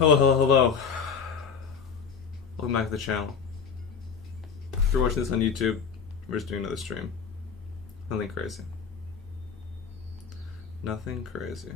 Hello, hello, hello. Welcome back to the channel. If you're watching this on YouTube, we're just doing another stream. Nothing crazy. Nothing crazy.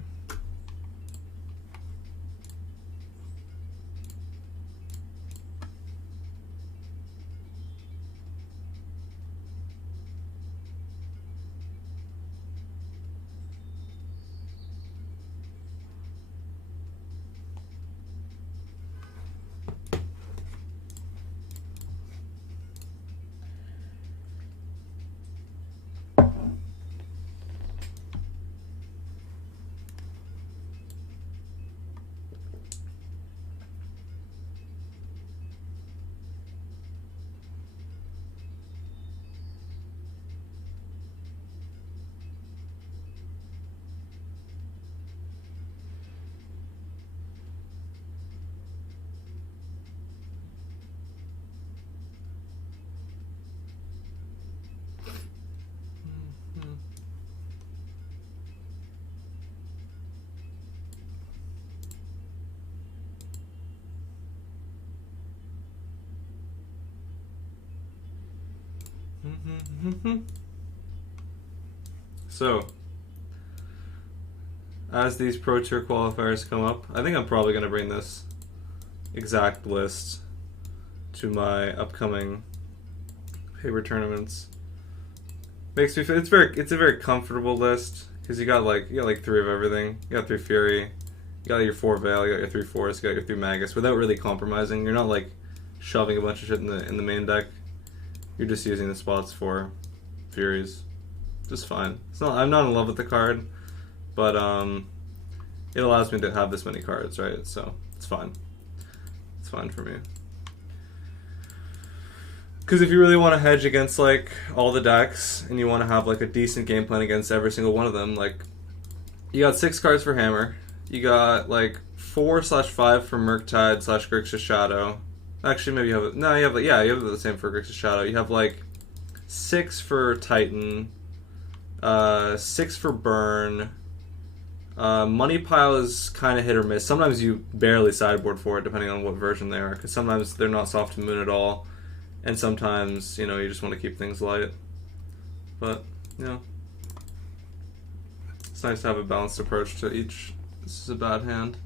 So, as these Pro Tour qualifiers come up, I think I'm probably going to bring this exact list to my upcoming paper tournaments. Makes me feel it's a very comfortable list because you got like three of everything. You got three Fury, you got your four Veil, you got your three Force, you got your three Magus without really compromising. You're not like shoving a bunch of shit in the main deck. You're just using the spots for Furies. Just fine. It's not. I'm not in love with the card, but it allows me to have this many cards, right? So it's fine. It's fine for me. Because if you really want to hedge against like all the decks and you want to have like a decent game plan against every single one of them, like you got 6 cards for Hammer, you got like 4/5 for Murktide / Grixis Shadow. Actually, maybe you have you have the same for Grixis Shadow. You have like 6 for Titan, 6 for Burn. Money Pile is kind of hit or miss. Sometimes you barely sideboard for it, depending on what version they are. Because sometimes they're not soft to moon at all, and sometimes you just want to keep things light. But it's nice to have a balanced approach to each. This is a bad hand.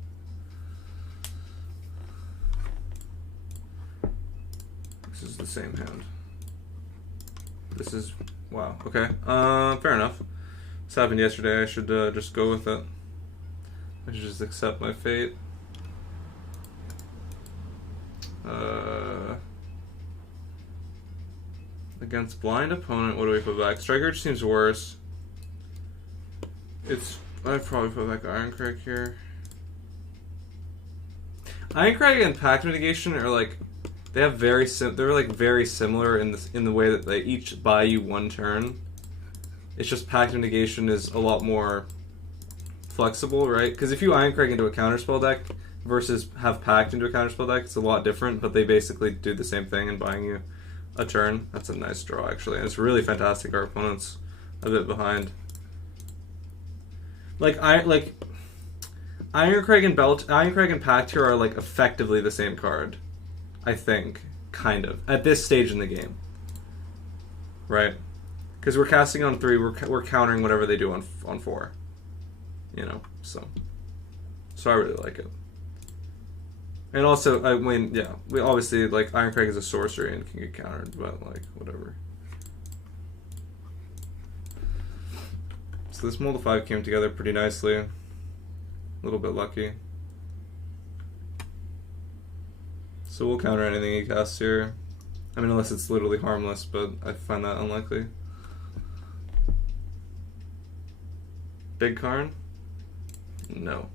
This is the same hand. This is... wow, okay. Fair enough. This happened yesterday. I should just go with it. I should just accept my fate. Against blind opponent, what do we put back? Striker seems worse. I'd probably put back Ironcrag here. Ironcrag and Pact Mitigation are like... they have they're like very similar in the way that they each buy you 1 turn. It's just Pact Negation is a lot more flexible, right? Because if you Ironcrag into a counterspell deck versus have Pact into a counterspell deck, it's a lot different, but they basically do the same thing in buying you a turn. That's a nice draw, actually. And it's really fantastic. Our opponent's a bit behind. Ironcrag and Pact here are like effectively the same card. I think, kind of, at this stage in the game, right? Because we're casting on 3, we're countering whatever they do on 4, so I really like it. And also, I mean, yeah, we obviously like Ironcrag is a sorcery and can get countered, but like whatever. So this Mold of 5 came together pretty nicely. A little bit lucky. So we'll counter anything he casts here. I mean, unless it's literally harmless, but I find that unlikely. Big Karn? No.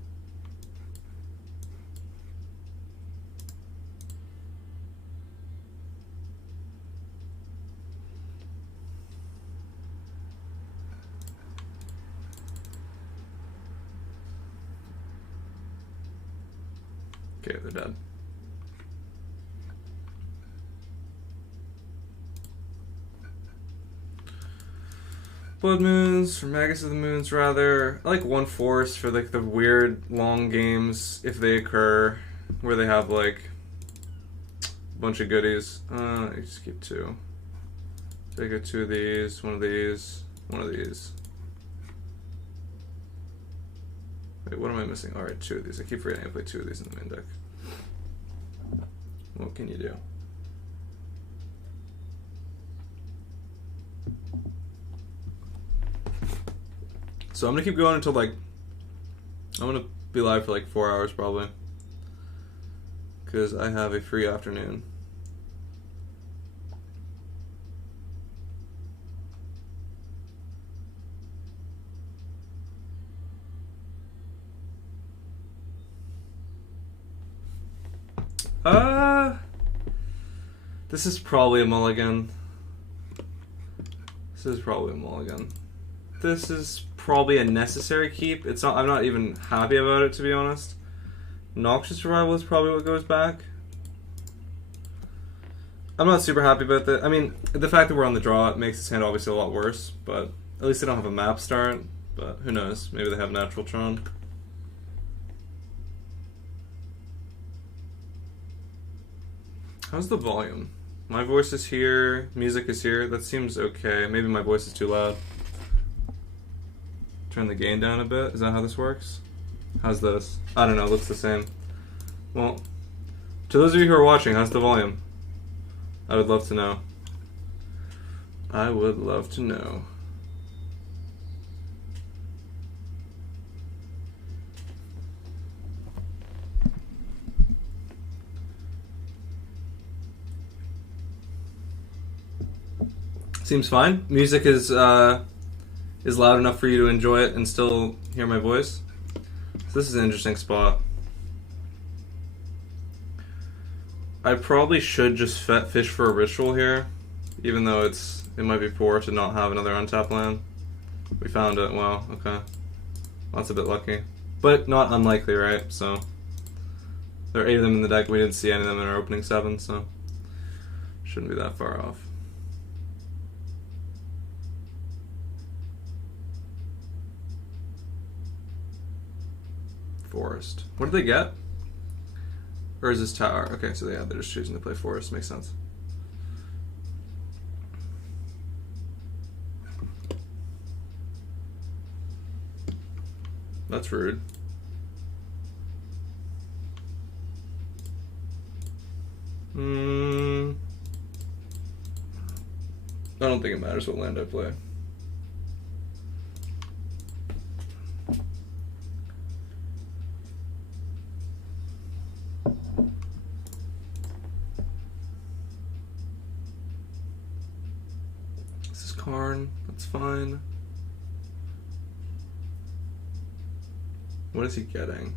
Okay, they're dead. Blood Moons, or Magus of the Moons, rather. I like 1 Force for like the weird long games if they occur. where they have like a bunch of goodies. I just keep 2. Take a 2 of these, 1 of these, 1 of these. Wait, what am I missing? Alright, 2 of these. I keep forgetting I play 2 of these in the main deck. What can you do? So I'm gonna keep going until like, I'm gonna be live for like 4 hours probably, because I have a free afternoon. This is probably a mulligan. This is probably a mulligan. This is probably a necessary keep. It's not. I'm not even happy about it, to be honest. Noxious Survival is probably what goes back. I'm not super happy about that. I mean, the fact that we're on the draw, it makes this hand obviously a lot worse, but at least they don't have a map start. But who knows? Maybe they have Natural Tron. How's the volume? My voice is here, music is here. That seems okay. Maybe my voice is too loud. Turn the gain down a bit. Is that how this works? How's this? I don't know. It looks the same. Well, to those of you who are watching, how's the volume? I would love to know. I would love to know. Seems fine. Music is loud enough for you to enjoy it and still hear my voice. So this is an interesting spot. I probably should just fish for a ritual here, even though it might be poor to not have another untapped land. We found it. Wow. Okay. Well, that's a bit lucky, but not unlikely, right? So there are 8 of them in the deck. We didn't see any of them in our opening 7, so shouldn't be that far off. Forest. What did they get? Or is this tower? Okay, so yeah, they're just choosing to play forest. Makes sense. That's rude. I don't think it matters what land I play. Karn, that's fine. What is he getting?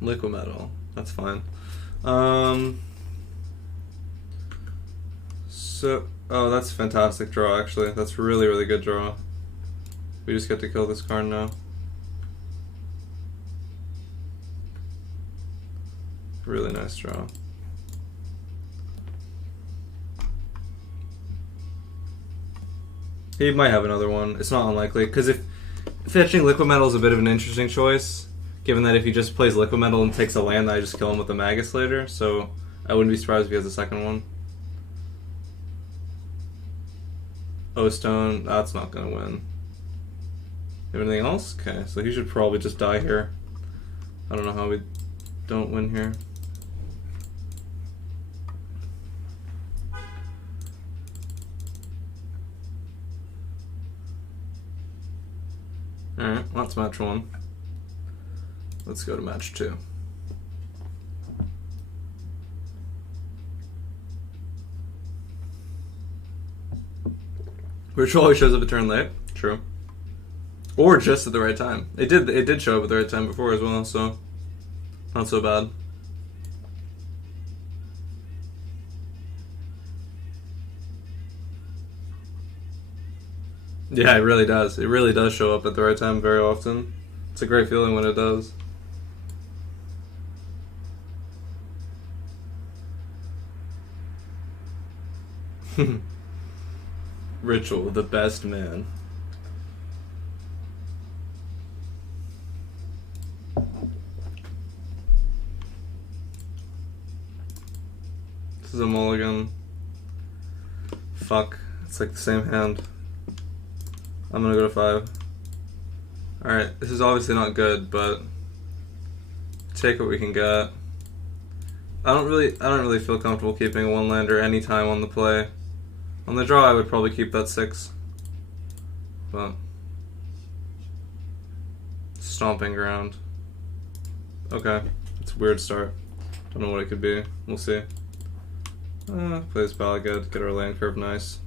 Liquid metal, that's fine. So, oh, that's a fantastic draw, actually. That's really, really good draw. We just get to kill this Karn now. Really nice draw. He might have another one. It's not unlikely, because if fetching Liquid Metal is a bit of an interesting choice, given that if he just plays Liquid Metal and takes a land, I just kill him with the Magus later, so I wouldn't be surprised if he has a second one. O-Stone, that's not going to win. Have anything else? Okay, so he should probably just die here. I don't know how we don't win here. Alright, well, that's match 1. Let's go to match 2. Ritual always shows up a turn late. True. Or just at the right time. It did show up at the right time before as well, so not so bad. Yeah, it really does. It really does show up at the right time very often. It's a great feeling when it does. Ritual, the best man. is a mulligan. Fuck. It's like the same hand. I'm gonna go to 5. Alright, this is obviously not good, but take what we can get. I don't really feel comfortable keeping a 1-lander anytime on the play. On the draw I would probably keep that 6. But stomping ground. Okay. It's a weird start. Don't know what it could be. We'll see. Plays Bala good. Get our land curve nice.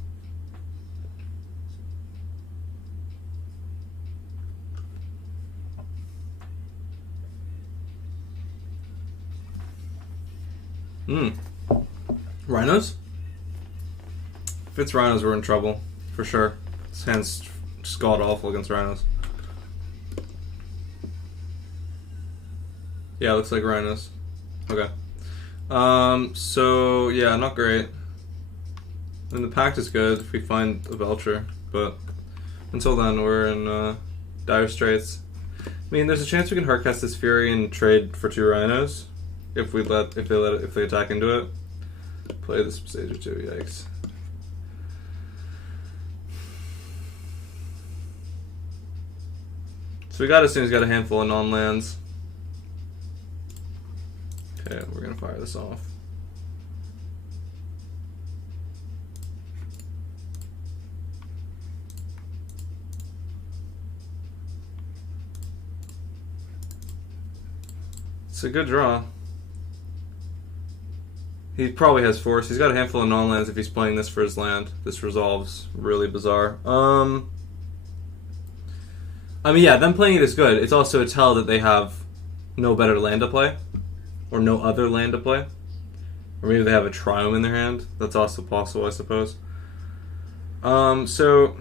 Rhinos? If it's Rhinos, we're in trouble. For sure. This hand's just god awful against Rhinos. Yeah, looks like Rhinos. Okay. So, yeah, not great. I mean, the pact is good if we find a Belcher, but until then, we're in dire straits. I mean, there's a chance we can hardcast this Fury and trade for 2 Rhinos if they attack into it. Play this stage or 2, yikes. So we gotta assume he's got a handful of non-lands. Okay, we're gonna fire this off. It's a good draw. He probably has force. He's got a handful of non-lands if he's playing this for his land. This resolves really bizarre. I mean, yeah, them playing it is good. It's also a tell that they have no better land to play. Or no other land to play. Or maybe they have a Triome in their hand. That's also possible, I suppose. So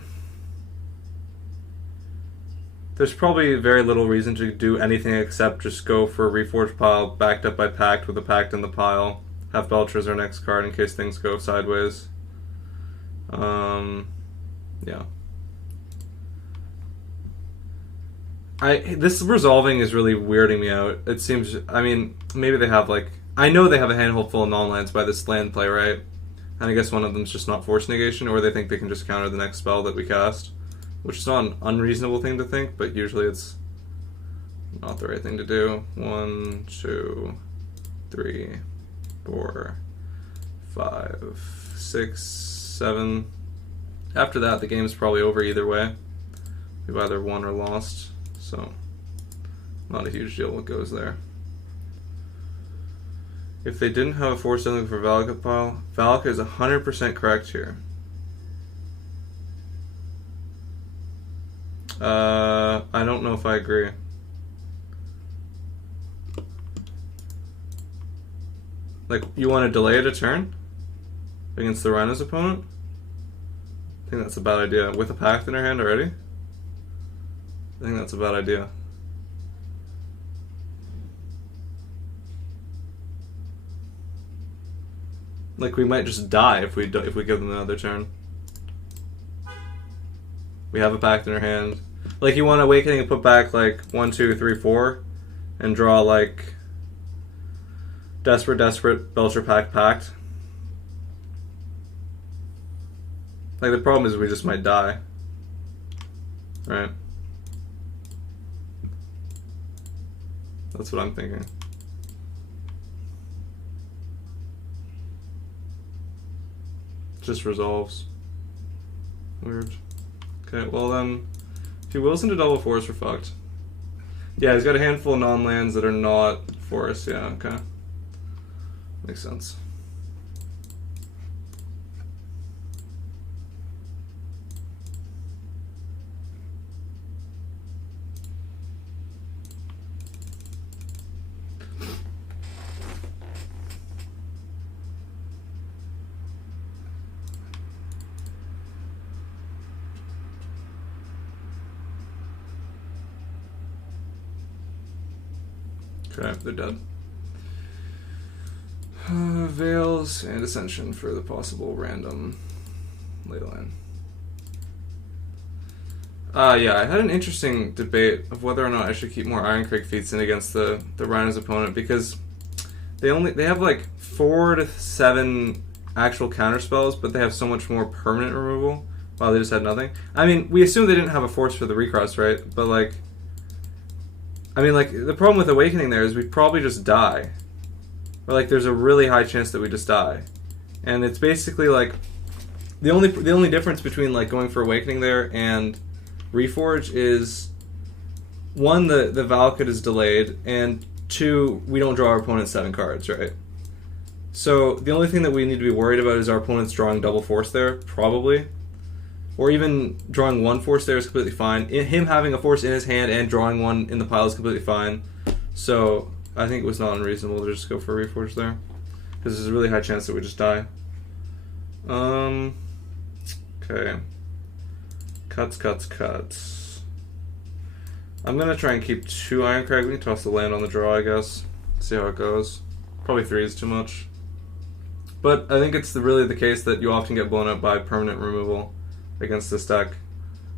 there's probably very little reason to do anything except just go for a Reforged pile backed up by Pact with a Pact in the pile. Have Belcher as our next card in case things go sideways. Yeah. This resolving is really weirding me out. It seems, I mean, maybe they have like, I know they have a handful full of non-lands by this land play, right? And I guess one of them's just not force negation, or they think they can just counter the next spell that we cast. Which is not an unreasonable thing to think, but usually it's not the right thing to do. 1, 2, 3, 4, 5, 6, 7. After that, the game's probably over either way. We've either won or lost, so not a huge deal what goes there. If they didn't have a force something for Valakut pile, Valakut is 100% correct here. I don't know if I agree. Like, you want to delay it a turn against the Rhino's opponent? I think that's a bad idea. With a Pact in her hand already? I think that's a bad idea. Like, we might just die if we give them another turn. We have a Pact in our hand. Like, you want Awakening and put back, like, 1, 2, 3, 4, and draw, like, Desperate, Belcher, Pact. Like, the problem is we just might die. Right? That's what I'm thinking. Just resolves. Weird. Okay, well then, if he wills into double force, we're fucked. Yeah, he's got a handful of non-lands that are not forest. Yeah, okay. Makes sense. Okay, they're dead. Veils and Ascension for the possible random leyline. Yeah, I had an interesting debate of whether or not I should keep more Iron Crag feats in against the Rhino's opponent, because they have like 4 to 7 actual counter spells, but they have so much more permanent removal. Wow, they just had nothing. I mean, we assume they didn't have a force for the recross, right? But like, I mean, like the problem with Awakening there is we probably just die, or like there's a really high chance that we just die, and it's basically like the only difference between like going for Awakening there and Reforge is 1, the Valakut is delayed, and 2, we don't draw our opponent 7 cards, right? So the only thing that we need to be worried about is our opponent's drawing double force there, probably. Or even drawing 1 force there is completely fine. Him having a force in his hand and drawing 1 in the pile is completely fine. So I think it was not unreasonable to just go for a Reforge there. Because there's a really high chance that we just die. Okay. Cuts. I'm going to try and keep 2 Ironcrag. We can toss the land on the draw, I guess. See how it goes. Probably 3 is too much. But I think it's really the case that you often get blown up by permanent removal against this deck.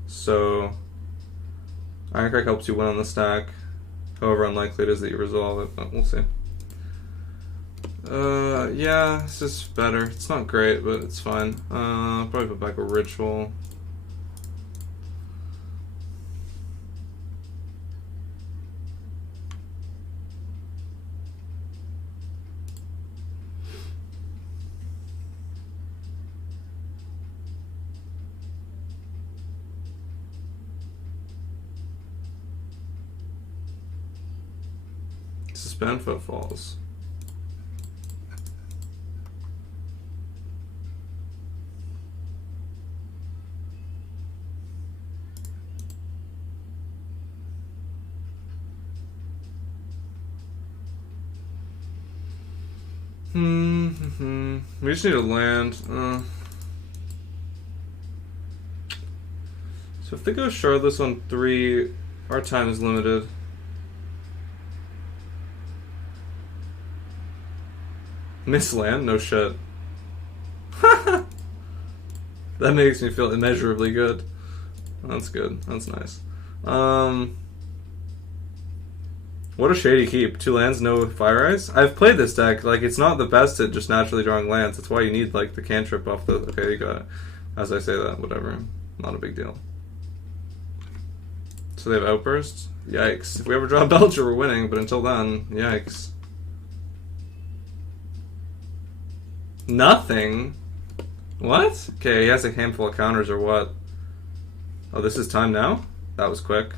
So Ironcrag helps you win on the stack. However unlikely it is that you resolve it, but we'll see. Yeah, this is better. It's not great, but it's fine. Probably put back a Ritual. Suspend Footfalls. We just need a land. So if they go Shardless on 3, our time is limited. Miss land? No shit. That makes me feel immeasurably good. That's good. That's nice. What a shady keep. 2 lands, no Fire Ice? I've played this deck. Like, it's not the best at just naturally drawing lands. That's why you need, like, the cantrip off the... Okay, you got it. As I say that, whatever. Not a big deal. So they have Outburst? Yikes. If we ever draw Belcher, we're winning, but until then, yikes. Nothing? What? Okay, he has a handful of counters or what? Oh, this is time now? That was quick.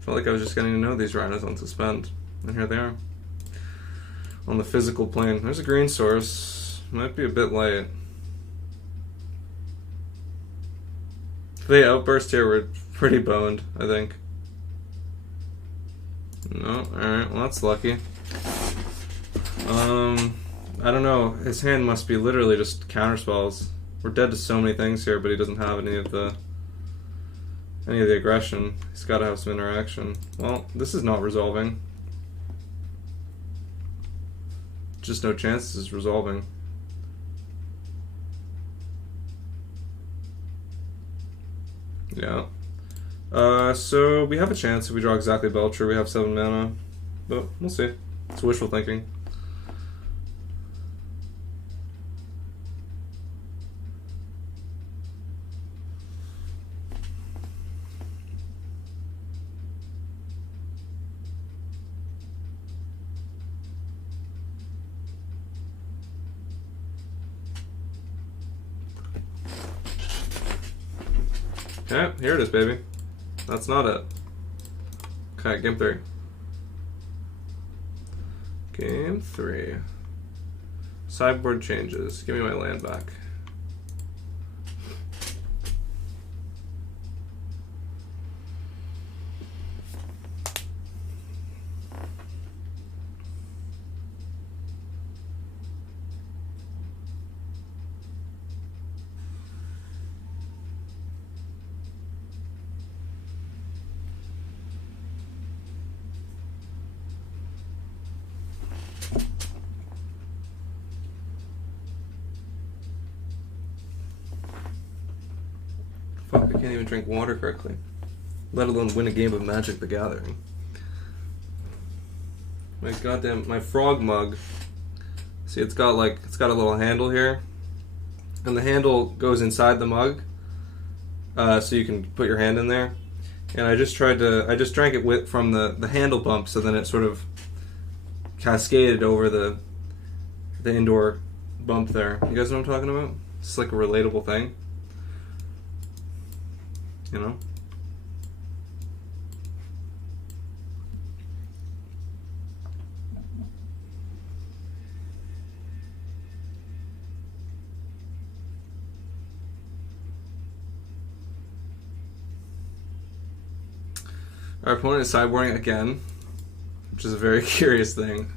Felt like I was just getting to know these rhinos on Suspend. And here they are. On the physical plane. There's a green source. Might be a bit late. If they outburst here, we're pretty boned, I think. No? Alright, well that's lucky. I don't know. His hand must be literally just counterspells. We're dead to so many things here, but he doesn't have any of the aggression. He's got to have some interaction. Well, this is not resolving. Just no chance this is resolving. Yeah. So we have a chance if we draw exactly Belcher. We have 7 mana, but we'll see. It's wishful thinking. Okay, here it is, baby. That's not it. Okay, game 3. Game 3. Sideboard changes. Give me my land back. Fuck, I can't even drink water correctly. Let alone win a game of Magic the Gathering. my frog mug. See, it's got a little handle here, and the handle goes inside the mug, so you can put your hand in there. And I just drank it from the handle bump, so then it sort of cascaded over the indoor bump there. You guys know what I'm talking about? It's like a relatable thing, you know. Our opponent is sideboarding again, which is a very curious thing.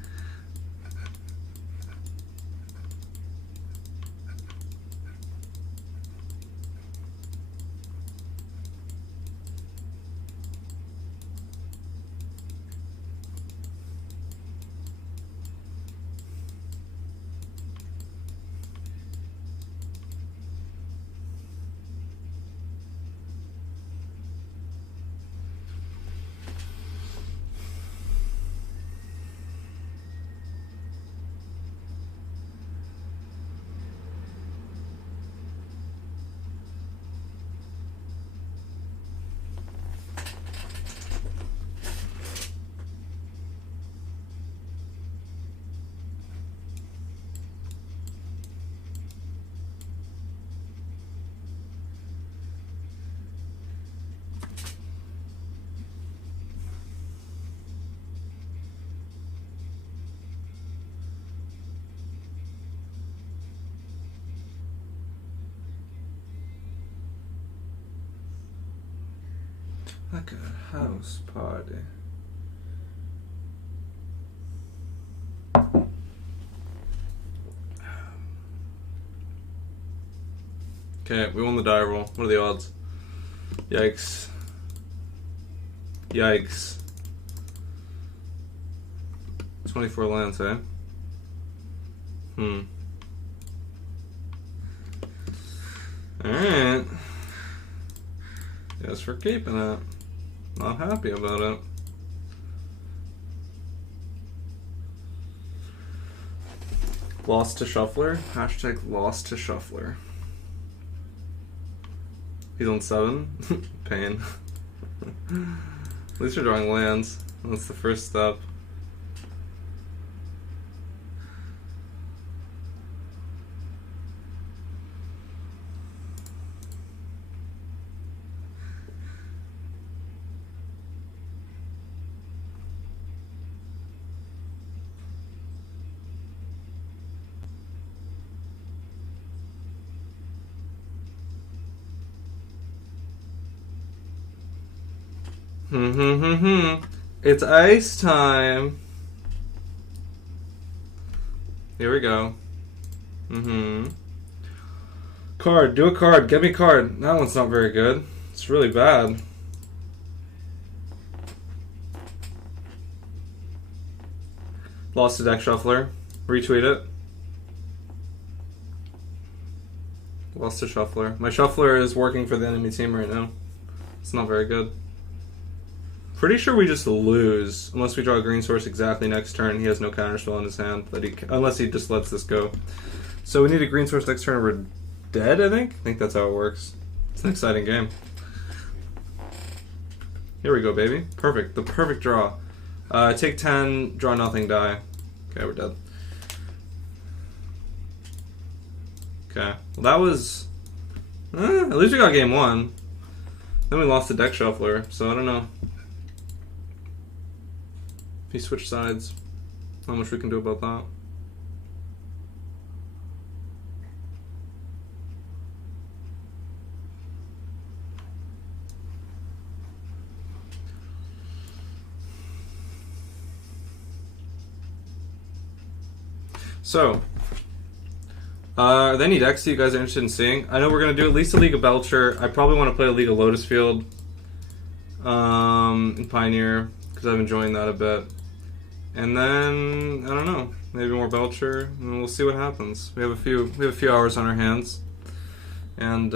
Like a house party. Okay, we won the die roll. What are the odds? Yikes. Yikes. 24 lands, eh? Alright. Guess we're keeping it. Not happy about it. Lost to Shuffler. Hashtag lost to Shuffler. He's on 7. Pain. At least you're drawing lands. That's the first step. It's ice time. Here we go. Card. Do a card. Get me a card. That one's not very good. It's really bad. Lost to Deck Shuffler. Retweet it. Lost to Shuffler. My Shuffler is working for the enemy team right now. It's not very good. Pretty sure we just lose unless we draw a green source exactly next turn. He has no counterspell in his hand, unless he just lets this go. So we need a green source next turn or we're dead, I think? I think that's how it works. It's an exciting game. Here we go, baby. Perfect. The perfect draw. Take 10, draw nothing, die. Okay, we're dead. Okay. Well, that was... at least we got game 1. Then we lost the Deck Shuffler, so I don't know. If he switched sides, how much we can do about that. So, are there any decks that you guys are interested in seeing? I know we're going to do at least a League of Belcher. I probably want to play a League of Lotus Field in Pioneer, because I'm enjoying that a bit. And then, I don't know, maybe more Belcher, and we'll see what happens. We have a few hours on our hands, and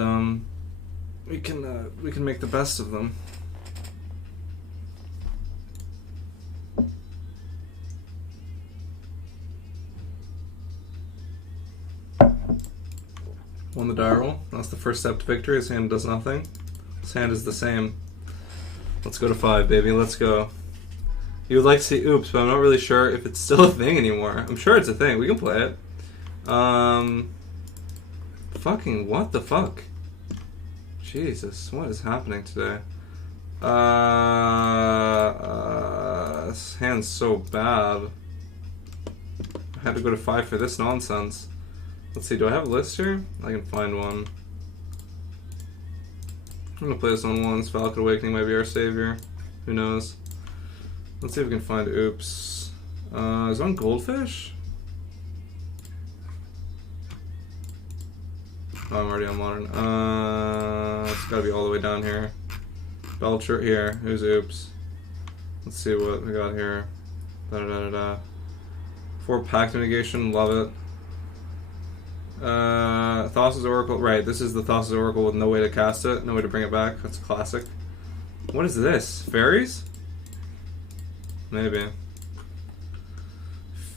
we can make the best of them. the die roll. That's the first step to victory. His hand does nothing. His hand is the same. Let's go to 5, baby. Let's go. You would like to see oops, but I'm not really sure if it's still a thing anymore. I'm sure it's a thing. We can play it. Fucking what the fuck? Jesus, what is happening today? This hand's so bad. I had to go to 5 for this nonsense. Let's see, do I have a list here? I can find one. I'm gonna play this on once. Falcon Awakening might be our savior. Who knows? Let's see if we can find oops. Is one goldfish? Oh, I'm already on modern. It's gotta be all the way down here. Belcher here. Who's oops? Let's see what we got here. Da da da da. 4 pact mitigation. Love it. Thassa's Oracle. Right, this is the Thassa's Oracle with no way to cast it, no way to bring it back. That's classic. What is this? Fairies? Maybe.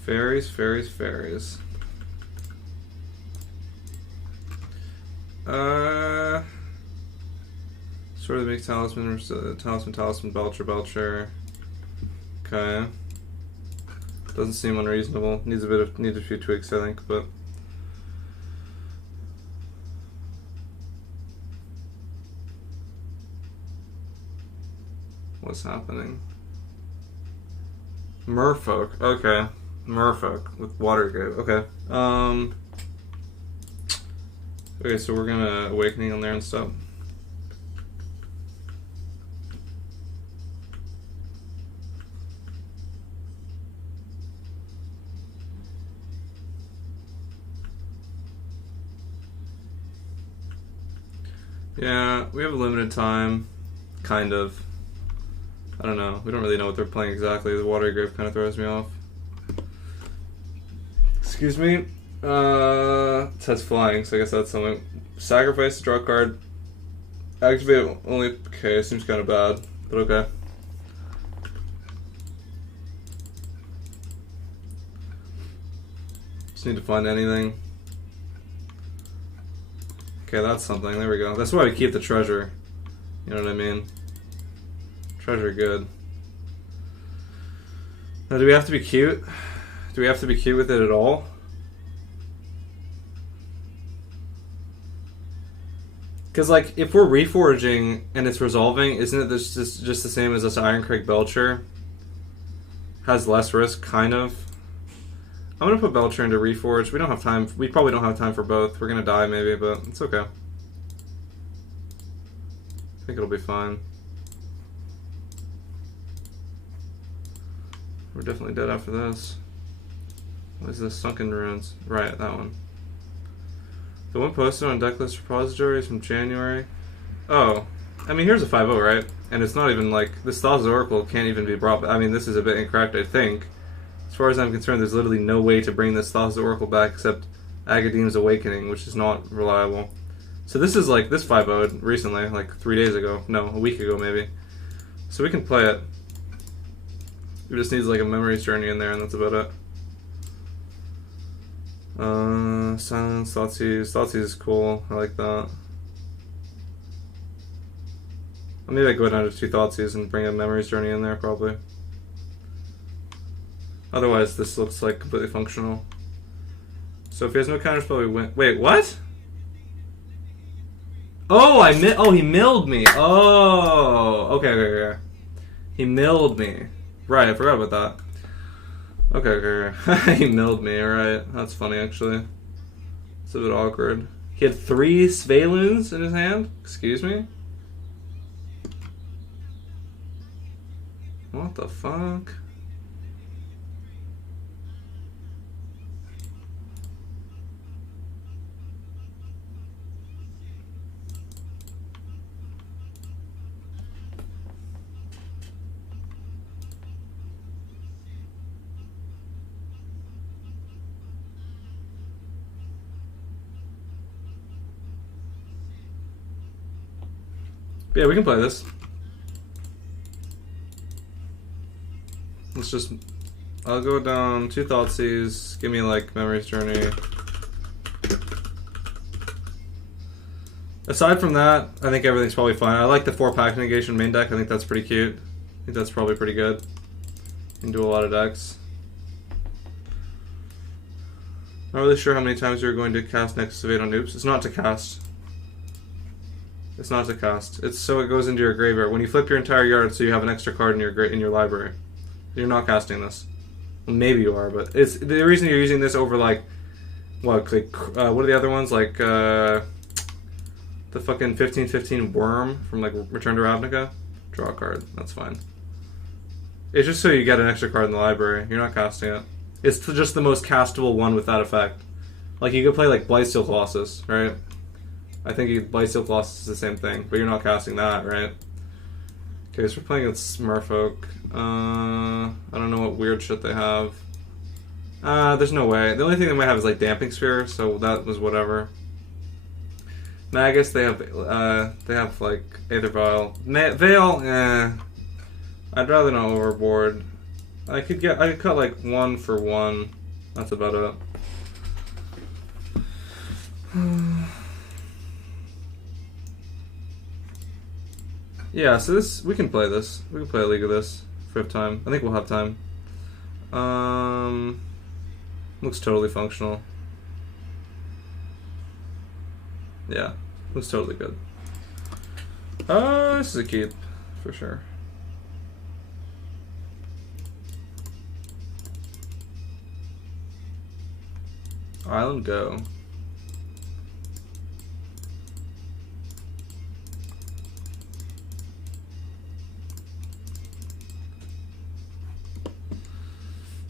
Fairies, fairies, fairies. Sort of make talisman, talisman, Belcher, Belcher. Okay. Doesn't seem unreasonable. Needs a few tweaks, I think, but. What's happening? Merfolk. Okay. Merfolk with Watergrave. Okay. Okay, so we're gonna Awakening on there and stuff. Yeah, we have a limited time. Kind of. I don't know. We don't really know what they're playing exactly. The Watergrave kind of throws me off. Excuse me. It says flying, so I guess that's something. Sacrifice, draw a card. Activate only. Okay, seems kind of bad, but okay. Just need to find anything. Okay, that's something. There we go. That's why we keep the treasure. You know what I mean? Treasure good. Now, do we have to be cute? Do we have to be cute with it at all? Because, like, if we're reforging and it's resolving, isn't it just the same as this Ironcrag Belcher? Has less risk, kind of. I'm gonna put Belcher into reforge. We don't have time. We probably don't have time for both. We're gonna die maybe, but it's okay. I think it'll be fine. We're definitely dead after this. What is this? Sunken Ruins. Right, that one. The one posted on Decklist repositories from January. Oh. I mean, here's a 5-0, right? And it's not even like... This Thassa's Oracle can't even be brought back. I mean, this is a bit incorrect, I think. As far as I'm concerned, there's literally no way to bring this Thassa's Oracle back except Agadeem's Awakening, which is not reliable. So this is like... This 5-0'd recently, like 3 days ago. No, a week ago, maybe. So we can play it. It just needs like a Memories Journey in there, and that's about it. Silence, Thoughtseize. Thoughtseize is cool. I like that. Maybe I go down to 2 Thoughtseize and bring a Memories Journey in there, probably. Otherwise, this looks like completely functional. So if he has no counterspell, we win. Wait, what? Oh, he milled me. Oh, okay. He milled me. Right, I forgot about that. Okay. He milled me, right. That's funny, actually. It's a bit awkward. He had 3 Sveiluns in his hand? Excuse me? What the fuck? Yeah, we can play this. Let's just... I'll go down 2 Thoughtseize, give me like Memories Journey. Aside from that, I think everything's probably fine. I like the 4-pack negation main deck. I think that's pretty cute. I think that's probably pretty good. You can do a lot of decks. Not really sure how many times you're going to cast Nexus of 8 on noobs. It's not to cast. It's not to cast. It's so it goes into your graveyard. When you flip your entire yard, so you have an extra card in your library. You're not casting this. Maybe you are, but it's the reason you're using this over like what are the other ones like the fucking 15/15 worm from like Return to Ravnica. Draw a card. That's fine. It's just so you get an extra card in the library. You're not casting it. It's just the most castable one with that effect. Like, you could play, like, Blightsteel Colossus, right? I think Blightsteel Colossus is the same thing, but you're not casting that, right? Okay, so we're playing against Smurfolk. I don't know what weird shit they have. There's no way. The only thing they might have is, like, Damping Sphere, so that was whatever. Magus, they have, like, Aether Vial. Veil, I'd rather not Overboard. I could cut like 1 for 1. That's about it. Yeah, so we can play this. We can play a league of this if we have time. I think we'll have time. Looks totally functional. Yeah, looks totally good. This is a keep for sure. Island go.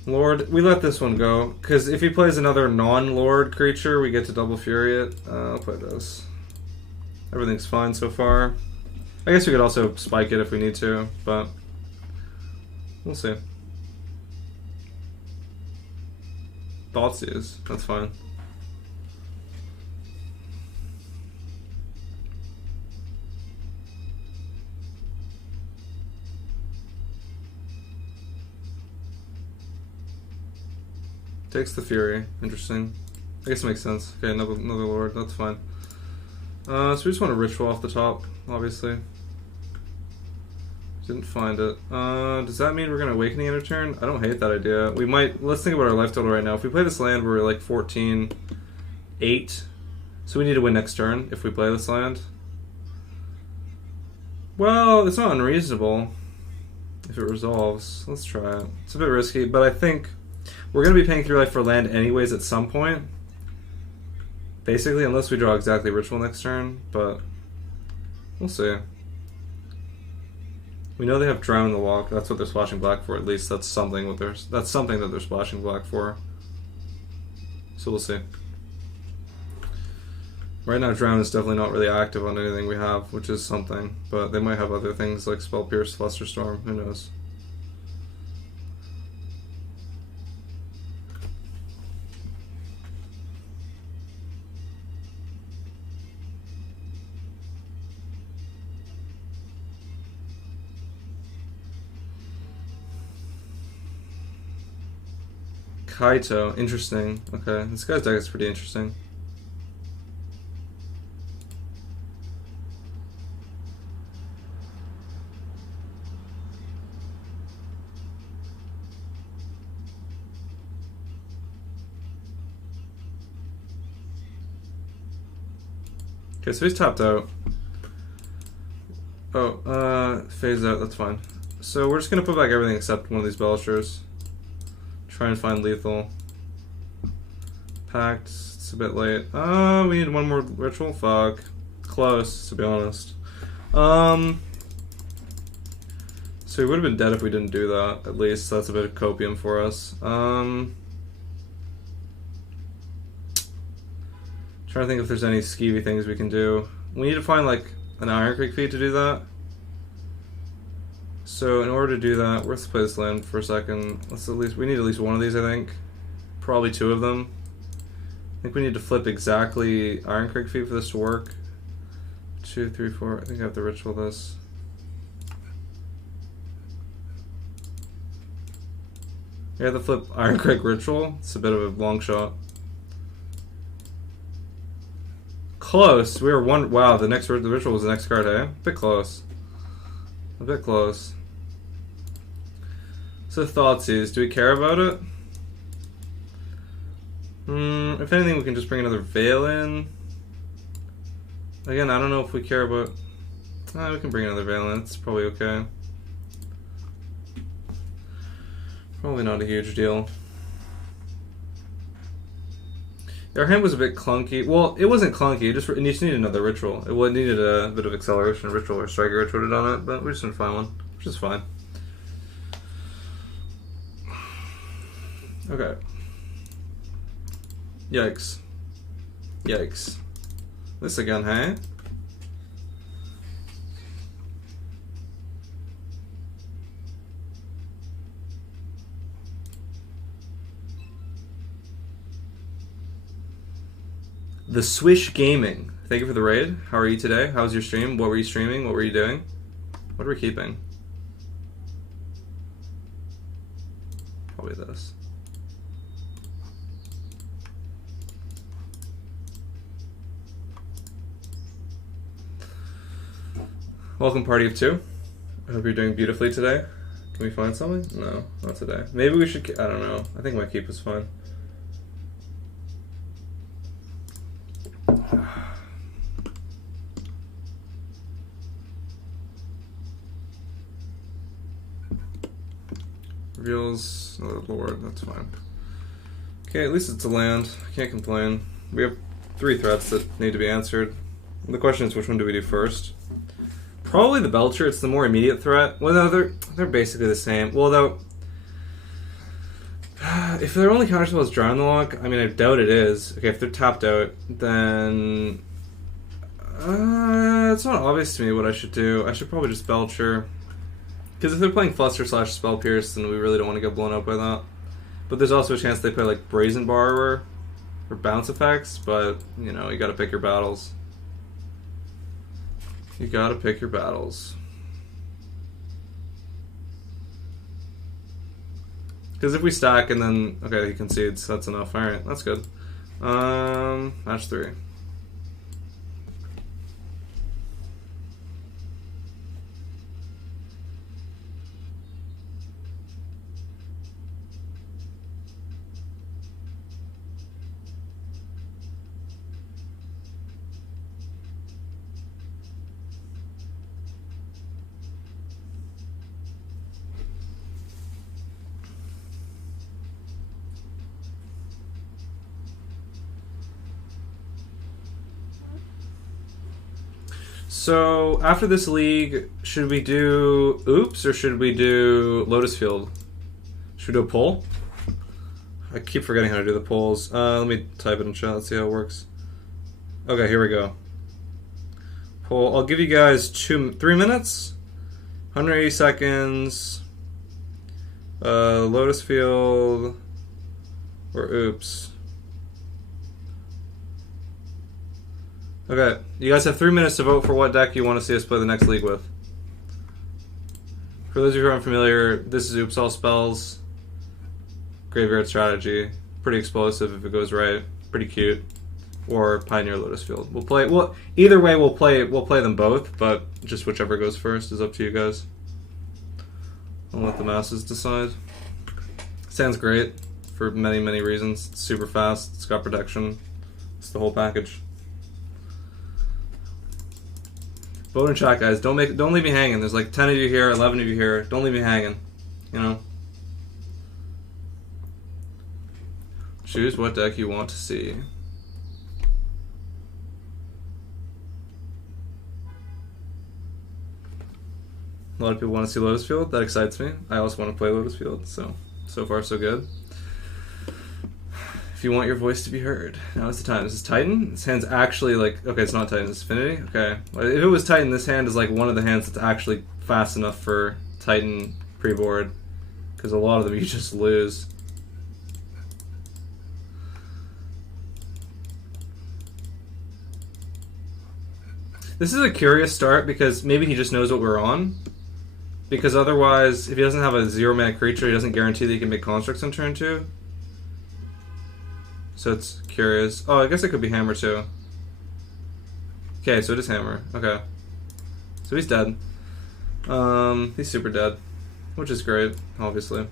Lord, we let this one go, because if he plays another non-Lord creature, we get to double Fury it. I'll play this. Everything's fine so far. I guess we could also spike it if we need to, but we'll see. Thoughtseize, that's fine. Takes the Fury, interesting. I guess it makes sense. Okay, another Lord, that's fine. So we just want to Ritual off the top, obviously. Didn't find it. Does that mean we're going to Awakening end of turn? I don't hate that idea. We might... Let's think about our life total right now. If we play this land, we're like 14-8. So we need to win next turn if we play this land. Well, it's not unreasonable if it resolves. Let's try it. It's a bit risky, but I think we're going to be paying 3 life for land anyways at some point. Basically, unless we draw exactly Ritual next turn, but we'll see. We know they have Drown the Walk. That's what they're splashing black for. At least that's something that they're splashing black for. So we'll see. Right now, Drown is definitely not really active on anything we have, which is something. But they might have other things like Spell Pierce, Flusterstorm. Who knows? Kaito, interesting. Okay, this guy's deck is pretty interesting. Okay, so he's tapped out. Oh, phase out, that's fine. So we're just gonna put back everything except one of these Belchers. Try and find lethal. Pact, it's a bit late. We need one more Ritual? Fuck. Close, to be honest. So we would have been dead if we didn't do that, at least. That's a bit of copium for us. Trying to think if there's any skeevy things we can do. We need to find, like, an Iron Creek feat to do that. So in order to do that, let's play this land for a second. We need at least one of these, I think. Probably 2 of them. I think we need to flip exactly Iron Creek feat for this to work. 2, 3, 4. I think I have to Ritual this. I have to flip Iron Creek Ritual. It's a bit of a long shot. close. We were one. Wow, the ritual was the next card, eh? A bit close. A bit close. So Thoughtseize, do we care about it? If anything, we can just bring another Veil in. Again, I don't know if we care about... we can bring another Veil in. It's probably okay. Probably not a huge deal. Our hand was a bit clunky. Well, it wasn't clunky. It just needed another ritual. It needed a bit of acceleration ritual or striker ritual on it, but we just didn't find one, which is fine. Okay. Yikes. Yikes. This again, hey? The Swish Gaming. Thank you for the raid. How are you today? How was your stream? What were you streaming? What were you doing? What are we keeping? Probably this. Welcome, party of two. I hope you're doing beautifully today. Can we find something? No, not today. Maybe we should... I don't know. I think my keep was fine. Reveals... Oh, Lord, that's fine. Okay, at least it's a land. I can't complain. We have 3 threats that need to be answered. The question is, which one do we do first? Probably the Belcher. It's the more immediate threat. Well, no, they're basically the same. Well, though, if their only counterspell is Drown the Lock, I mean, I doubt it is. Okay, if they're tapped out, then it's not obvious to me what I should do. I should probably just Belcher, because if they're playing Fluster / Spell Pierce, then we really don't want to get blown up by that. But there's also a chance they play like Brazen Borrower or Bounce Effects. But you know, you got to pick your battles. You gotta pick your battles. Because if we stack and then... Okay, he concedes. That's enough. Alright, that's good. Match 3. So, after this league, should we do Oops or should we do Lotus Field? Should we do a poll? I keep forgetting how to do the polls. Let me type it in chat, let's see how it works. Okay, here we go. Poll. I'll give you guys 3 minutes. 180 seconds. Lotus Field or Oops. Okay, you guys have 3 minutes to vote for what deck you want to see us play the next league with. For those of you who are unfamiliar, this is Oops All Spells. Graveyard strategy. Pretty explosive if it goes right. Pretty cute. Or Pioneer Lotus Field. We'll play... Well, either way, we'll play them both, but just whichever goes first is up to you guys. I'll let the masses decide. Sounds great for many, many reasons. It's super fast. It's got protection. It's the whole package. Vote in chat, guys. Don't leave me hanging. There's like 10 of you here, 11 of you here. Don't leave me hanging. You know? Choose what deck you want to see. A lot of people want to see Lotus Field. That excites me. I also want to play Lotus Field. So far, so good. If you want your voice to be heard, now is the time. This is Titan. This hand's actually like... Okay, it's not Titan, it's Affinity. Okay. If it was Titan, this hand is like one of the hands that's actually fast enough for Titan pre-board. Because a lot of them you just lose. This is a curious start because maybe he just knows what we're on. Because otherwise, if he doesn't have a 0-mana creature, he doesn't guarantee that he can make constructs on turn 2. So it's curious. Oh, I guess it could be Hammer too. Okay, so it is hammer. Okay. So he's dead. He's super dead. Which is great, obviously.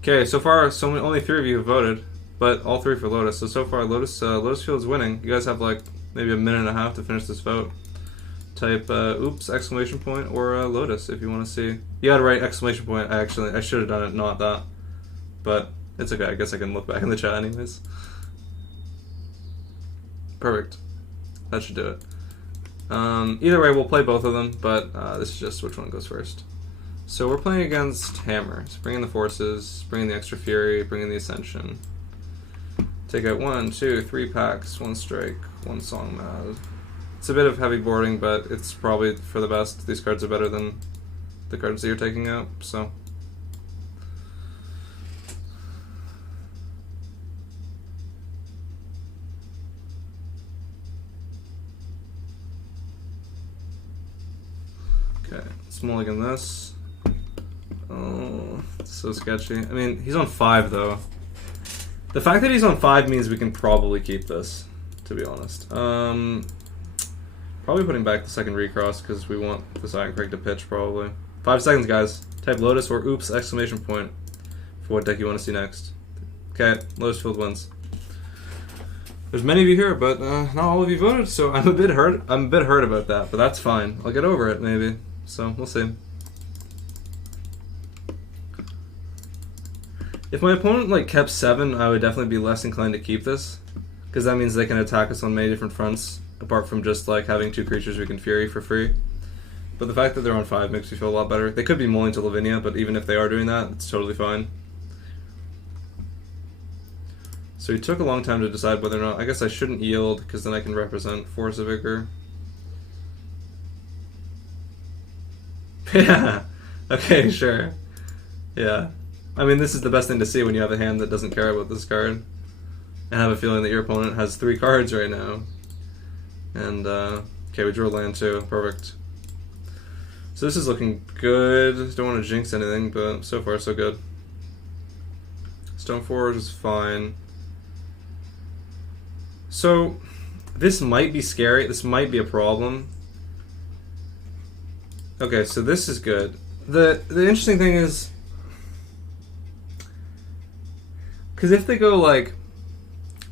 Okay, so far, only 3 of you have voted, but all 3 for Lotus. So far, Lotus Field's winning. You guys have like maybe a minute and a half to finish this vote. Type oops exclamation point or Lotus if you want to see. You gotta write exclamation point. I should have done it, not that, but it's okay. I guess I can look back in the chat anyways. Perfect. That should do it. Either way, we'll play both of them, but this is just which one goes first. So we're playing against Hammer. So bring in the Forces, bring in the Extra Fury, bring in the Ascension. Take out 1, 2, 3 packs, 1 strike, 1 Song Mad. It's a bit of heavy boarding, but it's probably for the best. These cards are better than the cards that you're taking out, so. Okay, let's mulligan this. Oh, it's so sketchy. I mean, he's on 5 though. The fact that he's on 5 means we can probably keep this, to be honest. Probably putting back the second recross because we want this Iron Crag to pitch probably. 5 seconds, guys. Type Lotus or oops exclamation point for what deck you want to see next. Okay, Lotus Field wins. There's many of you here, but not all of you voted, so I'm a bit hurt. I'm a bit hurt about that, but that's fine. I'll get over it maybe. So we'll see. If my opponent like kept 7, I would definitely be less inclined to keep this, because that means they can attack us on many different fronts, apart from just like having 2 creatures we can Fury for free. But the fact that they're on 5 makes me feel a lot better. They could be mulling to Lavinia, but even if they are doing that, it's totally fine. So he took a long time to decide whether or not. I guess I shouldn't yield, because then I can represent Force of Vigor. Yeah. Okay, sure. Yeah. I mean, this is the best thing to see when you have a hand that doesn't care about this card. And have a feeling that your opponent has 3 cards right now. And, okay, we drew a land too. Perfect. So this is looking good. Don't want to jinx anything, but so far so good. Stoneforge is fine. So, this might be scary. This might be a problem. Okay, so this is good. The interesting thing is, because if they go like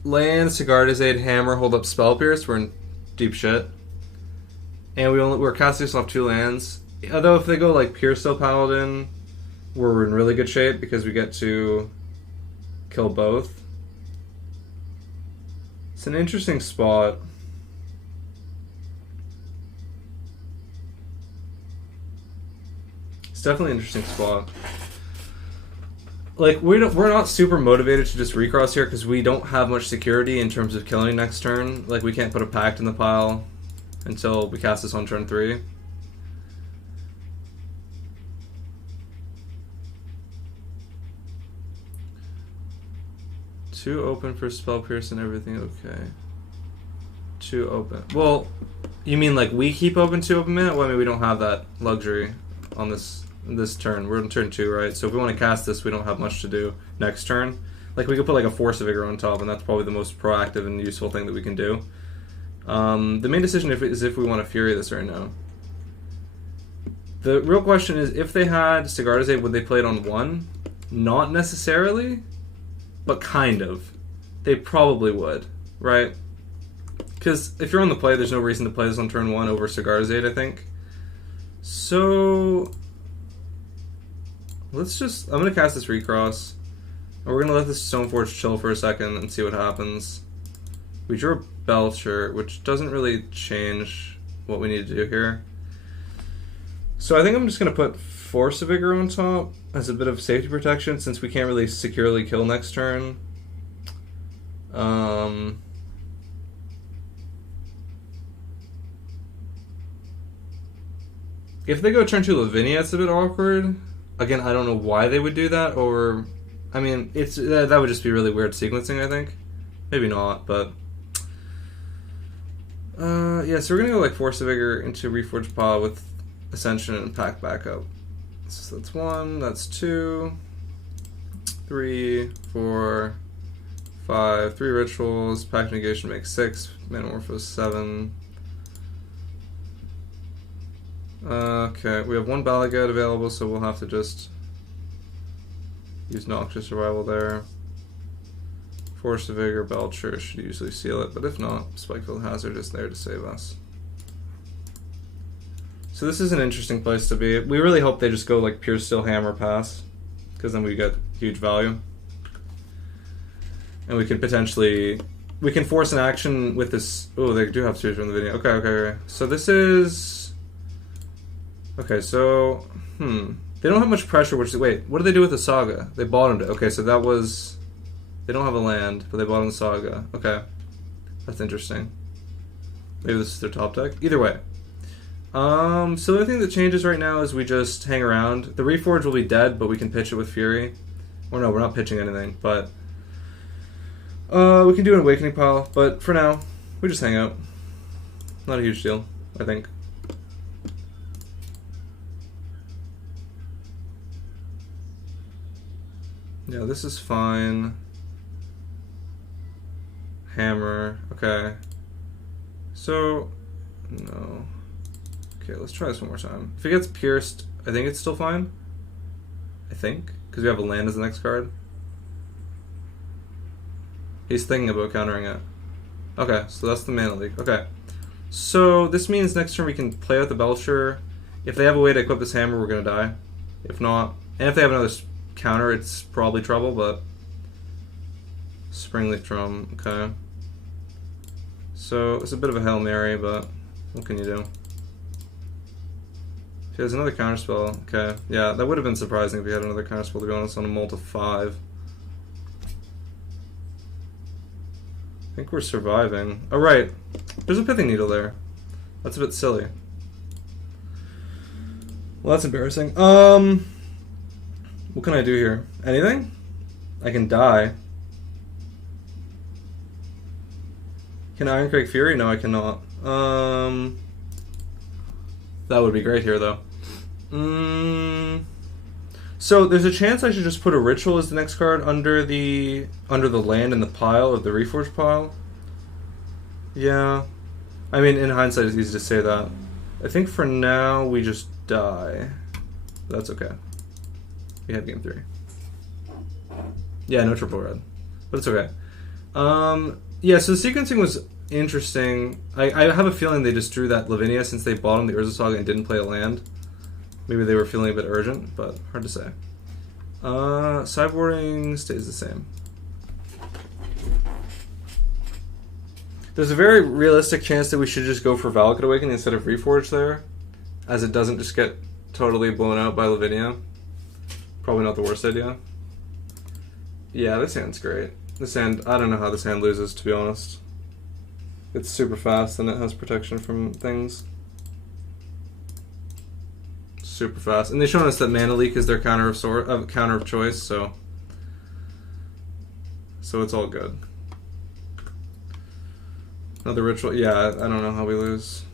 land, Sigard's Aid, Hammer, hold up Spell Pierce, we're in deep shit. And we're casting this off 2 lands. Although if they go like Piercesteel Paladin, we're in really good shape because we get to kill both. It's an interesting spot. It's definitely an interesting spot. Like we're not super motivated to just recross here because we don't have much security in terms of killing next turn. Like we can't put a Pact in the pile until we cast this on turn 3. Two open for Spell Pierce and everything, okay. 2 open. Well, you mean like we keep open 2 open mana? Well, I mean we don't have that luxury on this turn. We're in turn 2, right? So if we want to cast this, we don't have much to do next turn. Like we could put like a Force of Vigor on top, and that's probably the most proactive and useful thing that we can do. The main decision is if we want to Fury this right now. The real question is if they had Sigard's Aid, would they play it on 1? Not necessarily, but kind of. They probably would, right? Because if you're on the play, there's no reason to play this on turn 1 over Sigard's Aid, I think. So let's just, I'm going to cast this Recross, and we're going to let this Stoneforge chill for a second and see what happens. We drew a Belcher, which doesn't really change what we need to do here. So I think I'm just going to put Force of Vigor on top as a bit of safety protection since we can't really securely kill next turn. If they go turn 2 Lavinia, it's a bit awkward. Again, I don't know why they would do that, or I mean, it's that would just be really weird sequencing, I think. Maybe not, but yeah, so we're gonna go like Force of Vigor into Reforged Paw with Ascension and Pack back up. So that's 1, that's 2. 3, 4, 5. 3 rituals. Pact negation makes 6. Metamorphose 7. Okay, we have 1 Balagad available, so we'll have to just use Noxious Survival there. Force of Vigor, Belcher should usually seal it, but if not, Spikefield Hazard is there to save us. So this is an interesting place to be. We really hope they just go like pure Steel Hammer pass, because then we get huge value. And we can potentially... we can force an action with this... oh, they do have series from the video. Okay. So this is... okay, so... they don't have much pressure, which is... wait, what did they do with the Saga? They bottomed it. Okay, so that was... they don't have a land, but they bottomed the Saga. Okay. That's interesting. Maybe this is their top deck. Either way. So the only thing that changes right now is we just hang around. The Reforge will be dead, but we can pitch it with Fury. Or no, we're not pitching anything, but... we can do an Awakening Pile, but for now, we just hang out. Not a huge deal, I think. Yeah, this is fine. Hammer, okay. So, no. Okay, let's try this one more time. If it gets pierced, I think it's still fine. I think, because we have a land as the next card. He's thinking about countering it. Okay, so that's the Mana Leak. Okay. So this means next turn we can play out the Belcher. If they have a way to equip this hammer, we're going to die. If not, and if they have another counter, it's probably trouble, but... Springleaf Drum, okay. So it's a bit of a Hail Mary, but what can you do? He has another counterspell, okay. Yeah, that would have been surprising if he had another counterspell, to be honest, on a Molt of 5. I think we're surviving. Oh, right. There's a Pithing Needle there. That's a bit silly. Well, that's embarrassing. What can I do here? Anything? I can die. Can I Ironcrake Fury? No, I cannot. That would be great here, though. So there's a chance I should just put a Ritual as the next card under the land in the pile, of the Reforged pile. Yeah. I mean, in hindsight, it's easy to say that. I think for now, we just die. That's okay. We had game 3. Yeah, no triple red. But it's okay. Yeah, so the sequencing was interesting. I have a feeling they just drew that Lavinia since they bottomed the Urza Saga and didn't play a land. Maybe they were feeling a bit urgent, but hard to say. Sideboarding stays the same. There's a very realistic chance that we should just go for Valakut Awakening instead of Reforge there, as it doesn't just get totally blown out by Lavinia. Probably not the worst idea. Yeah, this hand's great. This hand, I don't know how this hand loses, to be honest. It's super fast and it has protection from things. Super fast. And they've shown us that Mana Leak is their counter of choice, so it's all good. Another Ritual. Yeah, I don't know how we lose.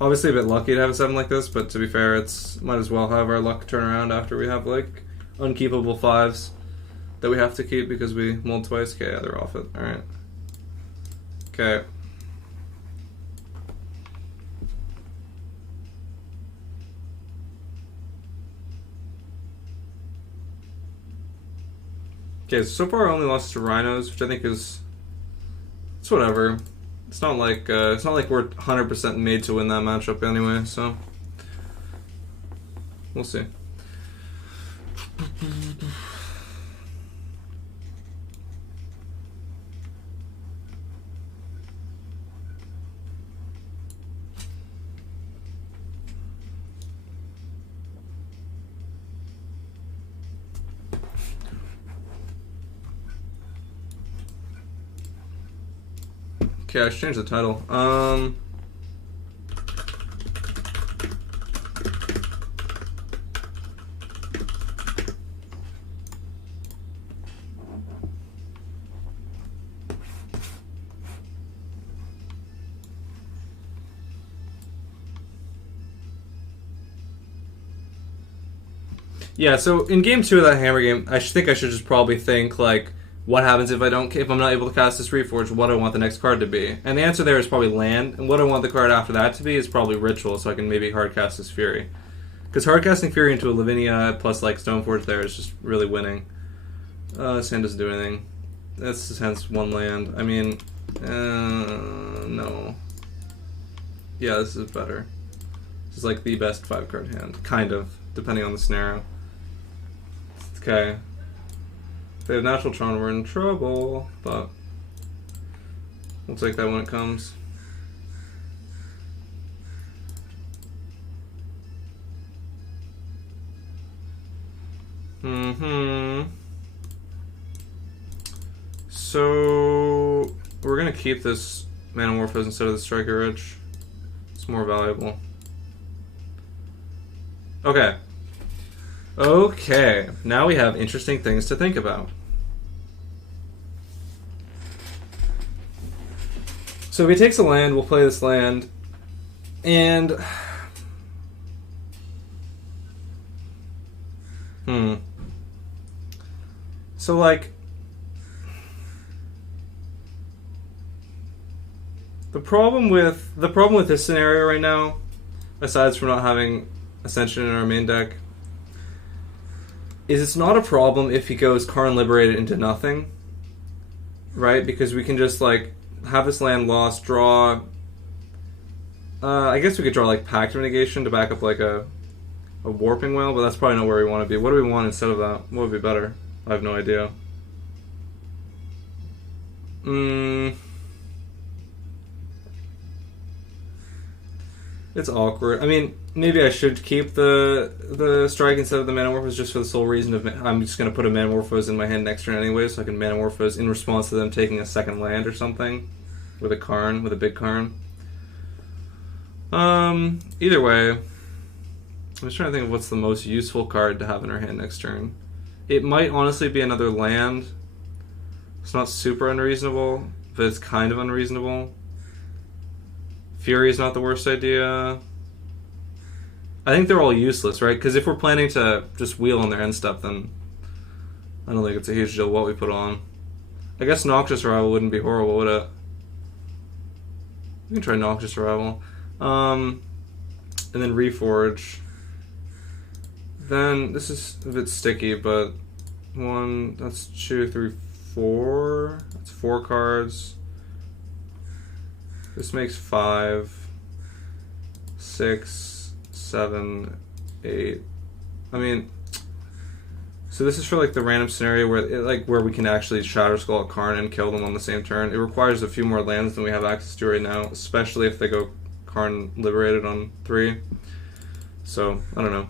Obviously a bit lucky to have a 7 like this, but to be fair, it's might as well have our luck turn around after we have like unkeepable 5s that we have to keep because we mulled twice. Okay, yeah, they're off it. Alright. Okay. Okay, so far I only lost to Rhinos, which I think is... it's whatever. It's not like we're 100% made to win that matchup anyway, so... we'll see. Okay, I should change the title. Yeah, so in game 2 of that hammer game, I think I should just probably think, like, what happens if I'm not able to cast this Reforge? What do I want the next card to be? And the answer there is probably land, and what I want the card after that to be is probably Ritual, so I can maybe hardcast this Fury. Because hardcasting Fury into a Lavinia plus, like, Stoneforge there is just really winning. This hand doesn't do anything. This hand's one land. I mean, no. Yeah, this is better. This is like the best 5-card hand. Kind of, depending on the scenario. Okay. If they have Natural Tron, we're in trouble, but we'll take that when it comes. So we're gonna keep this Manamorphose instead of the Striker Rich. It's more valuable. Okay. Okay. Now we have interesting things to think about. So if he takes a land, we'll play this land, and so like the problem with this scenario right now, aside from not having Ascension in our main deck, is it's not a problem if he goes Karn Liberated into nothing, right? Because we can just like have this land lost, draw. I guess we could draw like Pact of Negation to back up like a Warping Whale, but that's probably not where we want to be. What do we want instead of that? What would be better? I have no idea. It's awkward. I mean, maybe I should keep the strike instead of the Manamorphose just for the sole reason of I'm just going to put a Manamorphose in my hand next turn anyway, so I can Manamorphose in response to them taking a second land or something with a Karn, with a big Karn. Either way, I'm just trying to think of what's the most useful card to have in our hand next turn. It might honestly be another land. It's not super unreasonable, but it's kind of unreasonable. Fury is not the worst idea. I think they're all useless, right? Because if we're planning to just wheel on their end step, then I don't think it's a huge deal what we put on. I guess Noxious Arrival wouldn't be horrible, would it? We can try Noxious Arrival. And then Reforge. Then, this is a bit sticky, but that's 2, 3, 4. That's 4 cards. This makes 5, 6, 7, 8. I mean, so this is for like the random scenario where we can actually Shadow Skull at Karn and kill them on the same turn. It requires a few more lands than we have access to right now, especially if they go Karn Liberated on 3. So I don't know.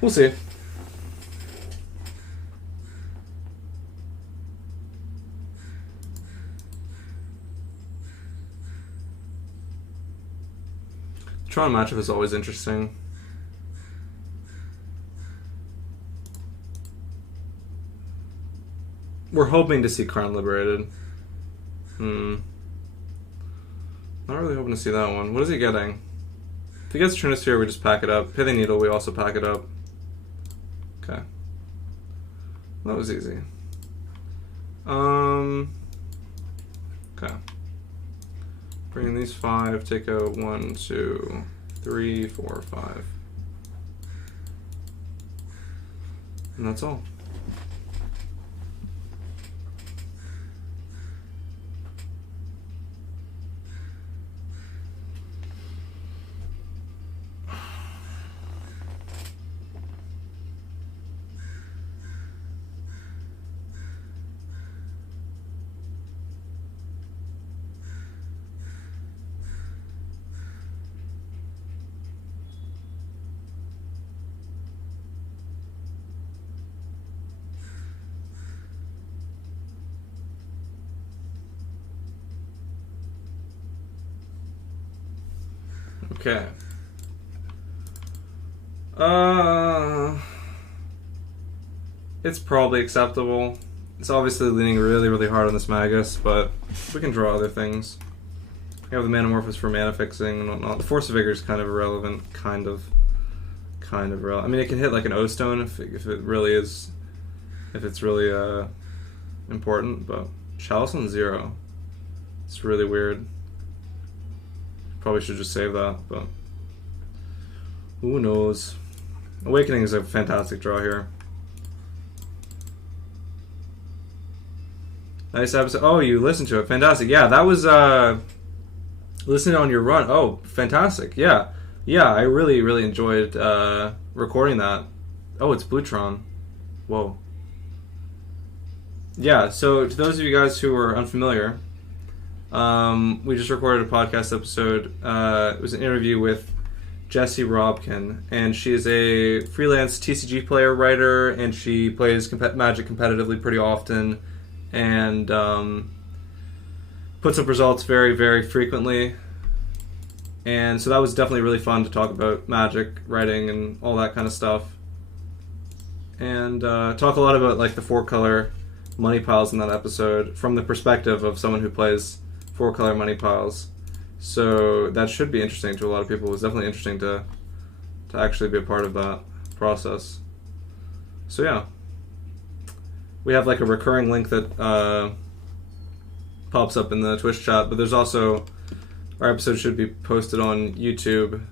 We'll see. Tron matchup is always interesting. We're hoping to see Karn Liberated. Not really hoping to see that one. What is he getting? If he gets Trinisphere, we just pack it up. Pithing Needle, we also pack it up. Okay. That was easy. Okay. Bring these 5, take out 1, 2, 3, 4, 5. And that's all. Okay. It's probably acceptable. It's obviously leaning really, really hard on this Magus, but we can draw other things. We have the Manamorphose for mana fixing and whatnot. The Force of Vigor is kind of irrelevant, kind of. kind of real. I mean, it can hit like an O stone if it really is, if it's really important. But Chalice on 0, it's really weird. Probably should just save that, but who knows? Awakening is a fantastic draw here. Nice episode. Oh, you listened to it. Fantastic. Yeah, that was listening on your run. Oh, fantastic. Yeah. Yeah, I really, really enjoyed recording that. Oh, it's Blutron. Whoa. Yeah, so to those of you guys who are unfamiliar, we just recorded a podcast episode. It was an interview with Jessie Robkin, and she is a freelance TCG player, writer, and she plays Magic competitively pretty often, and puts up results very, very frequently. And so that was definitely really fun to talk about Magic, writing, and all that kind of stuff. And talk a lot about like the 4-color money piles in that episode from the perspective of someone who plays 4-color money piles. So that should be interesting to a lot of people. It was definitely interesting to actually be a part of that process. So yeah. We have like a recurring link that pops up in the Twitch chat, but there's also, our episode should be posted on YouTube.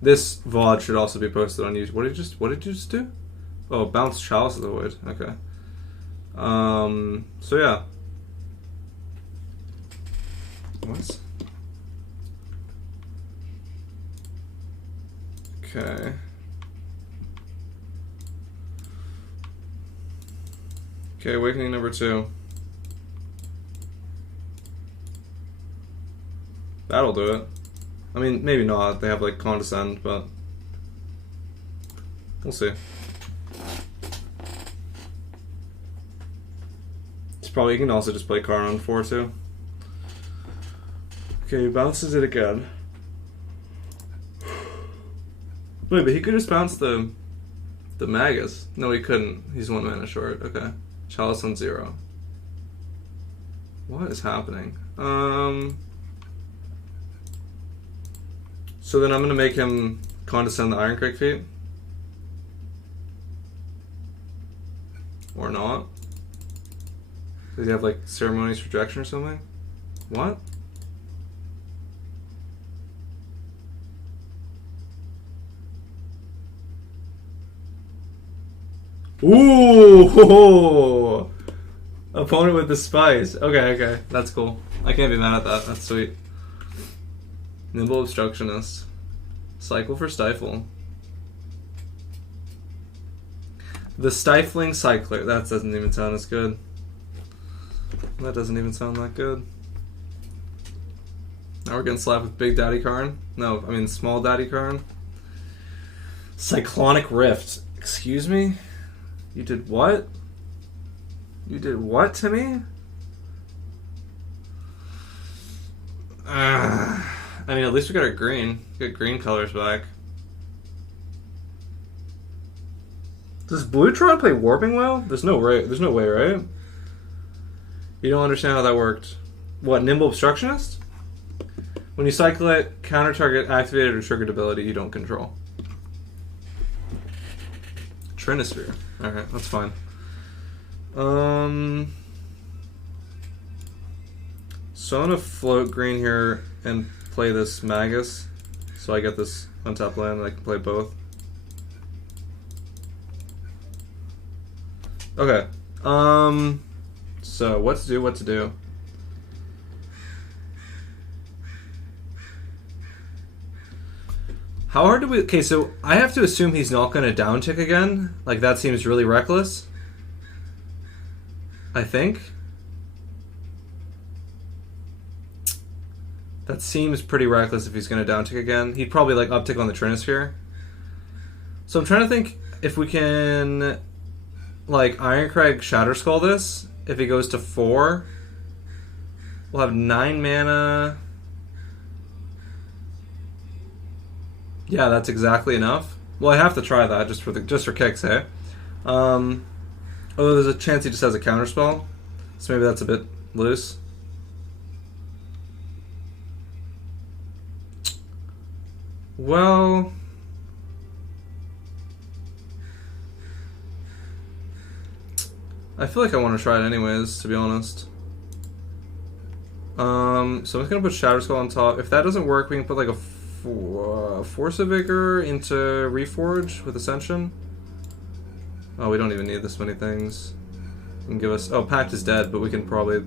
This VOD should also be posted on YouTube. What did you just do? Oh, bounce Chalice of the Void. Okay. So yeah. What? Okay. Okay, Awakening number 2. That'll do it. I mean, maybe not. They have like Condescend, but we'll see. It's probably, you can also just play Karn on 4 too. Okay, he bounces it again. Wait, but he could just bounce the Magus. No, he couldn't. He's 1 mana short. Okay. Chalice on 0. What is happening? So then I'm going to make him Condescend the Ironcrake feat. Or not. Does he have like Ceremonious Rejection or something? What? Ooh! Opponent with the spice. Okay. That's cool. I can't be mad at that. That's sweet. Nimble Obstructionist. Cycle for Stifle. The Stifling Cycler. That doesn't even sound as good. That doesn't even sound that good. Now we're getting slapped with Big Daddy Karn. No, I mean Small Daddy Karn. Cyclonic Rift. Excuse me? You did what? You did what to me? I mean, at least we got our green. We got green colors back. Does Blutron play Warping Well? There's no way, right? You don't understand how that worked. What, Nimble Obstructionist? When you cycle it, counter target activated or triggered ability you don't control. Trinisphere. Alright, that's fine. So I'm gonna float green here and play this Magus. So I get this untap land and I can play both. Okay. So what to do? How hard do we... Okay, so I have to assume he's not going to downtick again. Like, that seems really reckless. I think. That seems pretty reckless if he's going to downtick again. He'd probably, like, uptick on the Trinisphere. So I'm trying to think if we can, like, Ironcrag Shatterskull this. If he goes to 4, we'll have 9 mana... Yeah, that's exactly enough. Well, I have to try that just for kicks, hey? Although there's a chance he just has a counterspell, so maybe that's a bit loose. Well, I feel like I want to try it anyways, to be honest. So I'm just gonna put Shatter Skull on top. If that doesn't work, we can put like a Force of Vigor into Reforge with Ascension. Oh, we don't even need this many things. You can give us... Oh, Pact is dead, but we can probably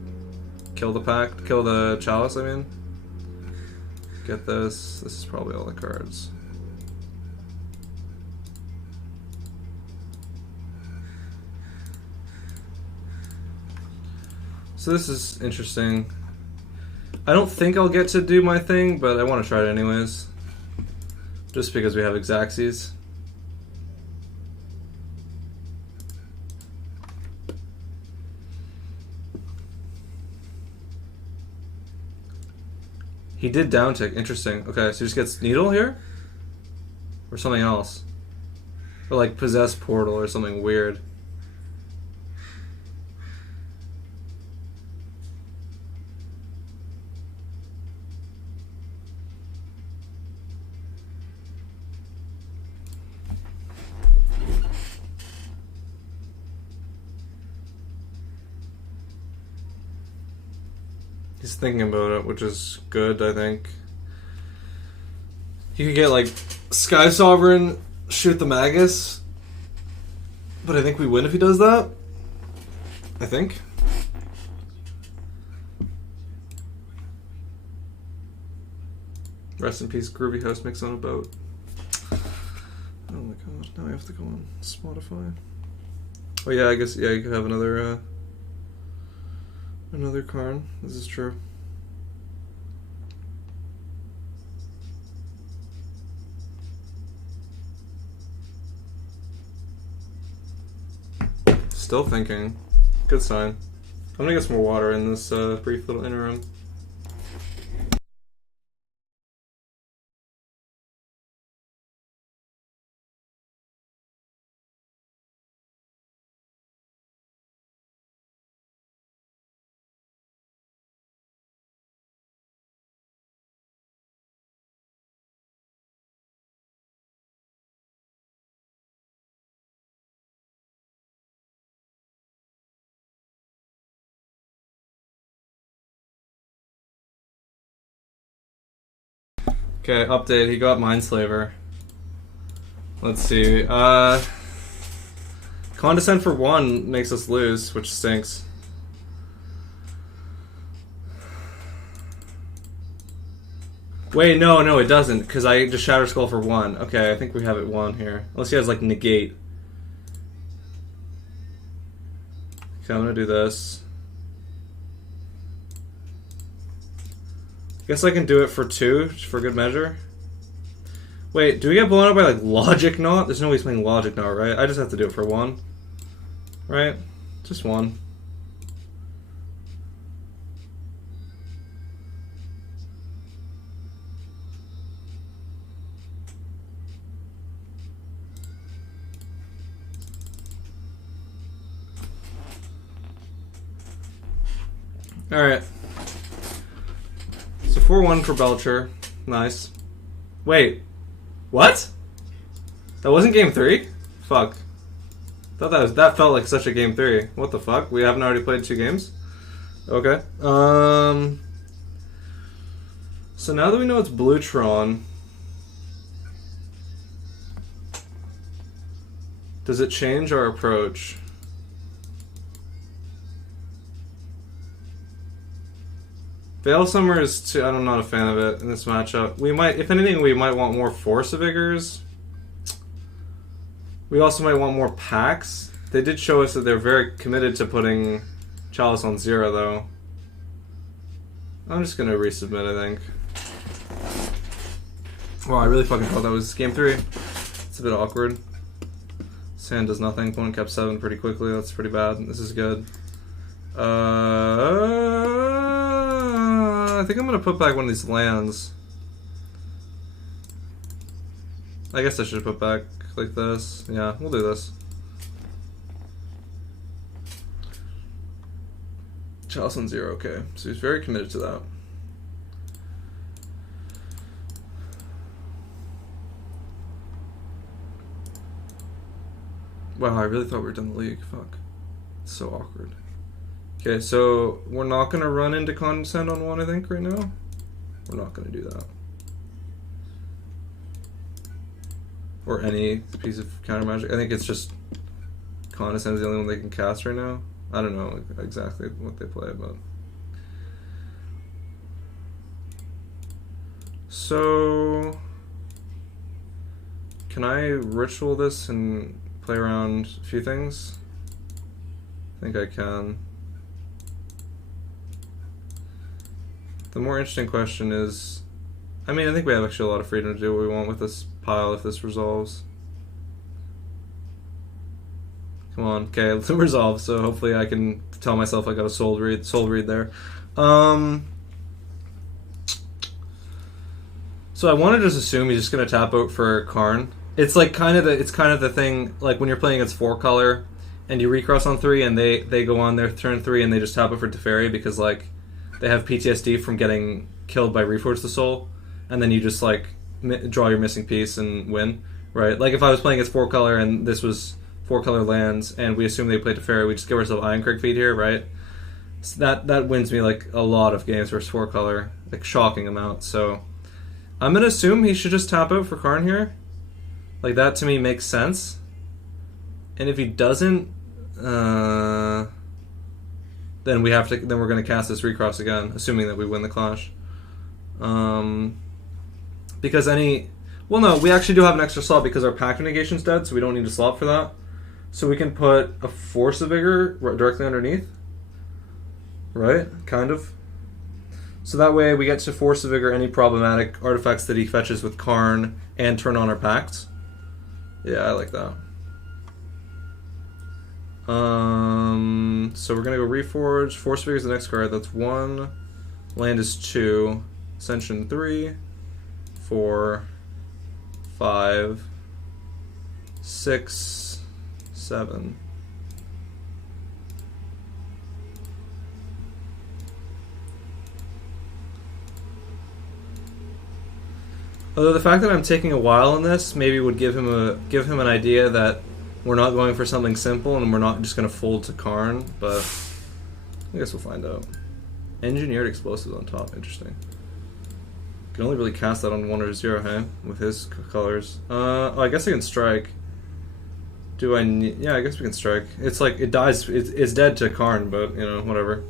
kill the Pact. Kill the Chalice, I mean. Get this. This is probably all the cards. So this is interesting. I don't think I'll get to do my thing, but I want to try it anyways. Just because we have Exaxes. He did down tick. Interesting. Okay, so he just gets Needle here? Or something else? Or like Possess Portal or something weird. He's thinking about it, which is good, I think. He could get, like, Sky Sovereign, shoot the Magus. But I think we win if he does that. I think. Rest in peace, Groovy House Mix on a boat. Oh my god, now I have to go on Spotify. Oh yeah, I guess, yeah, you could have another Karn. This is true. Still thinking. Good sign. I'm gonna get some more water in this brief little interim. Okay, update. He got Mindslaver. Let's see. Condescend for 1 makes us lose, which stinks. Wait, no, it doesn't, because I just Shatter Skull for 1. Okay, I think we have it 1 here. Unless he has, like, Negate. Okay, I'm gonna do this. Guess I can do it for 2, just for good measure. Wait, do we get blown up by, like, Logic Knot? There's no way he's playing Logic Knot, right? I just have to do it for 1. Right? Just 1. Alright. So 4-1 for Belcher. Nice. Wait. What? That wasn't game 3? Fuck. Thought that felt like such a game 3. What the fuck? We haven't already played 2 games? Okay. So now that we know it's Bluetron, does it change our approach? Veil Summer is too... I'm not a fan of it in this matchup. We might... If anything, we might want more Force of Vigors. We also might want more packs. They did show us that they're very committed to putting Chalice on 0, though. I'm just gonna resubmit, I think. Wow, I really fucking thought that was game 3. It's a bit awkward. Sand does nothing. Opponent kept 7 pretty quickly. That's pretty bad. This is good. I think I'm gonna put back one of these lands. I guess I should put back like this. Yeah, we'll do this. Chalice on 0, okay. So he's very committed to that. Wow, I really thought we were done the league. Fuck. It's so awkward. Okay, so we're not going to run into Condescend on one, I think, right now. We're not going to do that. Or any piece of counter magic. I think it's just Condescend is the only one they can cast right now. I don't know exactly what they play, but... So... Can I ritual this and play around a few things? I think I can. The more interesting question is... I mean, I think we have actually a lot of freedom to do what we want with this pile if this resolves. Come on, okay, let's resolve, so hopefully I can tell myself I got a soul read there. So I want to just assume he's just gonna tap out for Karn. It's like kind of the thing like when you're playing against 4-color and you recross on 3 and they go on their turn 3 and they just tap it for Teferi because like they have PTSD from getting killed by Reforge the Soul, and then you just like draw your missing piece and win, right? Like if I was playing against 4-color and this was 4-color lands and we assume they play Teferi, we just give ourselves Ironcrag feed here, right? So that wins me like a lot of games versus 4-color, like shocking amount. So I'm gonna assume he should just tap out for Karn here. Like that to me makes sense. And if he doesn't, then we're gonna cast this recross again, assuming that we win the clash. Because no, we actually do have an extra slot because our Pact Negation's dead, so we don't need a slot for that. So we can put a Force of Vigor directly underneath. Right? Kind of. So that way we get to Force of Vigor any problematic artifacts that he fetches with Karn and turn on our Pacts. Yeah, I like that. So we're going to go Reforge. Force of Vigor is the next card. That's 1. Land is 2. Ascension 3. 4. 5. 6. 7. Although the fact that I'm taking a while on this maybe would give him an idea that we're not going for something simple and we're not just going to fold to Karn, but I guess we'll find out. Engineered Explosives on top, interesting. Can only really cast that on 1 or 0, hey? With his colors. Oh, I guess I can strike. Do I need... Yeah, I guess we can strike. It's like, it dies, it's dead to Karn, but, you know, whatever.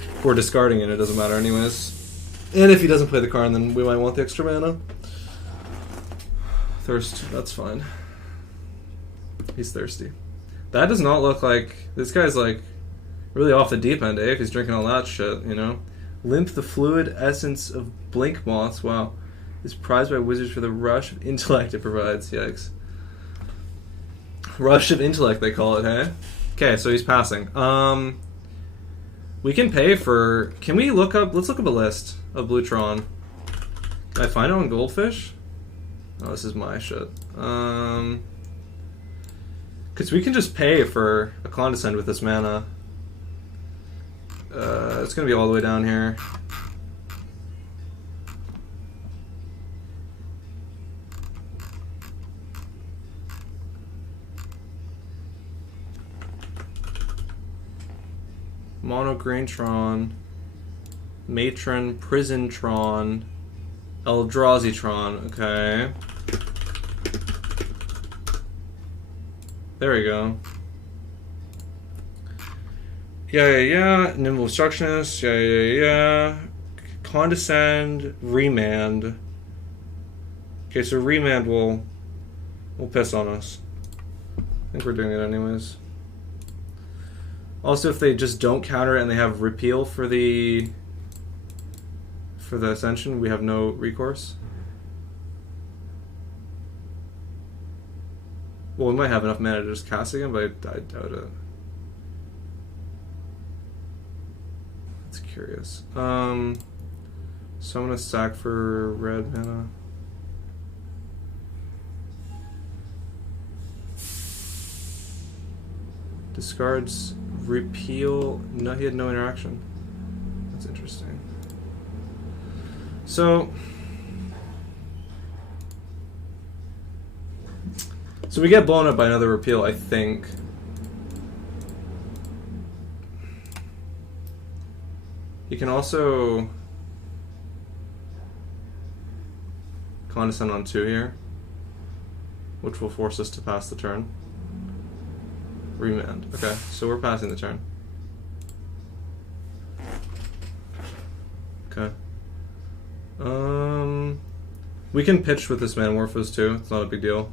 If we're discarding it, it doesn't matter anyways. And if he doesn't play the Karn, then we might want the extra mana. Thirst, that's fine. He's thirsty. That does not look like... This guy's like really off the deep end, eh? If he's drinking all that shit, you know? Limp the fluid essence of blink moths. Wow. Is prized by wizards for the rush of intellect it provides. Yikes. Rush of intellect, they call it, hey? Okay, so he's passing. We can pay for... Can we look up... Let's look up a list of Blutron. Can I find it on Goldfish? Oh, this is my shit. Because we can just pay for a Condescend with this mana. It's going to be all the way down here. Mono Greentron, Matron, Prisontron, Eldrazi-tron, okay. There we go. Yeah. Nimble Obstructionist, yeah. Condescend, Remand. Okay, so Remand will piss on us. I think we're doing it anyways. Also, if they just don't counter it and they have Repeal for the Ascension, we have no recourse. Well, we might have enough mana to just cast again, but I doubt it. That's curious. So I'm gonna sack for red mana. Discards Repeal. No, he had no interaction. That's interesting. So we get blown up by another Repeal, I think. He can also condescend on 2 here, which will force us to pass the turn. Remand. Okay, so we're passing the turn. Okay. We can pitch with this Manamorphose too. It's not a big deal.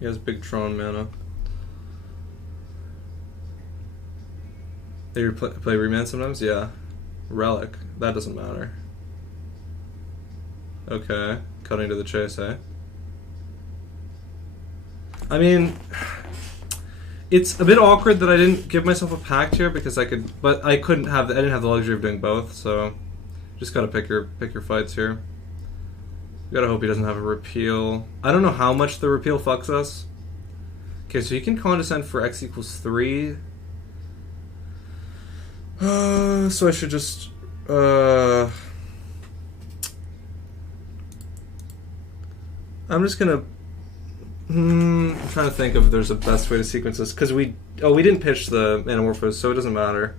He has big Tron mana. They play Remand sometimes? Yeah. Relic. That doesn't matter. Okay. Cutting to the chase, eh? I mean, it's a bit awkward that I didn't give myself a pact here because I could, but I couldn't have. I didn't have the luxury of doing both, so just gotta pick your fights here. We gotta hope he doesn't have a repeal. I don't know how much the repeal fucks us. Okay, so he can condescend for x equals 3. So I should just I'm just gonna. I'm trying to think if there's a best way to sequence this because we didn't pitch the Manamorphose, so it doesn't matter.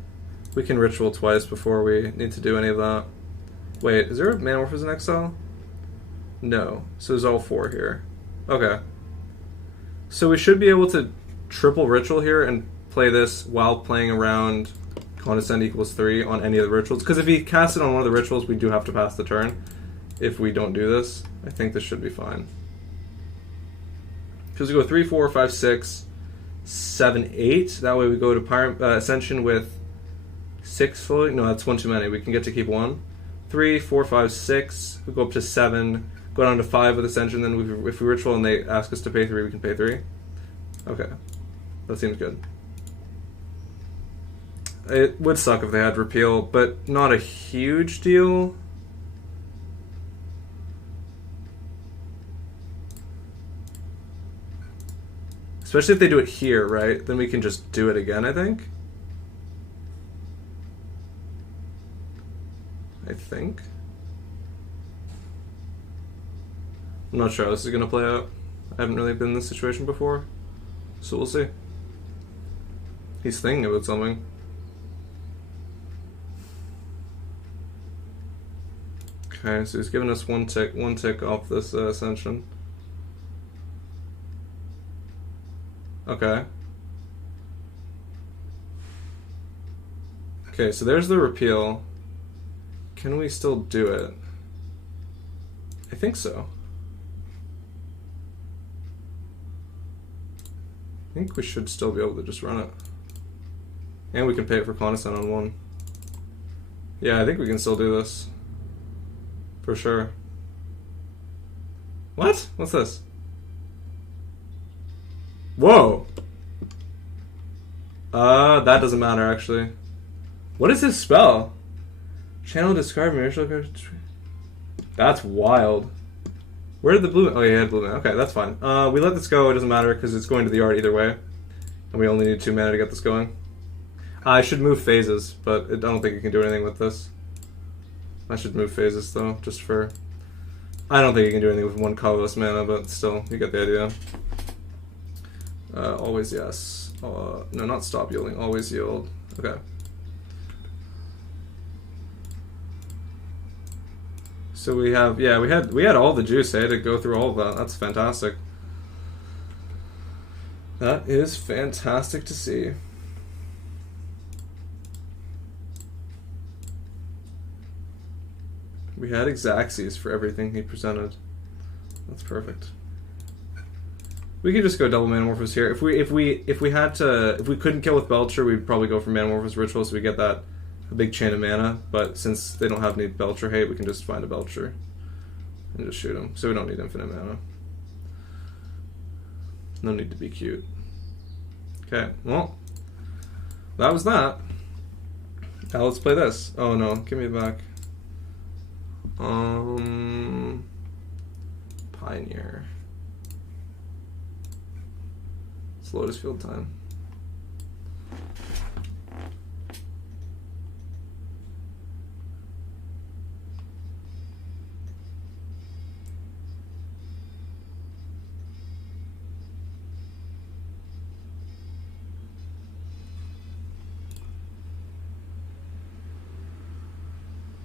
We can ritual twice before we need to do any of that. Wait, is there a Manamorphose in exile? No, so there's all 4 here. Okay, so we should be able to triple ritual here and play this while playing around condescend equals 3 on any of the rituals. Because if he casts it on one of the rituals, we do have to pass the turn. If we don't do this, I think this should be fine. Because we go 3, 4, 5, 6, 7, 8. That way we go to Ascension with 6 fully. No, that's 1 too many. We can get to keep 1. 3, 4, 5, 6. We go up to 7. Go down to 5 with Ascension. Then if we ritual and they ask us to pay 3, we can pay 3. Okay. That seems good. It would suck if they had repeal, but not a huge deal. Especially if they do it here, right? Then we can just do it again, I think. I'm not sure how this is going to play out. I haven't really been in this situation before. So we'll see. He's thinking about something. Okay, so he's giving us one tick off this Ascension. Okay. Okay, so there's the repeal. Can we still do it? I think so. I think we should still be able to just run it. And we can pay it for condescend on 1. Yeah, I think we can still do this. For sure. What? What's this? Whoa! That doesn't matter, actually. What is this spell? Channel discard miracle card. That's wild. Where did the blue... Oh, yeah, he had blue mana. Okay, that's fine. We let this go. It doesn't matter, because it's going to the yard either way. And we only need 2 mana to get this going. I should move phases, but I don't think you can do anything with this. I should move phases, though, just for... I don't think you can do anything with 1 colorless mana, but still, you get the idea. Always yes. No, not stop yielding. Always yield. Okay. So we have, yeah, we had all the juice, eh, to go through all of that. That's fantastic. That is fantastic to see. We had Xaxes for everything he presented. That's perfect. We could just go double Manamorphose here. If we couldn't kill with Belcher, we'd probably go for Manamorphose Ritual so we get that a big chain of mana. But since they don't have any Belcher hate, we can just find a Belcher and just shoot him. So we don't need infinite mana. No need to be cute. Okay, well, that was that. Now let's play this. Oh no, give me it back. Pioneer. It's Lotus Field time.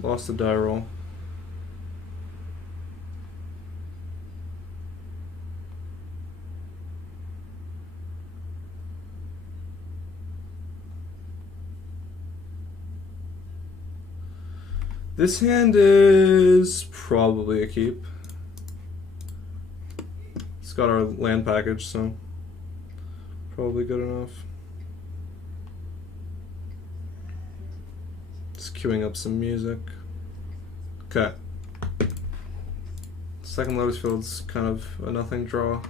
Lost the die roll. This hand is probably a keep. It's got our land package, so probably good enough. Just queuing up some music. Okay. Second Lotus Field's kind of a nothing draw.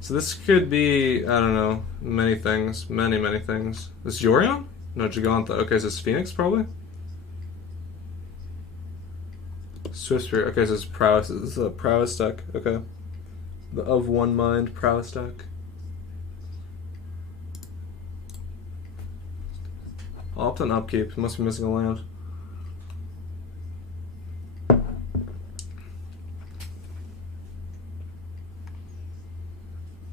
So this could be, I don't know, many things. Many things. This is Yorion? No, Gigantha. Okay, so it's Phoenix, probably? Swift Spirit. Okay, so it's Prowess. This is a Prowess deck. Okay. The Of One Mind Prowess deck. Opt and upkeep. Must be missing a land.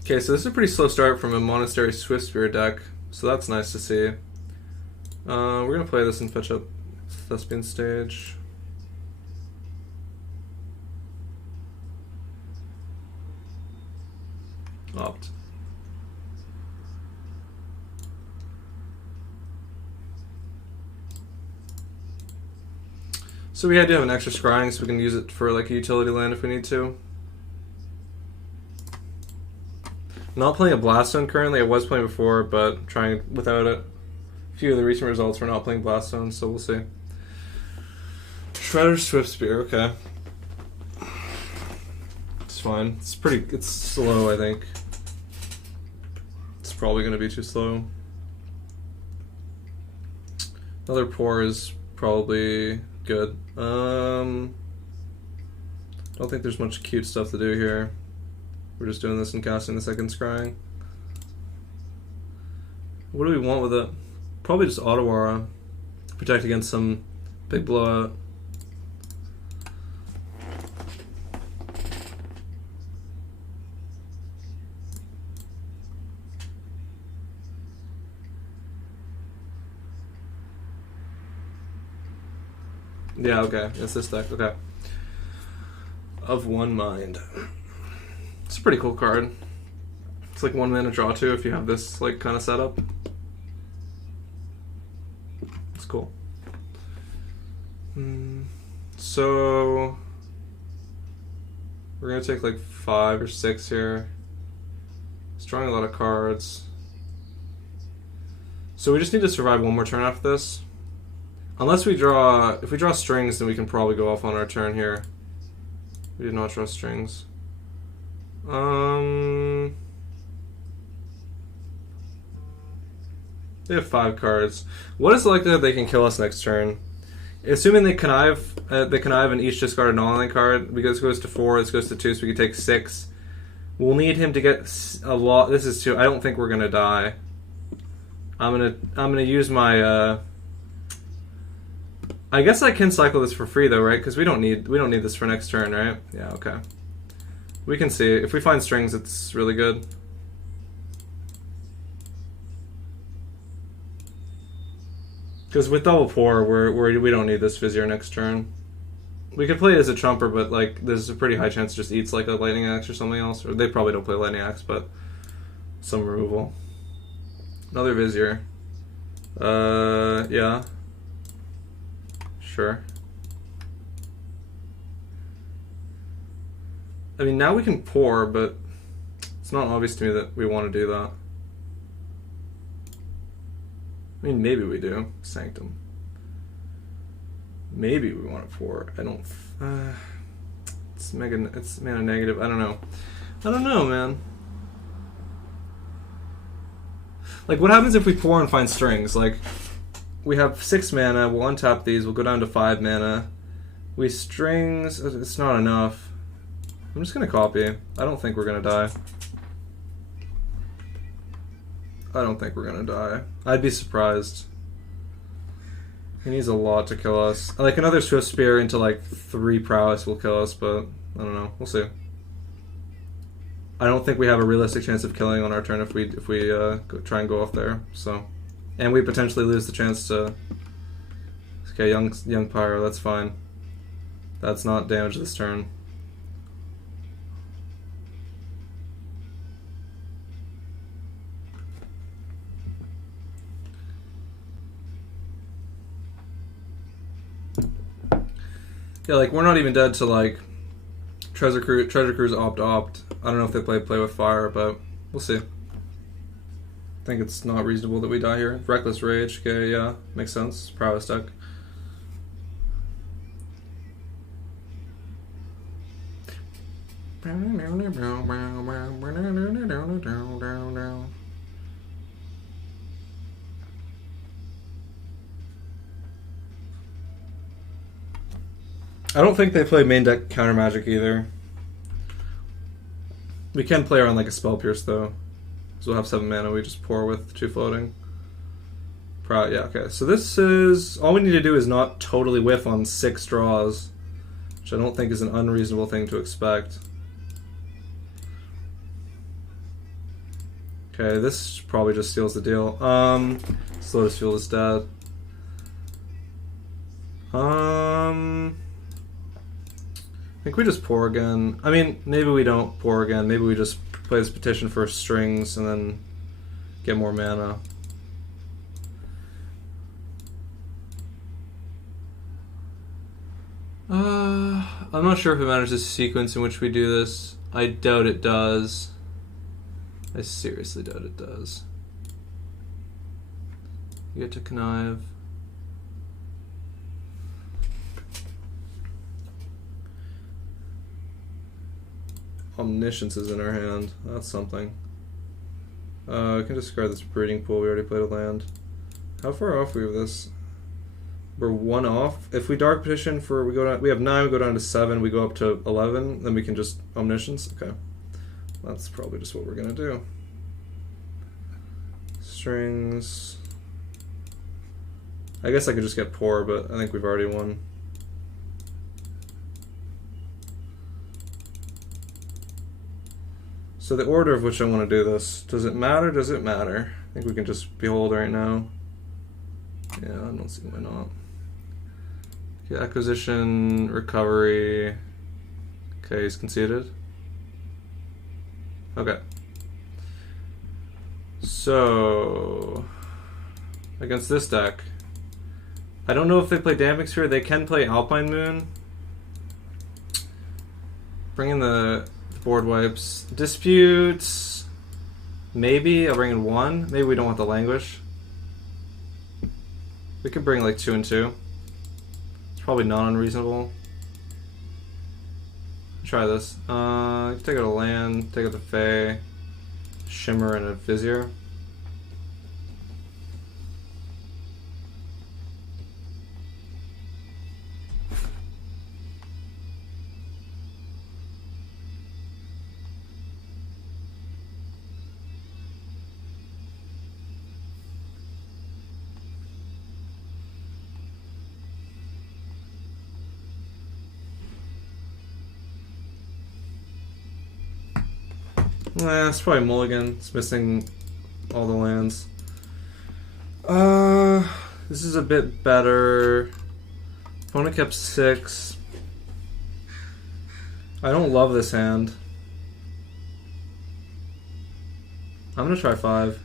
Okay, so this is a pretty slow start from a Monastery Swift Spirit deck, so that's nice to see. We're gonna play this and fetch up Thespian Stage. Opt. So we had to have an extra scrying so we can use it for like a utility land if we need to. Not playing a Blaststone currently. I was playing before, but trying without it. A few of the recent results were not playing Blaststone, so we'll see. Shredder Swift Spear, okay. It's fine. It's slow, I think. It's probably going to be too slow. Another pour is probably good. Don't think there's much cute stuff to do here. We're just doing this and casting the second scrying. What do we want with it? Probably just Ottawara. Protect against some big blowout. Yeah, okay. It's this deck. Okay. Of One Mind. It's a pretty cool card. It's like 1 mana draw 2 if you have this like kind of setup. It's cool. So we're gonna take like 5 or 6 here. It's drawing a lot of cards. So we just need to survive one more turn after this. Unless we draw, if we draw strings, then we can probably go off on our turn here. We did not draw strings. They have 5 cards. What is the likelihood they can kill us next turn? Assuming they connive and each discard a non-land card, because this goes to 4, this goes to 2, so we can take 6. We'll need him to get a lot. This is 2. I don't think we're gonna die. I'm gonna use my. I guess I can cycle this for free though, right? Because we don't need this for next turn, right? Yeah, okay. We can see if we find strings, it's really good. Because with double pour, we don't need this Vizier next turn. We could play it as a trumper, but like there's a pretty high chance it just eats like a lightning axe or something else. Or they probably don't play lightning axe, but some removal. Another Vizier. Yeah. Sure. I mean, now we can pour, but it's not obvious to me that we want to do that. I mean, maybe we do. Sanctum. Maybe we want to pour. I don't. It's mana negative. I don't know. I don't know, man. Like, what happens if we pour and find strings? Like, we have 6 mana. We'll untap these. We'll go down to 5 mana. We strings. It's not enough. I'm just gonna copy. I don't think we're gonna die. I don't think we're gonna die. I'd be surprised. He needs a lot to kill us. Like another Swift Spear into like 3 prowess will kill us, but I don't know. We'll see. I don't think we have a realistic chance of killing on our turn if we try and go off there. So, and we potentially lose the chance to. Okay, young pyro. That's fine. That's not damage this turn. Yeah, like we're not even dead to like Treasure Cruise opt. I don't know if they play with fire, but we'll see. I think it's not reasonable that we die here. Reckless Rage, okay, yeah, makes sense. Prowess deck. I don't think they play main deck counter magic either. We can play around like a Spell Pierce though. So we'll have 7 mana, we just pour with 2 floating. Yeah, okay. So this is... all we need to do is not totally whiff on 6 draws, which I don't think is an unreasonable thing to expect. Okay, this probably just seals the deal. Slotus Fuel is dead. I think we just pour again. I mean, maybe we don't pour again. Maybe we just play this Petition for strings and then get more mana. I'm not sure if it matters the sequence in which we do this. I doubt it does. I seriously doubt it does. You get to connive. Omniscience is in our hand. That's something. We can discard this breeding pool. We already played a land. How far off are we with this? We're 1 off. If we Dark Petition for we have 9, we go down to 7, we go up to 11, then we can just Omniscience. Okay. That's probably just what we're gonna do. Strings. I guess I could just get Pour, but I think we've already won. So the order of which I want to do this, does it matter? Does it matter? I think we can just Behold right now. Yeah, I don't see why not. Okay, acquisition, recovery. Okay, he's conceded. Okay. So, against this deck, I don't know if they play Damping Sphere. They can play Alpine Moon. Bring in the board wipes. Disputes. Maybe I'll bring in 1. Maybe we don't want the Languish. We could bring like 2 and 2. It's probably not unreasonable. Try this. Take out a land, take out the Fae, Shimmer, and a Vizier. It's probably Mulligan. It's missing all the lands. This is a bit better. Opponent kept 6. I don't love this hand. I'm gonna try 5.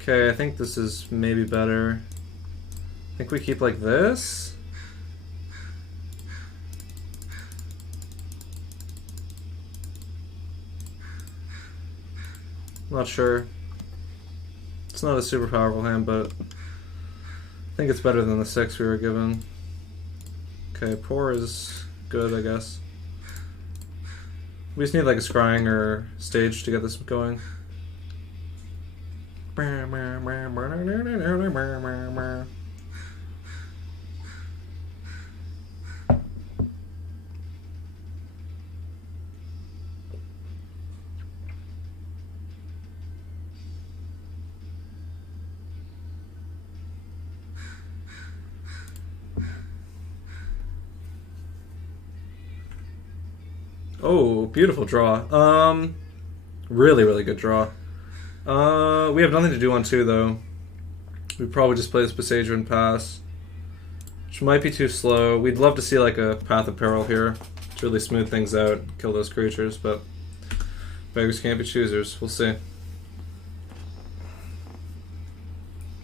Okay, I think this is maybe better. I think we keep like this. Not sure. It's not a super powerful hand, but I think it's better than the 6 we were given. Okay, Pour is good, I guess. We just need like a Scrying or Stage to get this going. Oh, beautiful draw. Really, really good draw. We have nothing to do on 2, though. We'd probably just play this Besage and pass. Which might be too slow. We'd love to see like a Path of Peril here to really smooth things out, kill those creatures, but beggars can't be choosers. We'll see.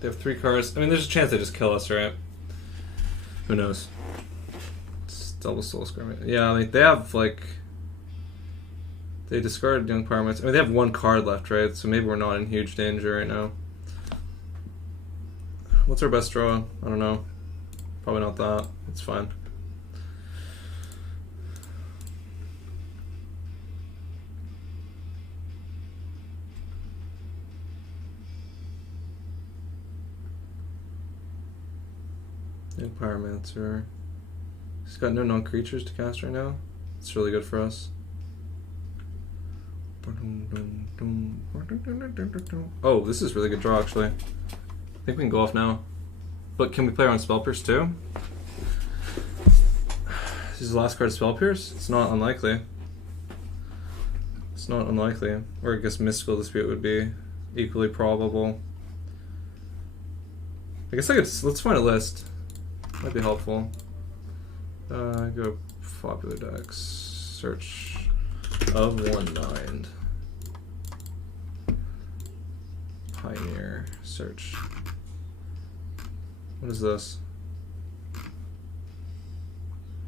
They have 3 cards. I mean, there's a chance they just kill us, right? Who knows? It's double Soul Skirmish. Yeah, like they have like... They discarded Young Parliaments. I mean, they have 1 card left, right? So maybe we're not in huge danger right now. What's our best draw? I don't know. Probably not that. It's fine. Young Pyromancer. He's got no non-creatures to cast right now. It's really good for us. Oh, this is really good draw, actually. I think we can go off now. But can we play around Spell Pierce too? This is the last card of Spell Pierce? It's not unlikely. It's not unlikely. Or I guess Mystical Dispute would be equally probable. I guess I could... Let's find a list. Might be helpful. Go popular decks. Search of 1/9. Pioneer. Search. What is this?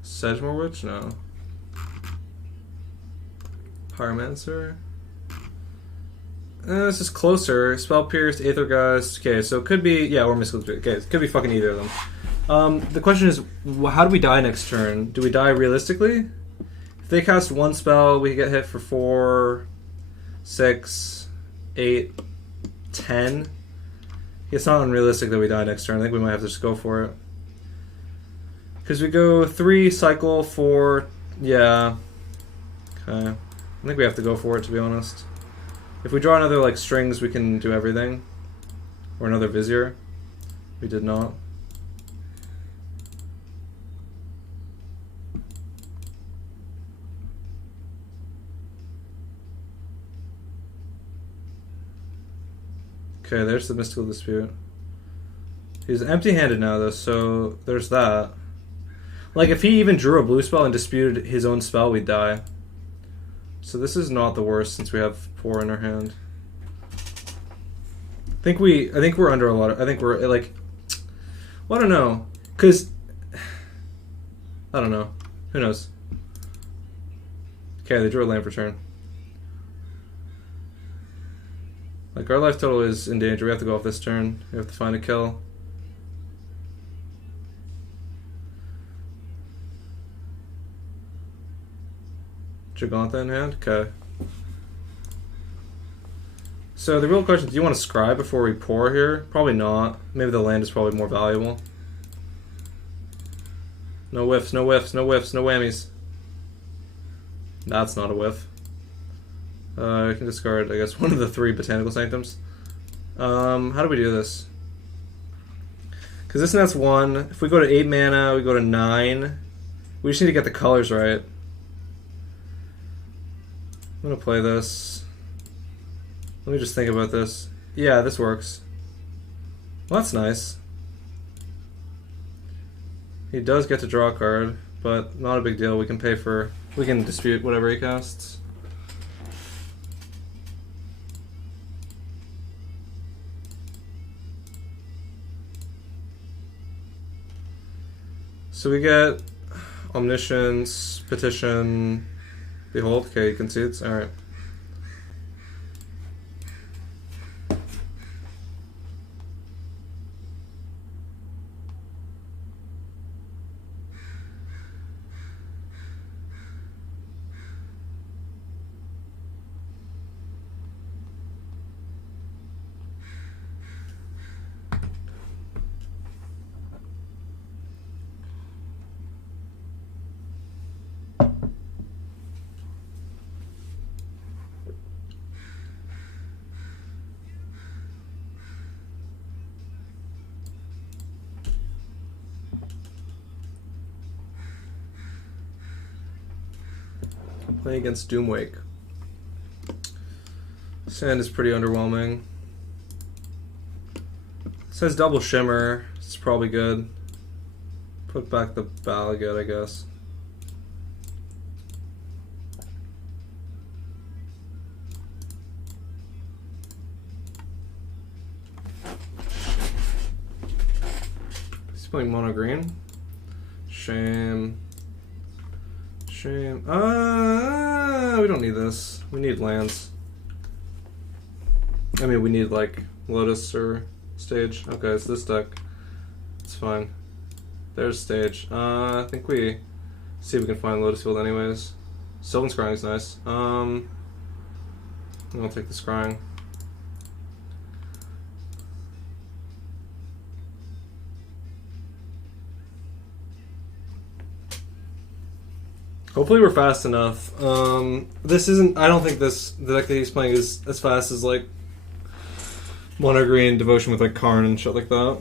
Sedgemoor Witch? No. Pyromancer? This is closer. Spell Pierce, Aethergast. Okay, so it could be... Yeah, or Mystical Dispute. Okay, it could be fucking either of them. The question is, how do we die next turn? Do we die realistically? If they cast 1 spell, we get hit for 4, 6, 8, 10. It's not unrealistic that we die next turn. I think we might have to just go for it. Because we go 3, cycle, 4, yeah. Okay. I think we have to go for it, to be honest. If we draw another, like, strings, we can do everything. Or another Vizier. We did not. Okay, there's the Mystical Dispute. He's empty-handed now, though, so there's that. Like, if he even drew a blue spell and disputed his own spell, we'd die. So this is not the worst, since we have 4 in our hand. I think we're under a lot of... I think we're, like... Well, I don't know. Because... I don't know. Who knows? Okay, they drew a land for turn. Like, our life total is in danger. We have to go off this turn. We have to find a kill. Giganta in hand? Okay. So the real question is, do you want to scry before we pour here? Probably not. Maybe the land is probably more valuable. No whiffs, no whiffs, no whiffs, no whammies. That's not a whiff. I can discard, I guess, one of the 3 Botanical Sanctums. How do we do this? Because this net's 1. If we go to 8 mana, we go to 9. We just need to get the colors right. I'm going to play this. Let me just think about this. Yeah, this works. Well, that's nice. He does get to draw a card, but not a big deal. We can pay for... We can dispute whatever he casts. So we get Omniscience, Petition, Behold. Okay, he concedes. Alright. Playing against Doomwake. Sand is pretty underwhelming. It says double shimmer. It's probably good. Put back the Balagate, I guess. He's playing mono green. Shame. Shame. We don't need this. We need lands. I mean, we need like Lotus or Stage. Okay, it's this deck. It's fine. There's Stage. I think we see if we can find Lotus Field anyways. Sylvan Scrying is nice. I'll take the Scrying. Hopefully we're fast enough. This isn't. I don't think the deck that he's playing is as fast as like Mono Green Devotion with like Karn and shit like that.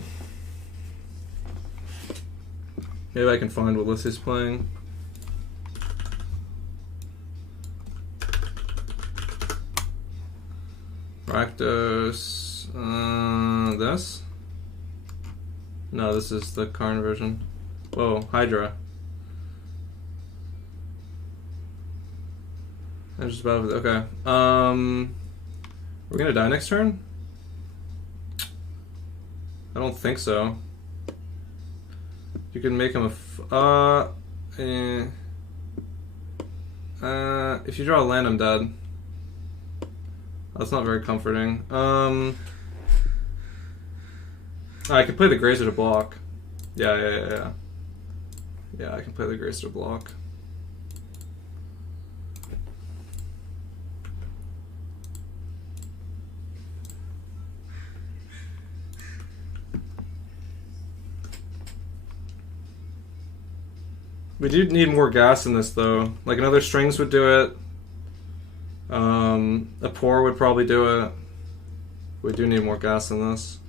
Maybe I can find what list he's playing. Rakdos. This? No, this is the Karn version. Whoa, Hydra. I'm just about okay. We're gonna die next turn? I don't think so. You can make him if you draw a land, I'm dead. That's not very comforting. I can play the Grazer to block. Yeah, I can play the Grazer to block. We do need more gas in this, though. Like, another Strings would do it. A Pour would probably do it. We do need more gas in this.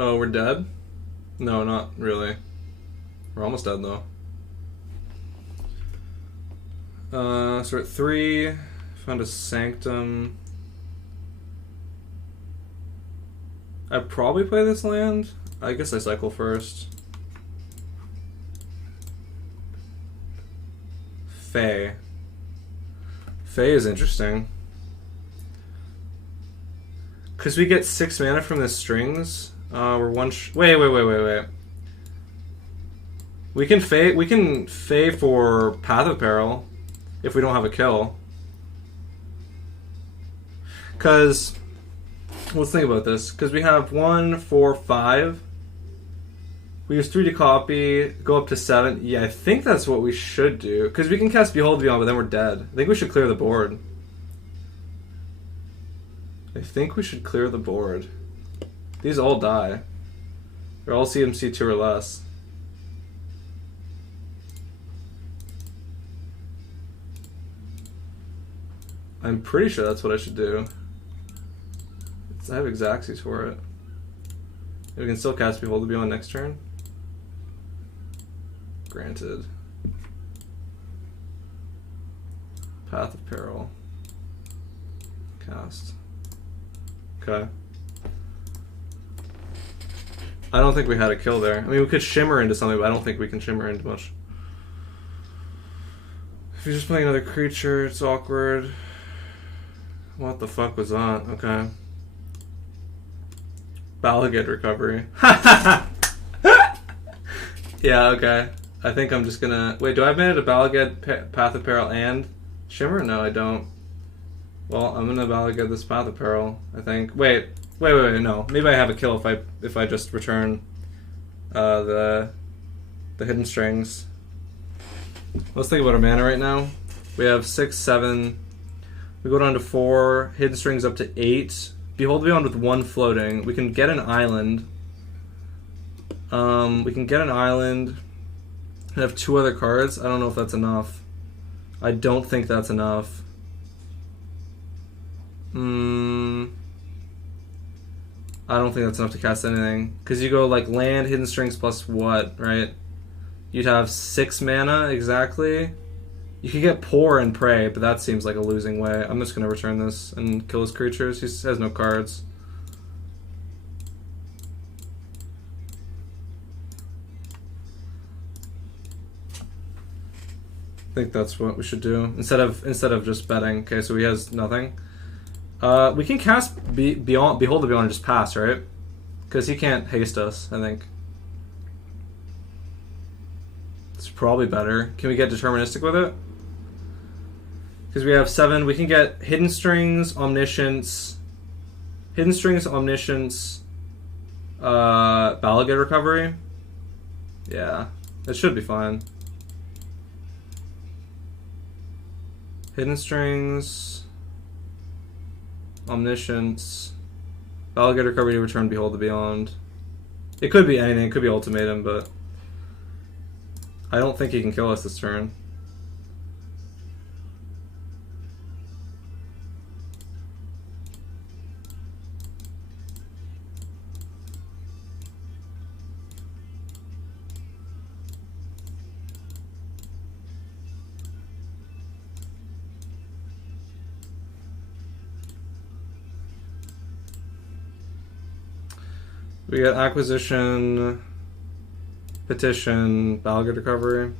Oh, we're dead? No, not really. We're almost dead, though. So we're at 3. Found a Sanctum. I'd probably play this land. I guess I cycle first. Fae. Fae is interesting. Because we get 6 mana from the Strings. We're one. Wait. We can Fae for Path of Peril if we don't have a kill. Because let's think about this. Because we have 1, 4, 5. We use 3 to copy, go up to 7. Yeah, I think that's what we should do. Because we can cast Behold Beyond, but then we're dead. I think we should clear the board. These all die. They're all CMC 2 or less. I'm pretty sure that's what I should do. I have Xaxis for it. We can still cast Behold to be on next turn. Granted. Path of Peril. Cast. Okay. I don't think we had a kill there. I mean, we could shimmer into something, but I don't think we can shimmer into much. If you're just playing another creature, it's awkward. What the fuck was that? Okay. Balagate recovery. Yeah, okay. I think I'm just gonna... Wait, do I have mana to Balagad, Path of Peril, and Shimmer? No, I don't. Well, I'm gonna Balagad this Path of Peril, I think. Wait, no. Maybe I have a kill if I just return the Hidden Strings. Let's think about our mana right now. We have 6, 7. We go down to 4. Hidden Strings up to 8. Behold Beyond with 1 floating. We can get an island. We can get an island and have 2 other cards. I don't know if that's enough. I don't think that's enough. I don't think that's enough to cast anything. Because you go like land, Hidden Strings plus what, right? You'd have 6 mana exactly. You could get Pour and Pray, but that seems like a losing way. I'm just going to return this and kill his creatures. He has no cards. I think that's what we should do instead of just betting. Okay, so he has nothing. We can cast Behold the Beyond and just pass, right? Because he can't haste us, I think. It's probably better. Can we get Deterministic with it? Because we have 7. We can get Hidden Strings, Omniscience, Balagad Recovery. Yeah, that should be fine. Hidden Strings, Omniscience, Balagad Recovery to return Behold the Beyond. It could be anything. It could be Ultimatum, but I don't think he can kill us this turn. We got Acquisition, Petition, Balagad Recovery.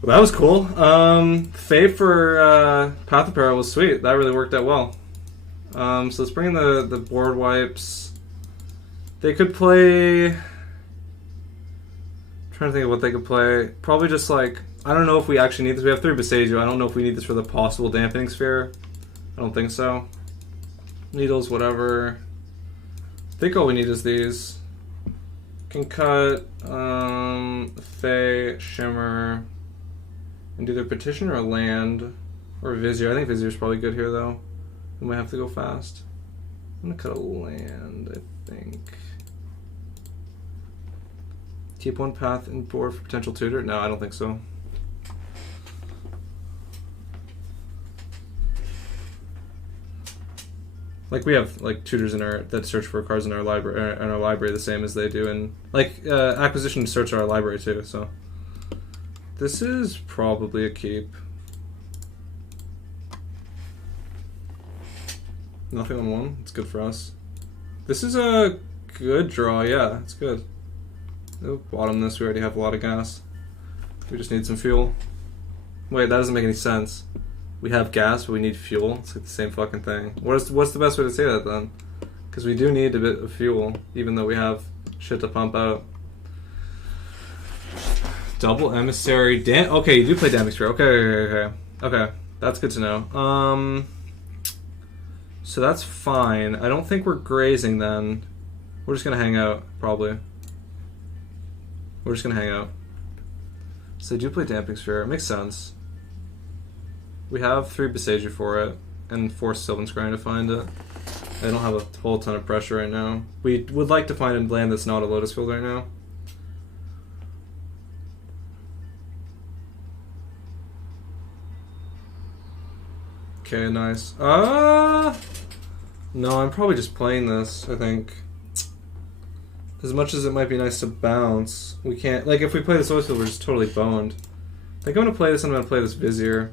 Well, that was cool. Fave for Path of Peril was sweet. That really worked out well. So let's bring in the board wipes. They could play... I'm trying to think of what they could play. Probably just like... I don't know if we actually need this. We have 3 Besagio. I don't know if we need this for the possible Dampening Sphere. I don't think so. Needles, whatever. I think all we need is these. Can cut Fae, Shimmer, and do their Petition or land or Vizier. I think Vizier is probably good here though. We might have to go fast. I'm gonna cut a land, I think. Keep 1 path and board for potential tutor? No, I don't think so. Like we have like tutors in our that search for cards in our library the same as they do, and like acquisition search our library too. So this is probably a keep. Nothing on 1. It's good for us. This is a good draw. Yeah, it's good. We'll bottom this. We already have a lot of gas. We just need some fuel. Wait, that doesn't make any sense. We have gas, but we need fuel. It's like the same fucking thing. What's the best way to say that then? Because we do need a bit of fuel, even though we have shit to pump out. Double Emissary. Okay, you do play Damage Sphere. Okay. That's good to know. So that's fine. I don't think we're grazing then. We're just gonna hang out, probably. We're just gonna hang out. So they do play Damping Sphere. It makes sense. We have 3 Besagio for it, and 4 Sylvan Scrying to find it. I don't have a whole ton of pressure right now. We would like to find a land that's not a Lotus Field right now. Okay, nice. No, I'm probably just playing this, I think. As much as it might be nice to bounce, we can't... Like, if we play this Lotus Field, we're just totally boned. I think I'm going to play this, and I'm going to play this Vizier.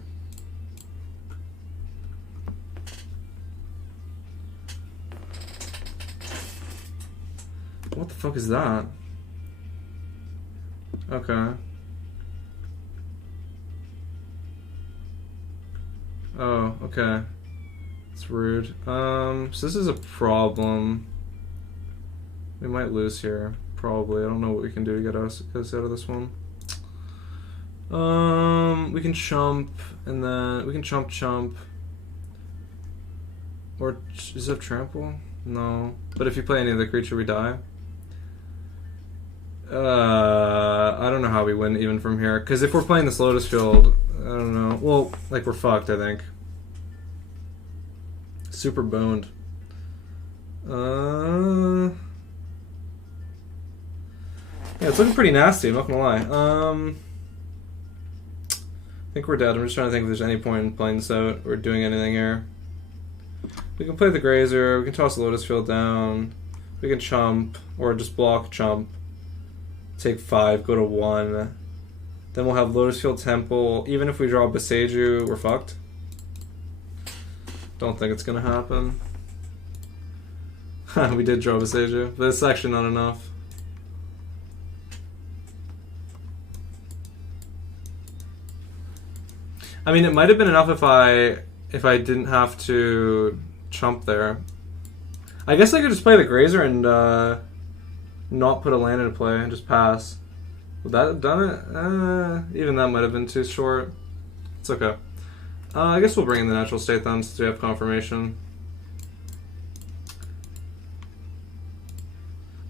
What the fuck is that? Okay. Oh, okay. It's rude. So this is a problem. We might lose here. Probably. I don't know what we can do to get us out of this one. We can chump, and then we can chump. Or does it have trample? No. But if you play any other creature, we die. I don't know how we win even from here. Because if we're playing this Lotus Field, I don't know. Well, like, we're fucked, I think. Super boned. Yeah, it's looking pretty nasty, I'm not gonna lie. I think we're dead. I'm just trying to think if there's any point in playing this out or doing anything here. We can play the Grazer, we can toss the Lotus Field down, we can chump, or just block chump. Take 5, go to 1. Then we'll have Lotus Field Temple. Even if we draw Boseiju, we're fucked. Don't think it's gonna happen. We did draw Boseiju, but it's actually not enough. I mean, it might have been enough if I didn't have to chump there. I guess I could just play the Grazer and not put a land into play and just pass. Would that have done it? Even that might have been too short. It's okay. I guess we'll bring in the Natural State then, since we have confirmation.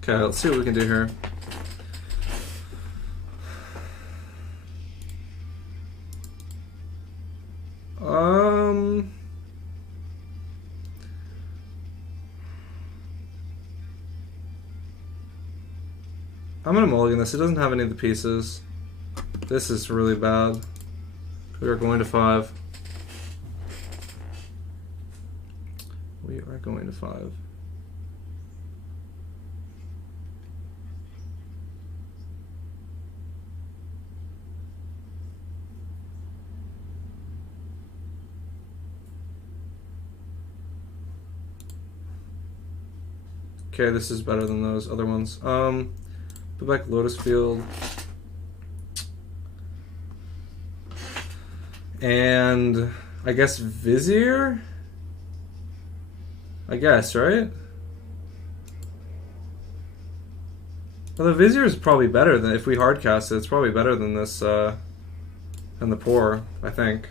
Okay, let's see what we can do here. I'm gonna mulligan this. It doesn't have any of the pieces. This is really bad. We are going to 5. We are going to 5. Okay, this is better than those other ones. Put back Lotus Field. And I guess Vizier? I guess, right? Well, the Vizier is probably better than, if we hardcast it, it's probably better than this, than the Pour, I think.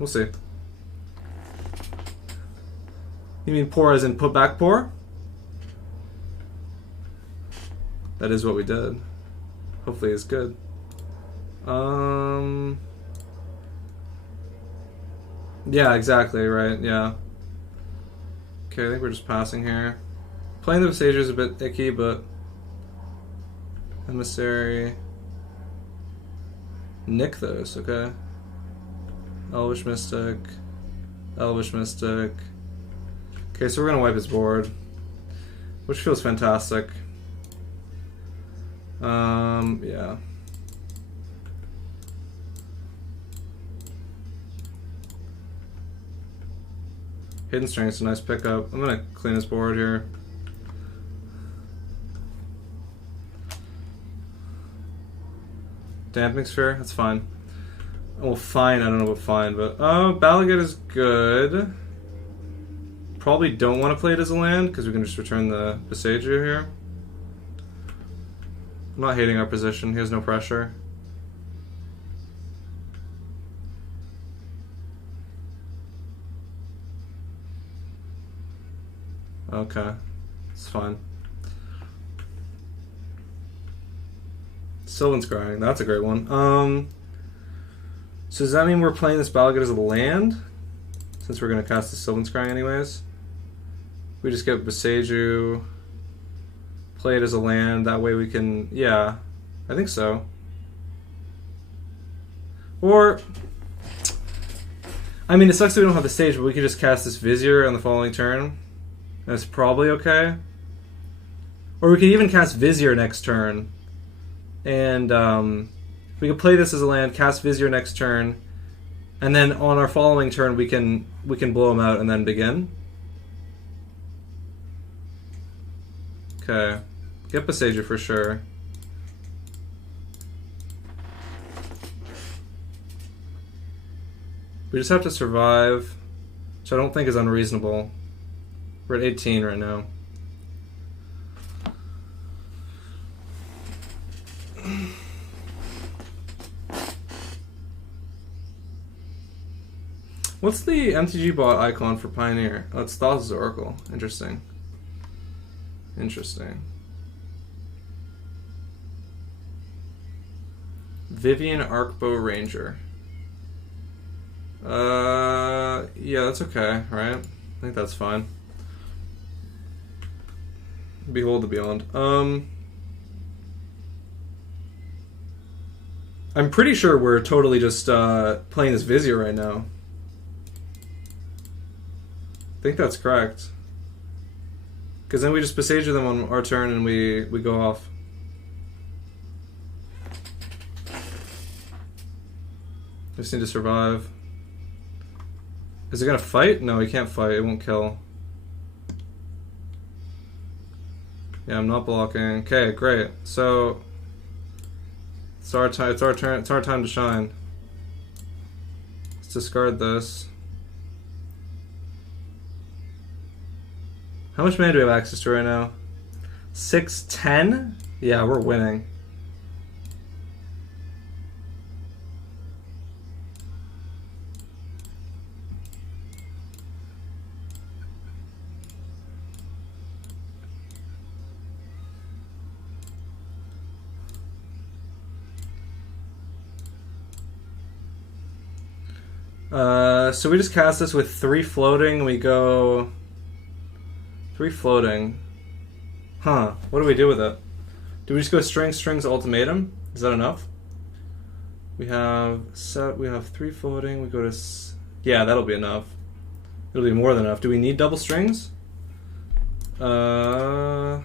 We'll see. You mean Pour as in put back Pour? That is what we did. Hopefully it's good. Yeah, exactly, right, yeah. Okay, I think we're just passing here. Playing the Boseiju is a bit icky, but... Emissary... Nykthos, okay. Elvish Mystic. Elvish Mystic. Okay, so we're gonna wipe his board. Which feels fantastic. Yeah. Hidden Strength's a nice pickup. I'm gonna clean his board here. Damping Sphere, that's fine. Well, fine, I don't know about fine, but... Oh, Balagat is good. Probably don't want to play it as a land, because we can just return the Boseiju here. I'm not hating our position, he has no pressure. Okay, it's fine. Sylvan Scrying, that's a great one. So does that mean we're playing this Balagat as a land? Since we're going to cast the Sylvan Scrying anyways? We just get Boseiju, play it as a land, that way we can... Yeah, I think so. Or... I mean, it sucks that we don't have the stage, but we could just cast this Vizier on the following turn. That's probably okay. Or we could even cast Vizier next turn. And we could play this as a land, cast Vizier next turn, and then on our following turn we can blow him out and then begin. Okay. Get Boseiju for sure. We just have to survive, which I don't think is unreasonable. We're at 18 right now. What's the MTG bot icon for Pioneer? Oh, it's Thassa's Oracle. Interesting. Interesting. Vivian Arcbow Ranger. Yeah, that's okay, right? I think that's fine. Behold the Beyond. I'm pretty sure we're totally just playing this Vizier right now. I think that's correct. Because then we just Besieger them on our turn and we go off. Just need to survive. Is it gonna fight? No, he can't fight. It won't kill. Yeah, I'm not blocking. Okay, great. So it's our time. It's our turn. It's our time to shine. Let's discard this. How much mana do we have access to right now? 610? Yeah, we're winning. So we just cast this with 3 floating. We go 3 floating. Huh? What do we do with it? Do we just go strings ultimatum? Is that enough? We have 3 floating. We go to yeah, that'll be enough. It'll be more than enough. Do we need double strings? Guess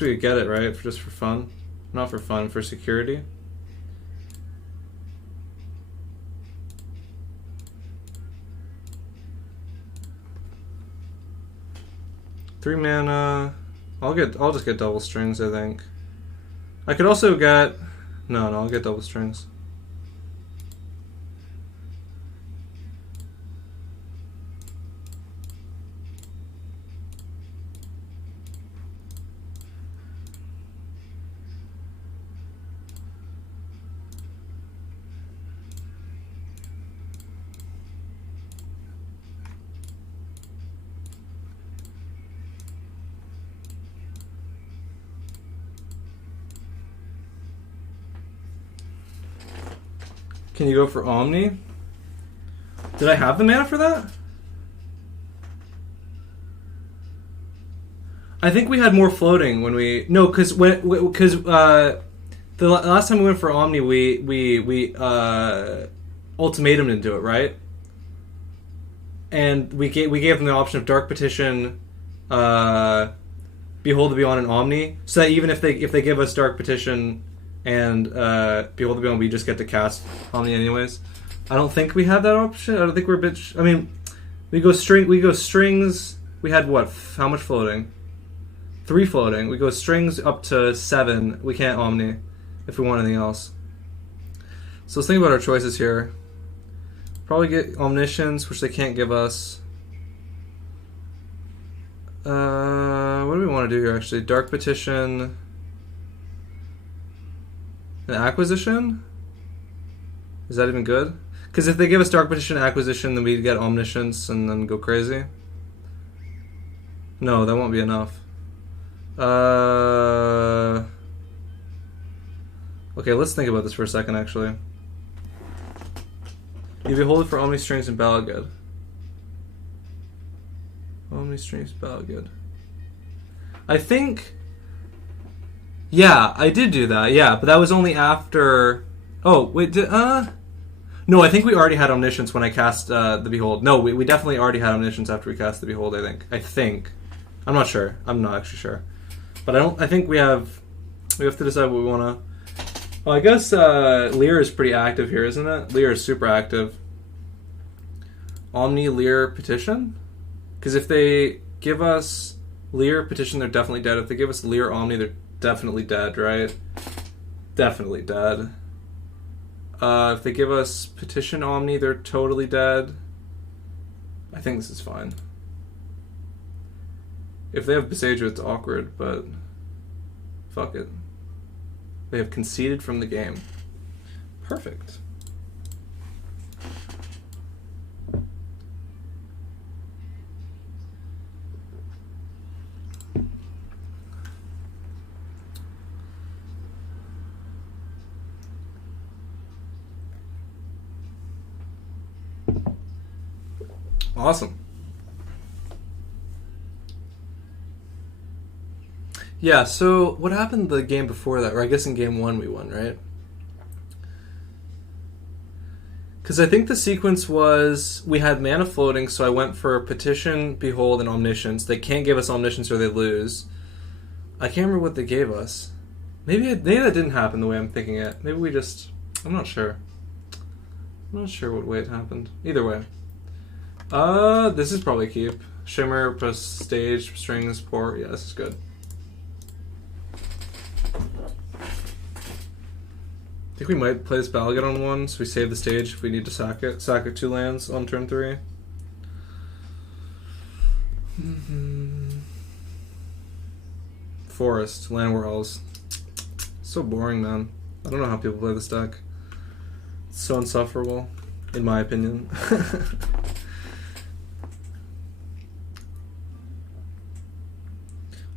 we could get it, right? Just for fun, not for fun, for security. Three mana. I'll just get double strings, I think. I could also get no, I'll get double strings. Can you go for Omni? Did I have the mana for that? I think we had more floating when we because the last time we went for Omni we ultimatum didn't do it, right? And we gave them the option of Dark Petition, Behold the Beyond, and Omni, so that even if they give us Dark Petition and Behold the Beyond, we just get to cast Omni anyways. I don't think we have that option. I don't think we're a bit. I mean, we go strings. We had what? How much floating? 3 floating. We go strings up to 7. We can't Omni if we want anything else. So let's think about our choices here. Probably get Omniscience, which they can't give us. What do we want to do here, actually? Dark Petition. An Acquisition? Is that even good? Because if they give us Dark Petition Acquisition, then we get Omniscience and then go crazy. No, that won't be enough. Okay, let's think about this for a second, actually. You behold it for Omni Strings and Balagud. Omni Strings, Balagud. I think... Yeah, I did do that, yeah, but that was only after... Oh, wait, No, I think we already had Omniscience when I cast the Behold. No, we definitely already had Omniscience after we cast the Behold, I think. I'm not sure. I'm not actually sure. But I think we have to decide what we want to... Well, I guess Lear is pretty active here, isn't it? Lear is super active. Omni, Lear, Petition? Because if they give us Lear, Petition, they're definitely dead. If they give us Lear, Omni, they're definitely dead, right? Definitely dead. If they give us Petition Omni, they're totally dead. I think this is fine. If they have Besage, it's awkward, but fuck it. They have conceded from the game. Perfect. Awesome. Yeah, so what happened the game before that? Or I guess in game 1 we won, right? Because I think the sequence was we had mana floating, so I went for Petition, Behold, and Omniscience. They can't give us Omniscience or they lose. I can't remember what they gave us. Maybe that didn't happen the way I'm thinking it. Maybe we just... I'm not sure. I'm not sure what way it happened. Either way. This is probably keep. Shimmer plus stage, strings, port. Yeah, this is good. I think we might play this Balgat on 1, so we save the stage if we need to sack it. Sack it 2 lands on turn 3. Forest, land whirls. So boring, man. I don't know how people play this deck. It's so insufferable, in my opinion.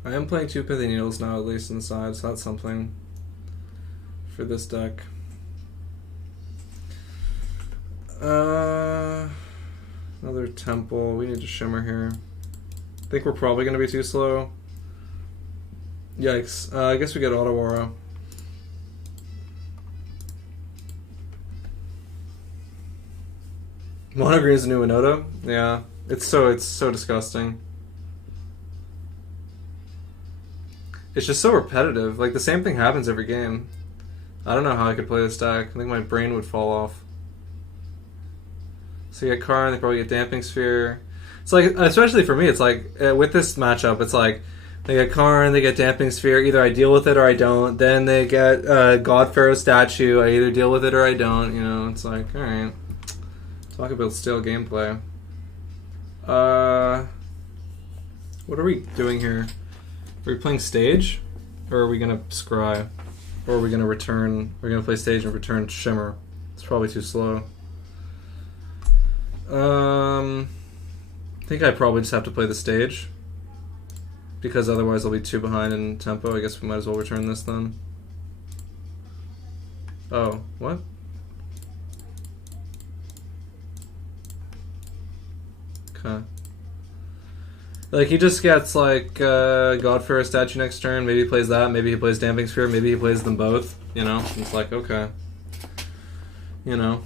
I am playing 2 Pithy Needles now, at least on the side, so that's something for this deck. Another Temple. We need to Shimmer here. I think we're probably going to be too slow. Yikes. I guess we get Otawara. Mono green is a new Winota? Yeah. It's so disgusting. It's just so repetitive. Like, the same thing happens every game. I don't know how I could play this deck. I think my brain would fall off. So you get Karn, they probably get Damping Sphere. It's like, especially for me, it's like, with this matchup, it's like, they get Karn, they get Damping Sphere, either I deal with it or I don't. Then they get God Pharaoh Statue, I either deal with it or I don't. You know, it's like, alright. Talk about stale gameplay. What are we doing here? Are we playing stage? Or are we going to scry? Or are we going to return... We're going to play stage and return Shimmer. It's probably too slow. I think I probably just have to play the stage. Because otherwise I'll be 2 behind in tempo. I guess we might as well return this then. Oh, what? Okay. Like, he just gets, like, God Pharaoh Statue next turn. Maybe he plays that. Maybe he plays Damping Sphere. Maybe he plays them both. You know? It's like, okay. You know.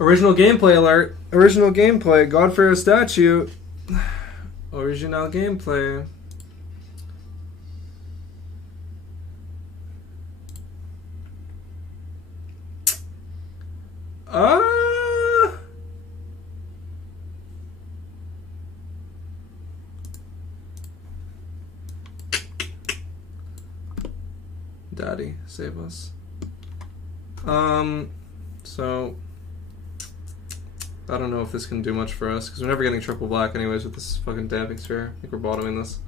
Original gameplay alert. Original gameplay. God Pharaoh Statue. Original gameplay. Daddy, save us. So I don't know if this can do much for us because we're never getting triple black anyways with this fucking Damping Sphere. I think we're bottoming this.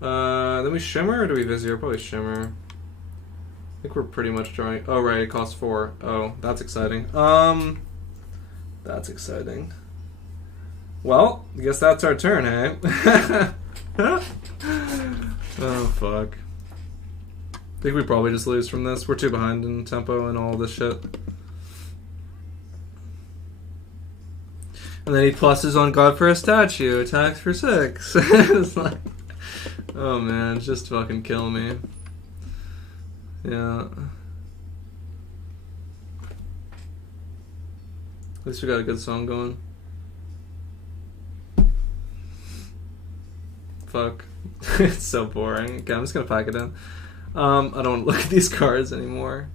Then we Shimmer or do we Vizier? Probably Shimmer. I think we're pretty much drawing. Oh right, it costs 4. Oh, that's exciting. That's exciting. Well, I guess that's our turn, hey? Oh fuck. I think we probably just lose from this. We're 2 behind in tempo and all this shit. And then he pluses on God Pharaoh Statue, attacks for 6. It's like, oh man, just fucking kill me. Yeah. At least we got a good song going. Fuck. It's so boring. Okay, I'm just gonna pack it in. I don't want to look at these cards anymore.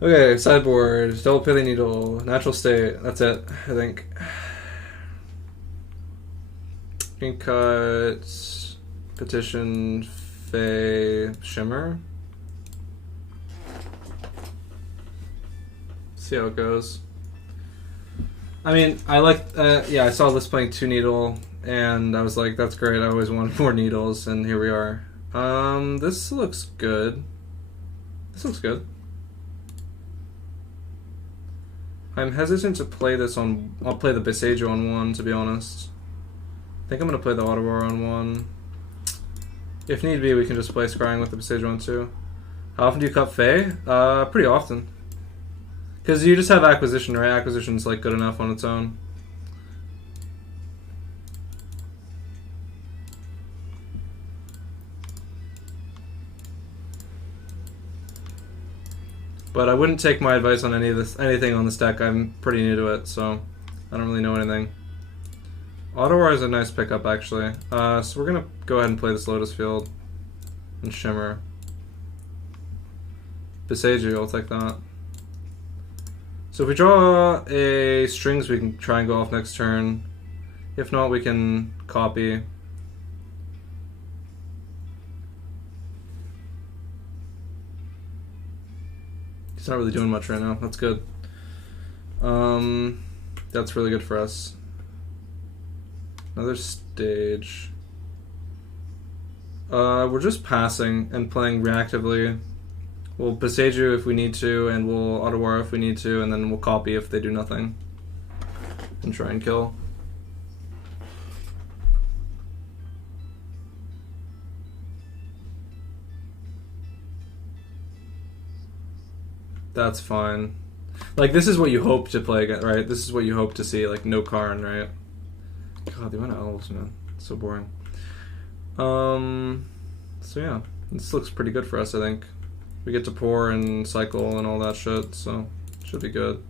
Okay, sideboard, double Pithy Needle, natural state. That's it, I think. Green cut, petition, Fey, Shimmer. See how it goes. I mean, I like, yeah, I saw this playing 2 needle, and I was like, that's great, I always wanted more needles, and here we are. This looks good. This looks good. I'm hesitant to play this on, I'll play the Besagio on 1, to be honest. I think I'm going to play the Ottawa on 1. If need be, we can just play Scrying with the Besagio on 2. How often do you cut Fey? Pretty often. Because you just have Acquisition, right? Acquisition's like good enough on its own. But I wouldn't take my advice on anything on this deck. I'm pretty new to it, so I don't really know anything. Ottawa is a nice pickup, actually. So we're gonna go ahead and play this Lotus Field and Shimmer. Besagio, I'll take that. So if we draw a strings, we can try and go off next turn. If not, we can copy. He's not really doing much right now. That's good. That's really good for us. Another stage. We're just passing and playing reactively. We'll Besagio if we need to, and we'll Ottawa if we need to, and then we'll copy if they do nothing. And try and kill. That's fine. Like, this is what you hope to play against, right? This is what you hope to see, like, no Karn, right? God, the amount of elves, man. It's so boring. So yeah. This looks pretty good for us, I think. We get to pour and cycle and all that shit, so should be good.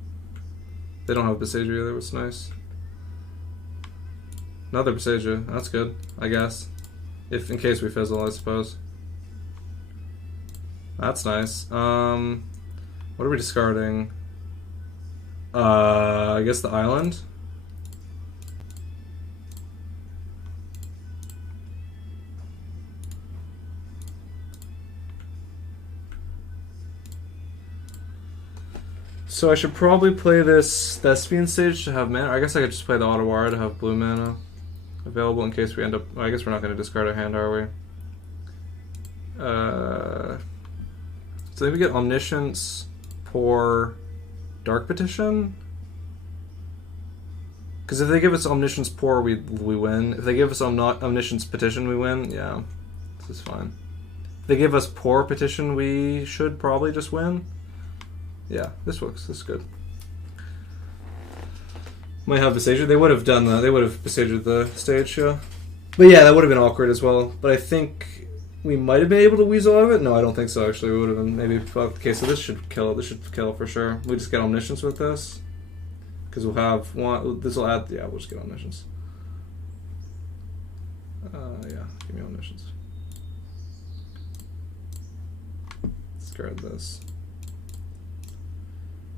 They don't have Besagio either, which is nice. Another Besagio, that's good, I guess. If in case we fizzle, I suppose. That's nice. What are we discarding? I guess the island. So I should probably play this Thespian stage to have mana. I guess I could just play the Ottawa to have blue mana available in case we end up... I guess we're not going to discard our hand, are we? So then we get Omniscience, Pour, Dark Petition? Because if they give us Omniscience Pour, we win. If they give us Omniscience Petition, we win. Yeah, this is fine. If they give us Pour Petition, we should probably just win. Yeah, this works. This is good. Might have Besagio. They would have done that. They would have Besagioed the stage, yeah. But yeah, that would have been awkward as well. But I think we might have been able to weasel out of it. No, I don't think so, actually. We would have been maybe fucked. Okay, so this should kill. This should kill for sure. We just get Omniscience with this. Because we'll have one. This will add. Yeah, we'll just get Omniscience. Yeah, give me Omniscience. Discard this.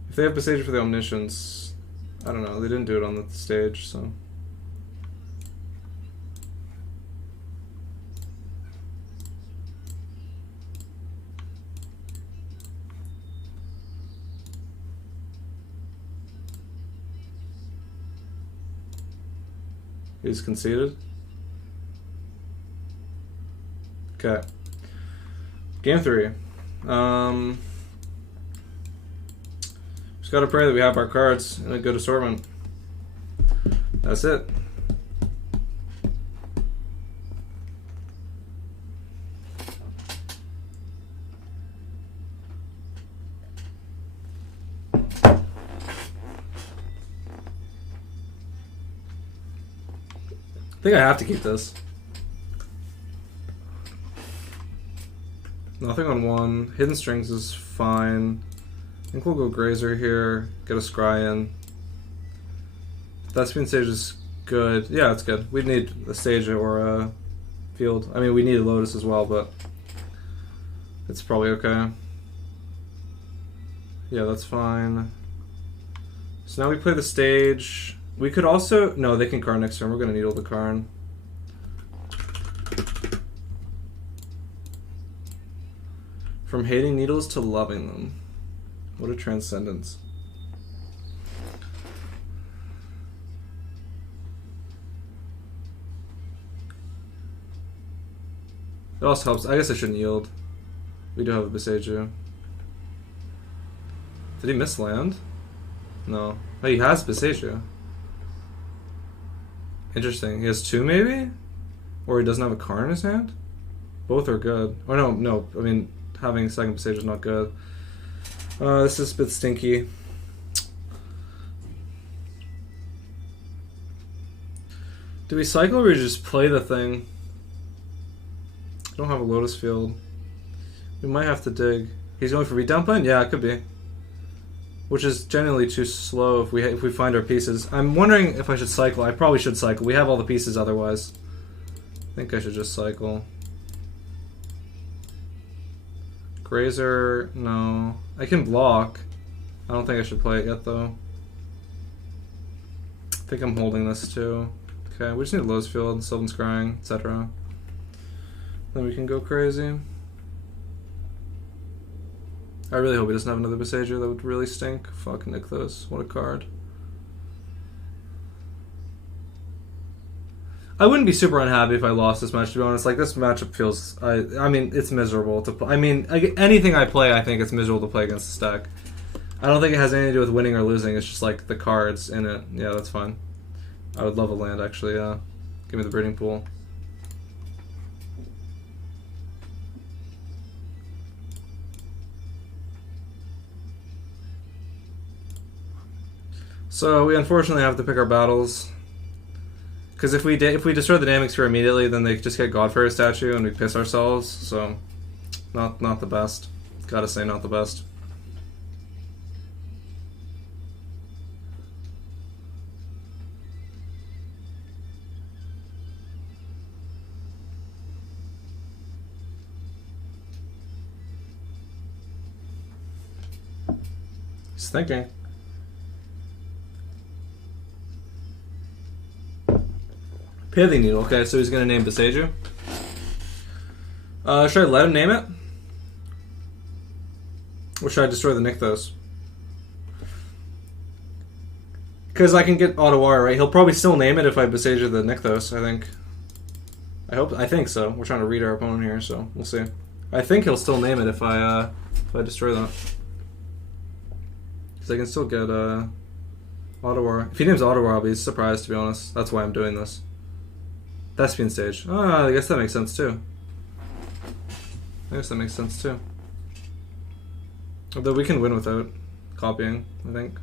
If they have Besagio for the Omniscience, I don't know, they didn't do it on the stage, so... He's conceded? Okay. Game 3. Just gotta pray that we have our cards in a good assortment. That's it. I think I have to keep this. Nothing on 1. Hidden Strings is fine. I think we'll go Grazer here, get a Scry in. Thespian stage is good. Yeah, it's good. We'd need a stage or a field. I mean, we need a Lotus as well, but it's probably okay. Yeah, that's fine. So now we play the stage. We could also... No, they can Karn next turn. We're going to needle the Karn. From hating needles to loving them. What a transcendence. It also helps. I guess I shouldn't yield. We do have a Besagio. Did he miss land? No. Oh, he has Besagio. Interesting. He has 2 maybe? Or he doesn't have a card in his hand? Both are good. Or no. I mean, having second Besagio is not good. This is a bit stinky. Do we cycle or we just play the thing? I don't have a Lotus Field. We might have to dig. He's going for beatdown plan? Yeah, it could be. Which is generally too slow if we find our pieces. I'm wondering if I should cycle. I probably should cycle. We have all the pieces otherwise. I think I should just cycle. Grazer, no. I can block. I don't think I should play it yet though. I think I'm holding this too. Okay, we just need Lotus Field, Sylvan Scrying, etc. Then we can go crazy. I really hope he doesn't have another Besagio. That would really stink. Fuck Nykthos. What a card. I wouldn't be super unhappy if I lost this match, to be honest. Like, this matchup feels... I mean, it's miserable to play. I mean, anything I play, I think it's miserable to play against the stack. I don't think it has anything to do with winning or losing. It's just, like, the cards in it. Yeah, that's fine. I would love a land, actually, yeah. Give me the breeding pool. So we unfortunately have to pick our battles, because if we destroy the Damning Sphere immediately, then they just get Godfrey statue and we piss ourselves. So not the best. Gotta say, not the best. He's thinking. Pithing Needle, okay, so he's gonna name Besagio. Should I let him name it? Or should I destroy the Nykthos? Because I can get Ottawara, right? He'll probably still name it if I Besagio the Nykthos, I think. I think so. We're trying to read our opponent here, so we'll see. I think he'll still name it if I destroy that. Because I can still get Ottawara. If he names Ottawara, I'll be surprised, to be honest. That's why I'm doing this. Thespian stage. Oh, I guess that makes sense too. Although we can win without copying, I think,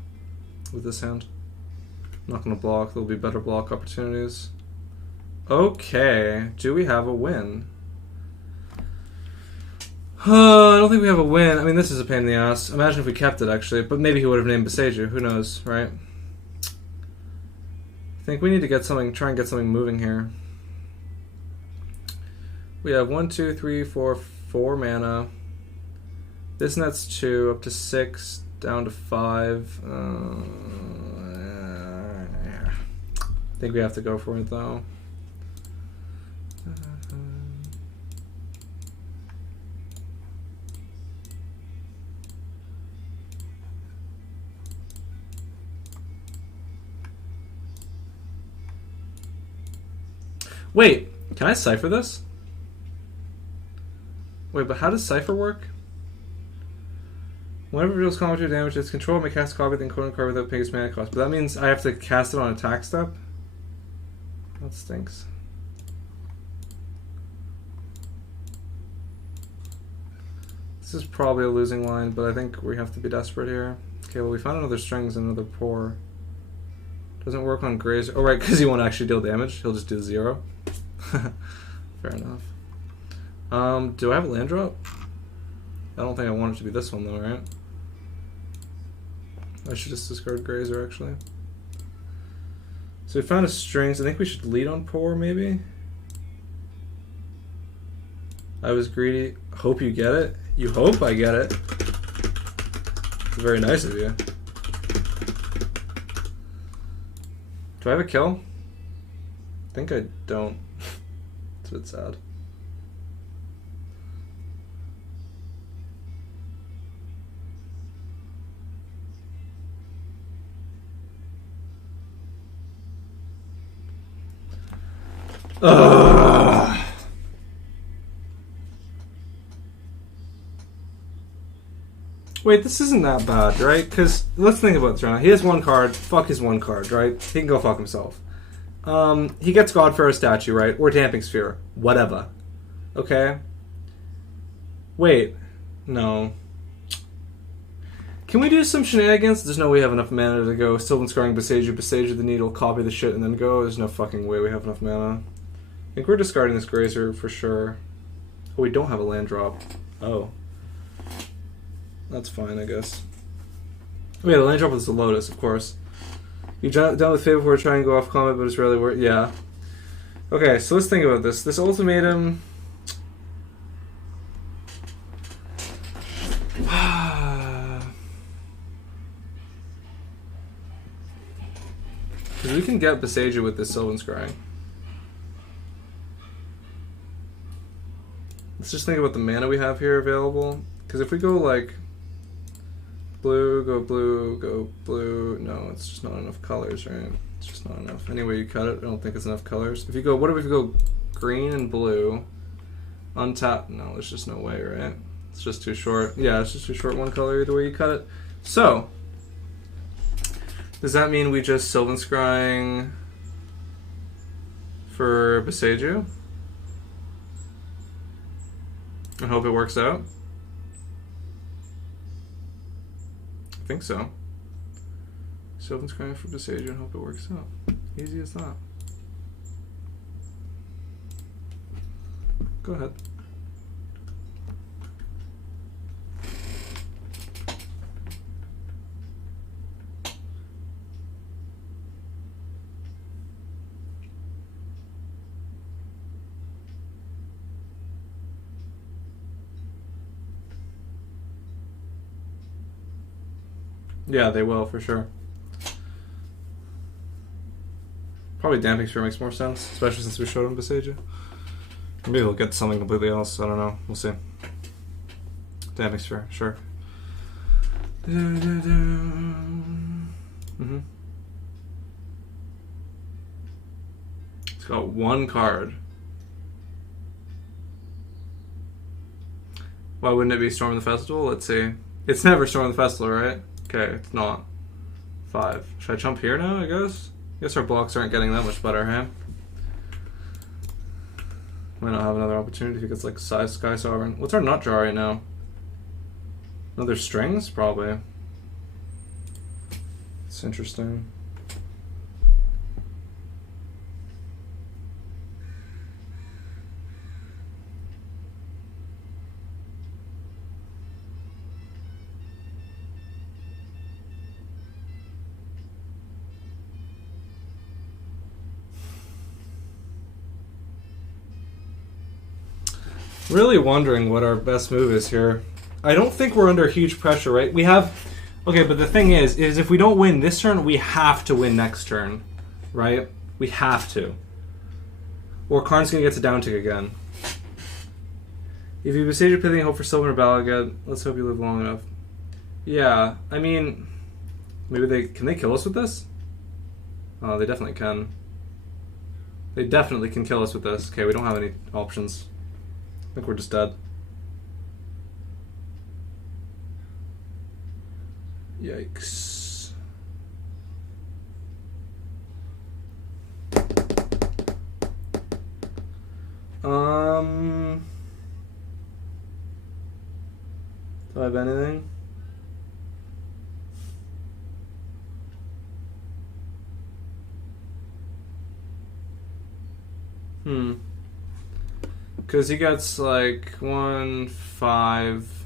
with this hand. I'm not going to block. There'll be better block opportunities. Okay. Do we have a win? I don't think we have a win. I mean, this is a pain in the ass. Imagine if we kept it, actually. But maybe he would have named Besagio. Who knows, right? I think we need to get something, try and get something moving here. We have 1, 2, 3, 4 mana. This nets 2, up to 6, down to 5. I think we have to go for it though. Wait, can I cipher this? Wait, but how does Cypher work? Whenever it deals combat damage, its control may cast a copy, then code a card without paying its mana cost. But that means I have to cast it on attack step? That stinks. This is probably a losing line, but I think we have to be desperate here. Okay, well we found another strings and another pour. Doesn't work on Grazer. Oh right, because he won't actually deal damage. He'll just do 0. Fair enough. Do I have a land drop? I don't think I want it to be this one though, right? I should just discard Grazer actually. So we found a strings. I think we should lead on pour maybe? I was greedy. Hope you get it. You hope I get it. It's very nice of you. Do I have a kill? I think I don't. It's a bit sad. Ugh. Wait, this isn't that bad, right? Because let's think about this right now. He has one card. Fuck his one card, right? He can go fuck himself. He gets Godfarer statue, right? Or Damping Sphere. Whatever. Okay? Wait. No. Can we do some shenanigans? There's no way we have enough mana to go Sylvan Scrying, Besage the Needle, copy the shit, and then go. There's no fucking way we have enough mana. I think we're discarding this Grazer for sure. Oh, we don't have a land drop. Oh. That's fine, I guess. Oh yeah, the land drop was the Lotus, of course. You down with Fate before trying to go off combat, but it's rarely worth. Yeah. Okay, so let's think about this. This ultimatum. Because we can get Besage with this Sylvan Scrying. Let's just think about the mana we have here available. Because if we go like blue, go blue, go blue. No, it's just not enough colors, right? It's just not enough. Any way you cut it, I don't think it's enough colors. If you go, what if we go green and blue, untap? No, there's just no way, right? It's just too short. Yeah, it's just too short one color either way you cut it. So, does that mean we just Sylvan Scrying for Besage? I hope it works out. I think so. Sylvan Scrying for Besage and hope it works out. Easy as that. Go ahead. Yeah, they will, for sure. Probably Damping Sphere makes more sense, especially since we showed him Besage. Maybe he'll get something completely else, I don't know. We'll see. Damping Sphere, sure. It's got one card. Why wouldn't it be Storm the Festival? Let's see. It's never Storm the Festival, right? Okay, it's not. 5. Should I jump here now, I guess? I guess our blocks aren't getting that much better, huh? Might not have another opportunity if he gets like Sky Sovereign. What's our nut draw right now? Another strings? Probably. It's interesting. Really wondering what our best move is here. I don't think we're under huge pressure, right? We have... Okay, but the thing is if we don't win this turn, we have to win next turn, right? We have to. Or Karn's going to get to down tick again. If you besiege your Pithing, hope for Sylvan or Balagad. Let's hope you live long enough. Yeah, I mean... Maybe they... Can they kill us with this? Oh, they definitely can. They definitely can kill us with this. Okay, we don't have any options. I think we're just dead. Yikes. Do I have anything? Because he gets like 1, 5,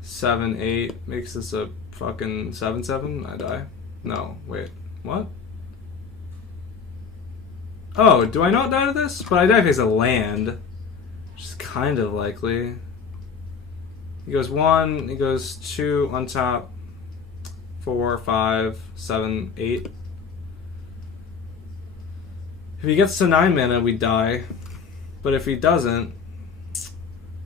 7, 8. Makes this a fucking 7/7. I die. No, wait. What? Oh, do I not die to this? But I die if it's a land. Which is kind of likely. He goes 1, he goes 2 on top. 4, 5, 7, 8. If he gets to 9 mana, we die. But if he doesn't...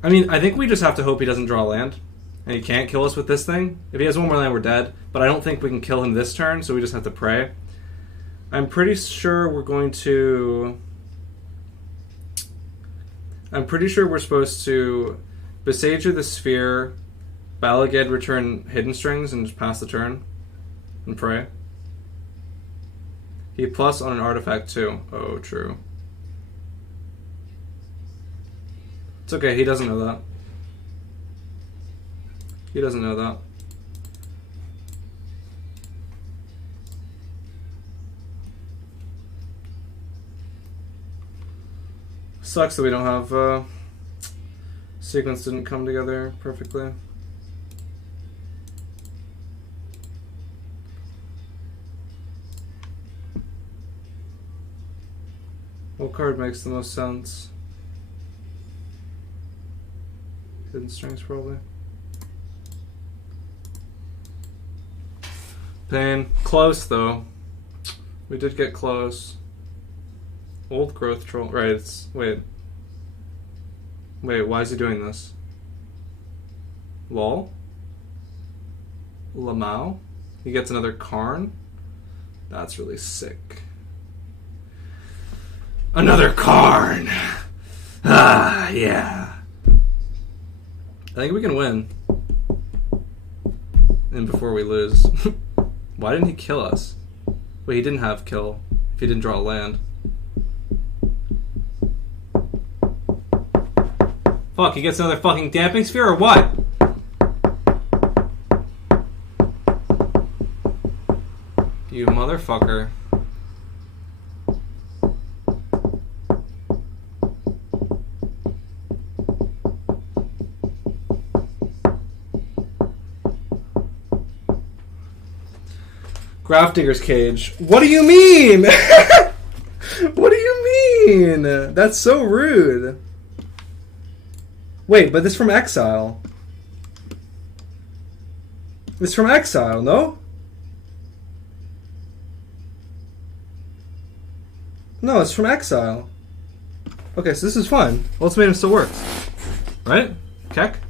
I mean, I think we just have to hope he doesn't draw land. And he can't kill us with this thing. If he has one more land, we're dead. But I don't think we can kill him this turn, so we just have to pray. I'm pretty sure we're going to I'm pretty sure we're supposed to Besieger the Sphere, Balaged return Hidden Strings, and just pass the turn and pray. He plus on an artifact too. Oh, true. It's okay, he doesn't know that. He doesn't know that. Sucks that we don't have sequence didn't come together perfectly. What card makes the most sense? Hidden Strings, probably. Pain. Close, though. We did get close. Old Growth Troll. Right, it's... Wait, why is he doing this? Lol? Lamau? He gets another Karn? That's really sick. Another Karn! Ah, yeah. I think we can win. And before we lose. Why didn't he kill us? Wait, he didn't have kill if he didn't draw a land. Fuck, he gets another fucking Damping Sphere or what? You motherfucker. Grafdigger's Cage. What do you mean? What do you mean? That's so rude. Wait, but this from Exile. This from Exile, no? No, it's from Exile. Okay, so this is fine. Ultimatum still works. Right? Keck?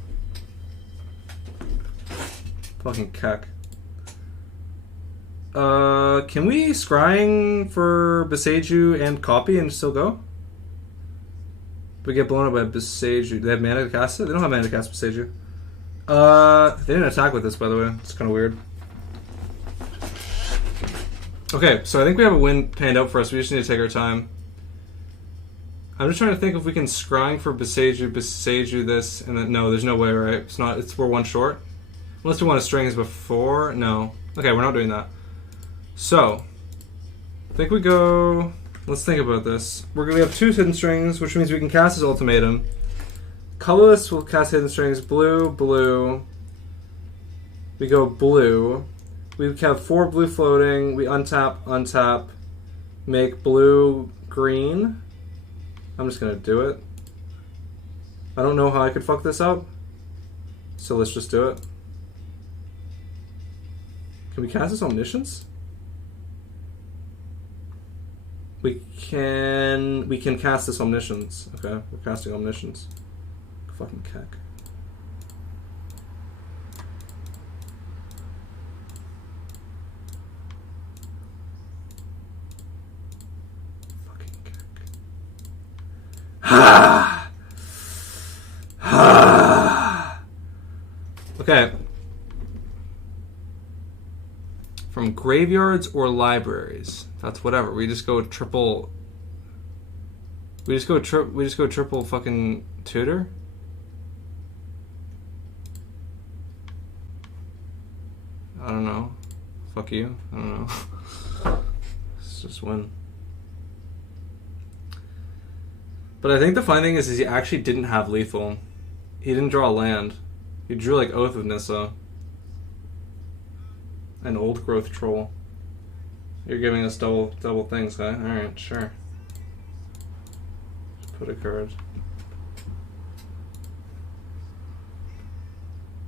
Fucking Keck. Can we scrying for Besieger and copy and still go? We get blown up by Besieger. They have mana to cast it? They don't have mana to cast Besieger. They didn't attack with this, by the way. It's kind of weird. Okay, so I think we have a win panned out for us. We just need to take our time. I'm just trying to think if we can scrying for Besieger this, and then no, there's no way, right? It's not. We're one short. Unless we want to string as before. No. Okay, we're not doing that. So, I think we go... Let's think about this. We're going to have 2 Hidden Strings, which means we can cast his Ultimatum. Colorless will cast Hidden Strings. Blue, blue. We go blue. We have 4 blue floating. We untap. Make blue green. I'm just going to do it. I don't know how I could fuck this up. So let's just do it. Can we cast this Omniscience? We can cast this Omniscience. Okay, we're casting Omniscience. Fucking Keck. Fucking Keck. Ha! Ha! Okay. From graveyards or libraries. That's whatever. We just go triple. We just go triple fucking tutor. I don't know. Fuck you. I don't know. Let's just win. But I think the funny thing is he actually didn't have lethal. He didn't draw a land. He drew like Oath of Nissa. An Old Growth Troll. You're giving us double things, huh? Alright, sure. Just put a card.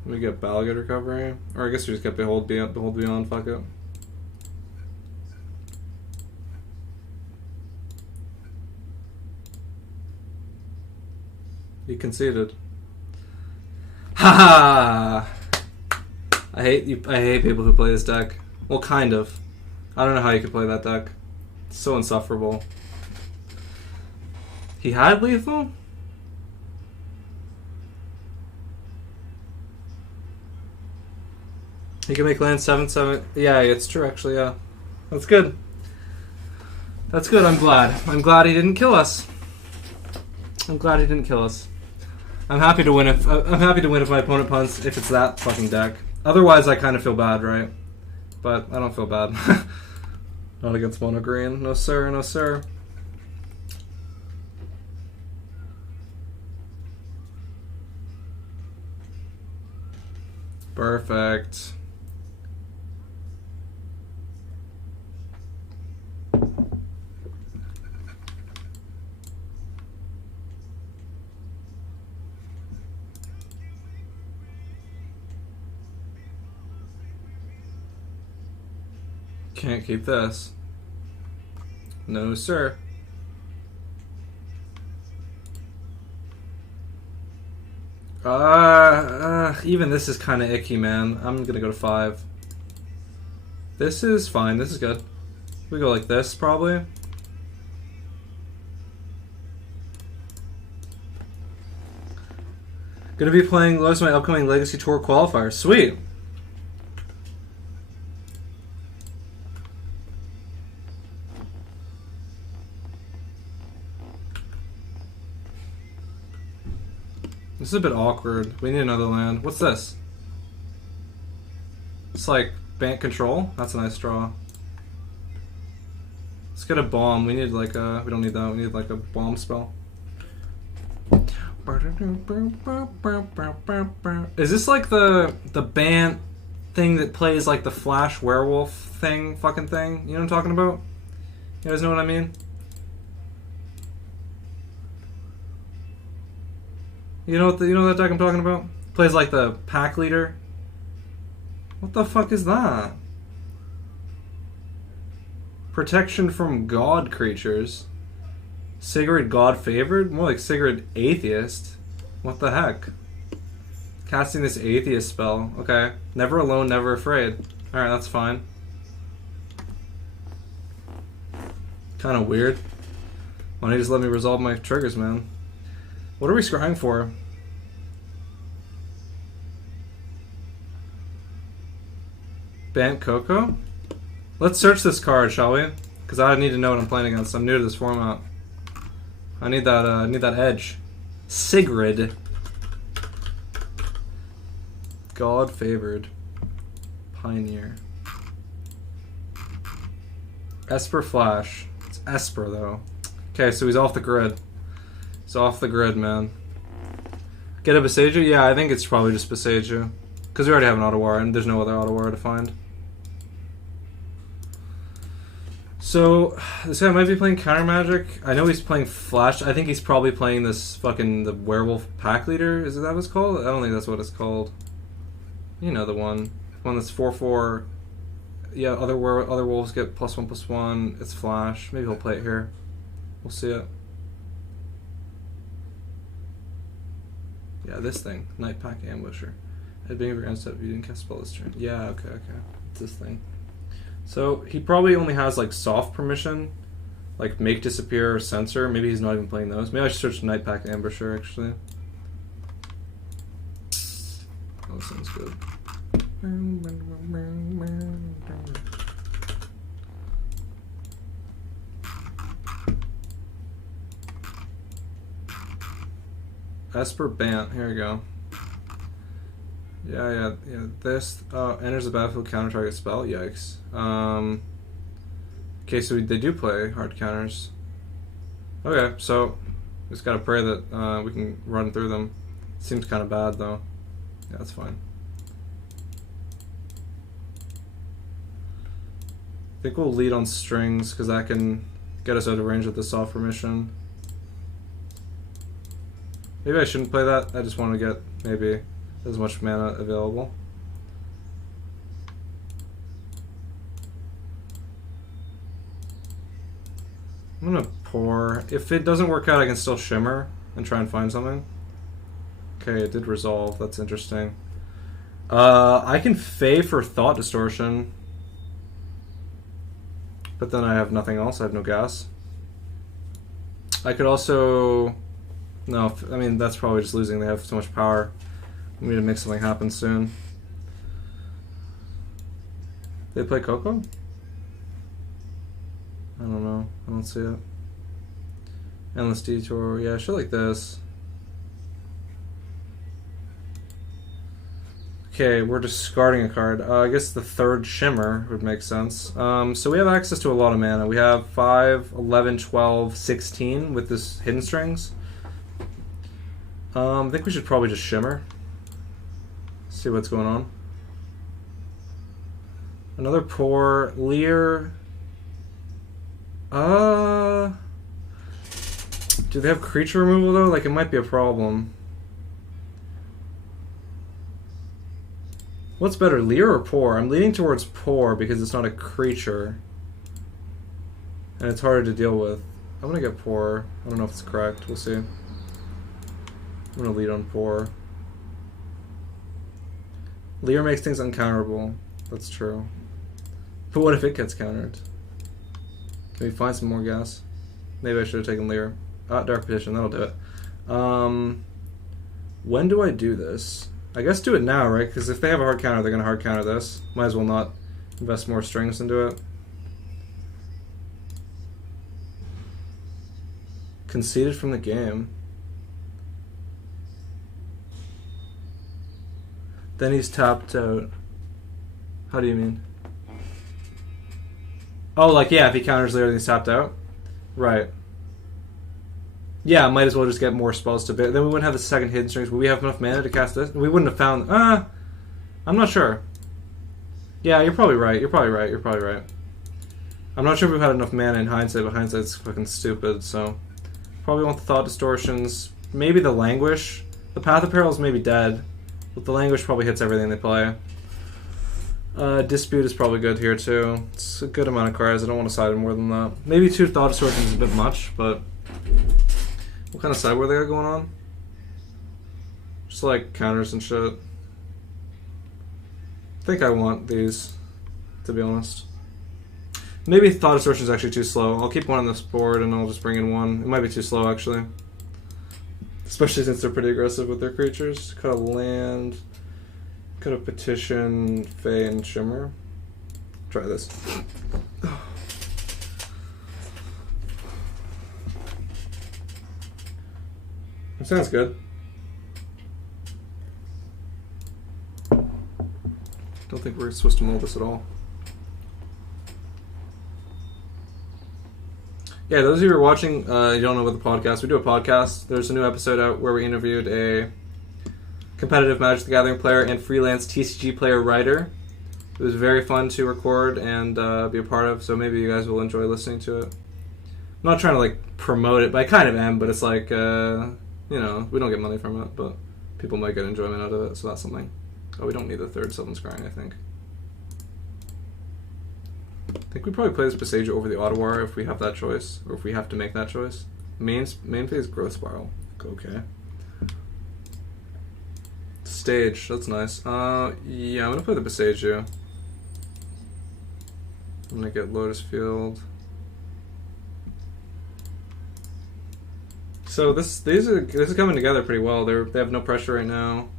We get Balaged Recovery. Or I guess we just get Behold Beyond, fuck it. You conceded. Ha ha! I hate people who play this deck. Well, kind of. I don't know how you could play that deck. It's so insufferable. He had lethal? He can make land 7/7. Yeah, it's true actually. Yeah, that's good. That's good. I'm glad. I'm glad he didn't kill us. I'm glad he didn't kill us. I'm happy to win if my opponent punts if it's that fucking deck. Otherwise, I kind of feel bad, right? But I don't feel bad. Not against mono green. No sir. No sir. Perfect. Can't keep this. No, sir. Even this is kind of icky, man. I'm gonna go to 5. This is fine. This is good. We go like this, probably. Gonna be playing Lowe's my upcoming Legacy Tour qualifier. Sweet. This is a bit awkward. We need another land. What's this? It's like bank control. That's a nice draw. Let's get a bomb. We need like a... We don't need that. We need like a bomb spell. Is this like the band thing that plays like the Flash werewolf thing? Fucking thing? You know what I'm talking about? You guys know what I mean? You know that deck I'm talking about? Plays like the pack leader. What the fuck is that? Protection from god creatures. Sigrid god favored? More like Sigrid atheist. What the heck? Casting this atheist spell. Okay. Never alone, never afraid. Alright, that's fine. Kinda weird. Why don't you just let me resolve my triggers, man? What are we scrying for? Bant Coco? Let's search this card, shall we? Because I need to know what I'm playing against. I'm new to this format. I need that edge. Sigrid. God favored. Pioneer. Esper Flash. It's Esper though. Okay, so he's off the grid. It's off the grid, man. Get a Besaja? Yeah, I think it's probably just Besaja. Because we already have an Ottawara, and there's no other Ottawara to find. So, this guy might be playing Counter Magic. I know he's playing Flash. I think he's probably playing this fucking... the Werewolf Pack Leader. Is that what it's called? I don't think that's what it's called. You know the one. One that's 4/4. Yeah, other wolves get +1/+1. It's Flash. Maybe he'll play it here. We'll see it. Yeah, this thing. Night Pack Ambusher. At being of your step, you didn't cast spell this turn. Yeah, okay. It's this thing. So, he probably only has, like, soft permission. Like, make disappear or censor. Maybe he's not even playing those. Maybe I should search Night Pack Ambusher, actually. Oh, sounds good. Esper Bant, here we go. Yeah. This enters the battlefield, counter target spell. Yikes. Okay, so they do play hard counters. Okay, so just gotta pray that we can run through them. Seems kind of bad though. Yeah, that's fine. I think we'll lead on strings because that can get us out of range with the soft permission. Maybe I shouldn't play that. I just want to get maybe as much mana available. I'm gonna pour. If it doesn't work out, I can still shimmer and try and find something. Okay, it did resolve. That's interesting. I can Fey for Thought Distortion. But then I have nothing else. I have no gas. I could also... No, I mean, that's probably just losing. They have so much power. We need to make something happen soon. They play Coco? I don't know. I don't see it. Endless Detour. Yeah, shit like this. Okay, we're discarding a card. I guess the third Shimmer would make sense. So we have access to a lot of mana. We have 5, 11, 12, 16 with this Hidden Strings. I think we should probably just Shimmer. See what's going on. Another Pour. Leer. Do they have creature removal though? Like, it might be a problem. What's better, Leer or Pour? I'm leaning towards Pour because it's not a creature. And it's harder to deal with. I'm gonna get Pour. I don't know if it's correct. We'll see. I'm gonna lead on Pour. Leer makes things uncounterable. That's true. But what if it gets countered? Can we find some more gas? Maybe I should have taken Leer. Dark Petition, that'll do it. When do I do this? I guess do it now, right? Because if they have a hard counter, they're going to hard counter this. Might as well not invest more strings into it. Conceded from the game. Then he's tapped out. How do you mean? Oh, like, yeah, if he counters later, then he's tapped out? Right. Yeah, might as well just get more spells to bit. Then we wouldn't have the second Hidden Strings. Would we have enough mana to cast this? We wouldn't have found... I'm not sure. Yeah, you're probably right. You're probably right. I'm not sure if we've had enough mana in hindsight, but hindsight's fucking stupid, so... Probably want the Thought Distortions. Maybe the Languish. The Path of Peril is maybe dead, but the Languish probably hits everything they play. Dispute is probably good here, too. It's a good amount of cards. I don't want to side in more than that. Maybe 2 Thought Distortions is a bit much, but... What kind of sideboard they got going on? Just like counters and shit. I think I want these, to be honest. Maybe Thought Distortion is actually too slow. I'll keep one on this board and I'll just bring in one. It might be too slow, actually. Especially since they're pretty aggressive with their creatures. Cut a land. Cut a Petition, Fae, and Shimmer. Try this. It sounds good. Don't think we're supposed to mold this at all. Yeah, those of you who are watching, you don't know about the podcast. We do a podcast. There's a new episode out where we interviewed a competitive Magic the Gathering player and freelance TCG player writer. It was very fun to record and be a part of, so maybe you guys will enjoy listening to it. I'm not trying to like promote it, but I kind of am, but it's like... you know, we don't get money from it, but people might get enjoyment out of it, so that's something. Oh, we don't need the third Sylvan Scrying, I think. I think we probably play this Besage over the Ottawa if we have that choice, or if we have to make that choice. Main phase Growth Spiral. Okay. Stage, that's nice. Yeah, I'm gonna play the Besage. I'm gonna get Lotus Field. So this is coming together pretty well. They have no pressure right now.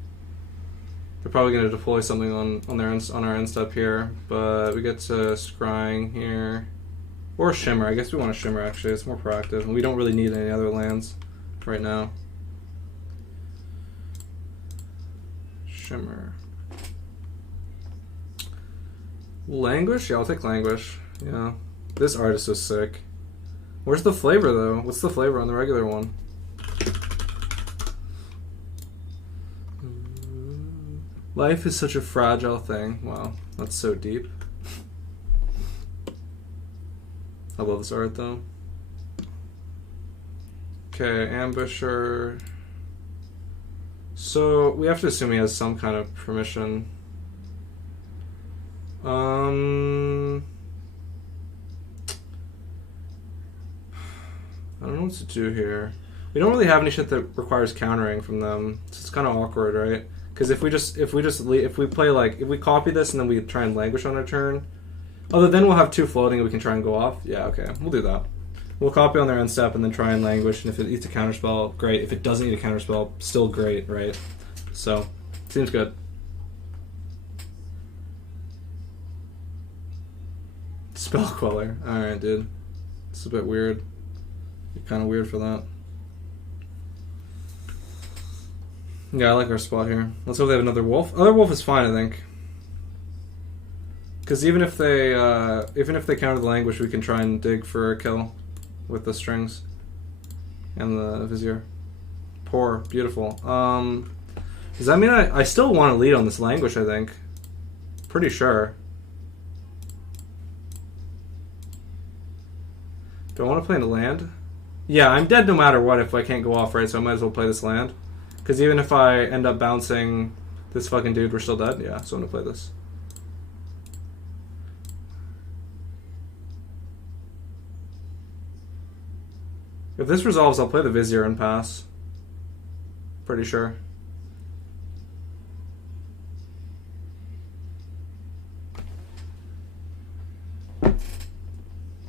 They're probably going to deploy something on our end step here, but we get to Scrying here, or Shimmer. I guess we want a Shimmer actually. It's more proactive, and we don't really need any other lands right now. Shimmer. Languish? Yeah, I'll take Languish. Yeah, this art is so sick. Where's the flavor though? What's the flavor on the regular one? Life is such a fragile thing. Wow, that's so deep. I love this art though. Okay, Ambusher. So we have to assume he has some kind of permission. I don't know what to do here. We don't really have any shit that requires countering from them. So it's kind of awkward, right? Because if we copy this and then we try and Languish on our turn, although then we'll have 2 floating and we can try and go off. Yeah, okay, we'll do that. We'll copy on their end step and then try and Languish, and if it needs a counterspell, great. If it doesn't need a counterspell, still great, right? So, seems good. Spell Queller. Alright, dude. It's a bit weird. You're kind of weird for that. Yeah, I like our spot here. Let's hope they have another wolf. Other wolf is fine, I think. Because even if they counter the language, we can try and dig for a kill with the strings and the vizier. Poor, beautiful. Does that mean I still want to lead on this language? I think. Pretty sure. Do I want to play into land? Yeah, I'm dead no matter what if I can't go off right, so I might as well play this land. Because even if I end up bouncing this fucking dude, we're still dead. Yeah, so I'm gonna play this. If this resolves, I'll play the Vizier and pass. Pretty sure.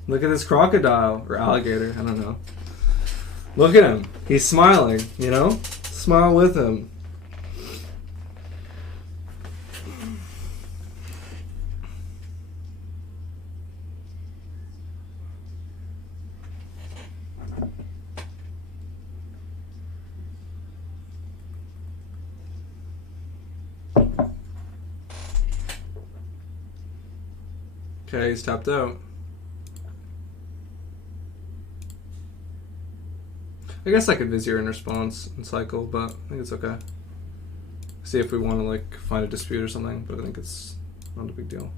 Look at this crocodile, or alligator, I don't know. Look at him. He's smiling, you know? Smile with him. Okay, he's tapped out. I guess I could Vizier in response and cycle, but I think it's okay. See if we want to like find a dispute or something, but I think it's not a big deal.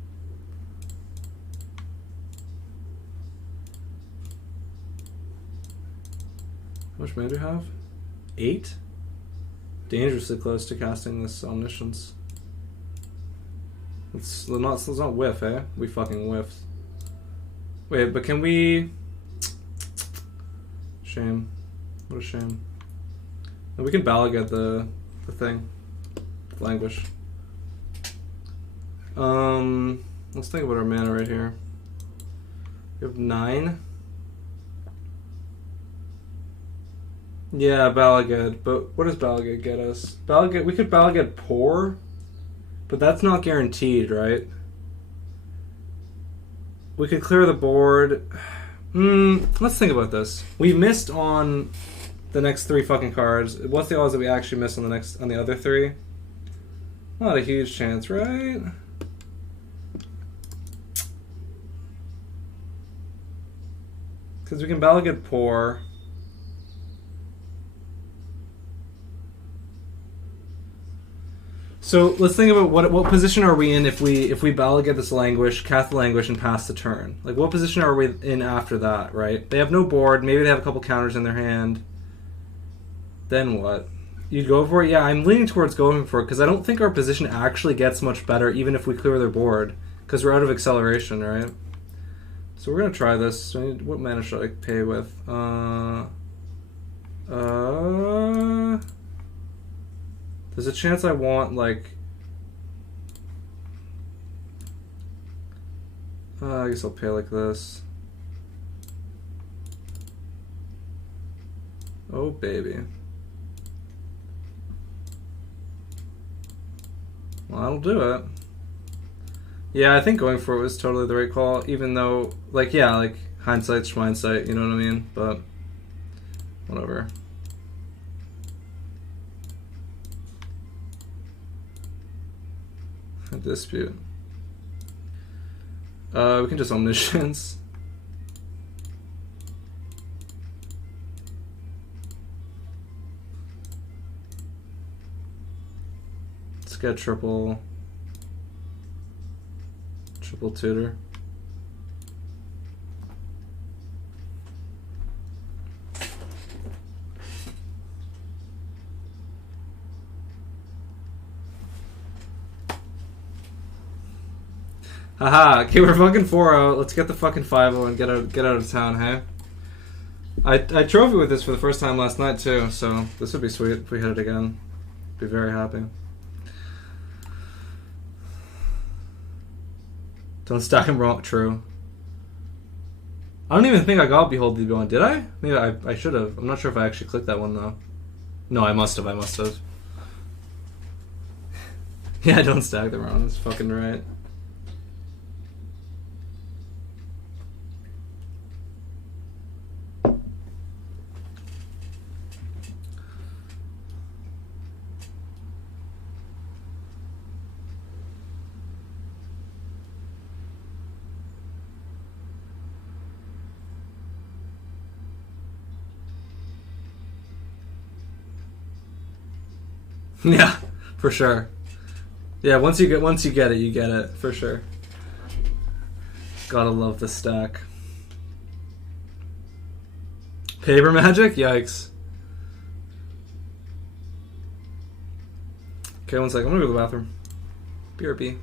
How much mana do you have? 8? Dangerously close to casting this Omniscience. Let's not whiff, eh? We fucking whiffed. Wait, but can we... Shame. What a shame. And we can Balagad the thing. Languish. Let's think about our mana right here. We have 9. Yeah, Balagad. But what does Balagad get us? Balagad, we could Balagad Pour, but that's not guaranteed, right? We could clear the board. Let's think about this. We missed on the next 3 fucking cards. What's the odds that we actually miss on the other 3? Not a huge chance, right? Because we can Balagad Pour. So let's think about what position are we in if we Balagad this Languish, cast the Languish, and pass the turn. Like, what position are we in after that, right? They have no board. Maybe they have a couple counters in their hand. Then what? You'd go for it? Yeah, I'm leaning towards going for it because I don't think our position actually gets much better even if we clear their board because we're out of acceleration, right? So we're going to try this. So what mana should I pay with? There's a chance I want, like... I guess I'll pay like this. Oh, baby. Well, that'll do it. Yeah, I think going for it was totally the right call, even though, like, yeah, like, hindsight's schmindsight, you know what I mean? But, whatever. A dispute. We can just Omniscience. Let's get triple tutor. Haha, okay, we're fucking 4-0. Let's get the fucking 5-0 and get out of town, hey? I trophy with this for the first time last night too, so this would be sweet if we hit it again. Be very happy. Don't stack him wrong, true. I don't even think I got Behold the Beyond, did I? Maybe I should have. I'm not sure if I actually clicked that one though. No, I must have. Yeah, don't stack them wrong, that's fucking right. Yeah, for sure. Yeah, once you get it, you get it for sure. Gotta love the stack. Paper magic? Yikes. Okay, 1 second. I'm gonna go to the bathroom. BRB.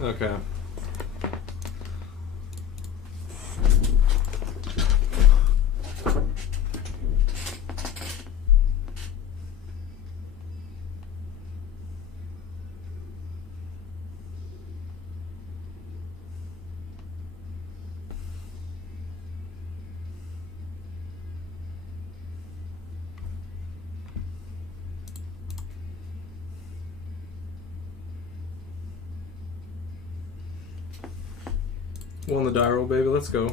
Okay. Won the die roll, baby. Let's go.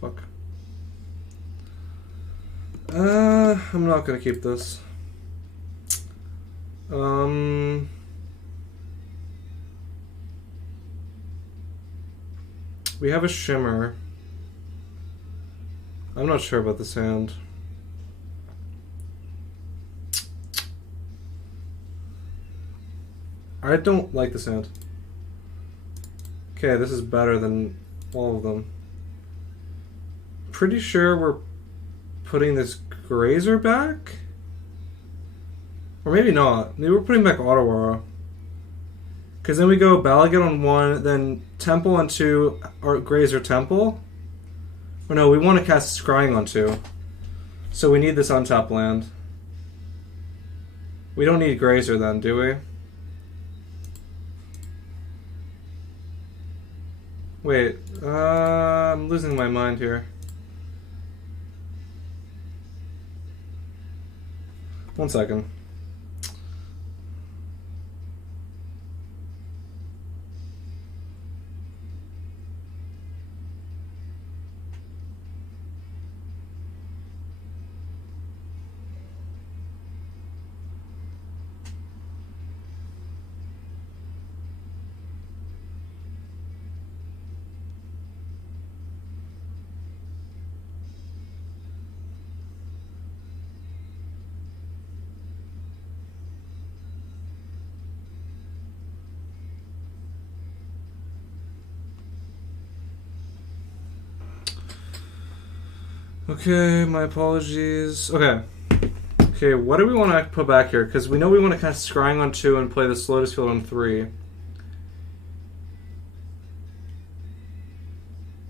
Fuck. I'm not gonna keep this. We have a shimmer. I'm not sure about this hand. I don't like this hand. Okay, this is better than all of them. Pretty sure we're putting this Grazer back? Or maybe not. Maybe we're putting back Ottawa. Because then we go Balagan on 1, then Temple on 2, or Grazer Temple. Or no, we want to cast Scrying on 2. So we need this untap land. We don't need Grazer then, do we? Wait, I'm losing my mind here. 1 second. Okay, my apologies. Okay. Okay, what do we want to put back here? Because we know we want to cast Scrying on 2 and play this Lotus Field on 3.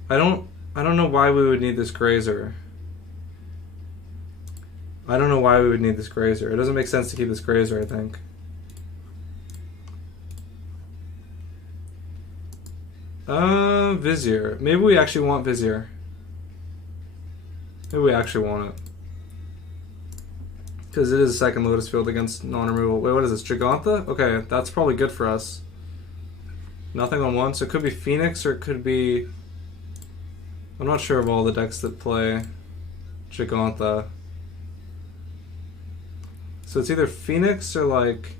I don't know why we would need this Grazer. I don't know why we would need this Grazer. It doesn't make sense to keep this Grazer, I think. Vizier. Maybe we actually want Vizier. Maybe we actually want it. Because it is a second Lotus Field against non-removal. Wait, what is this? Gigantha? Okay, that's probably good for us. Nothing on one, so it could be Phoenix or it could be... I'm not sure of all the decks that play Gigantha. So it's either Phoenix or like...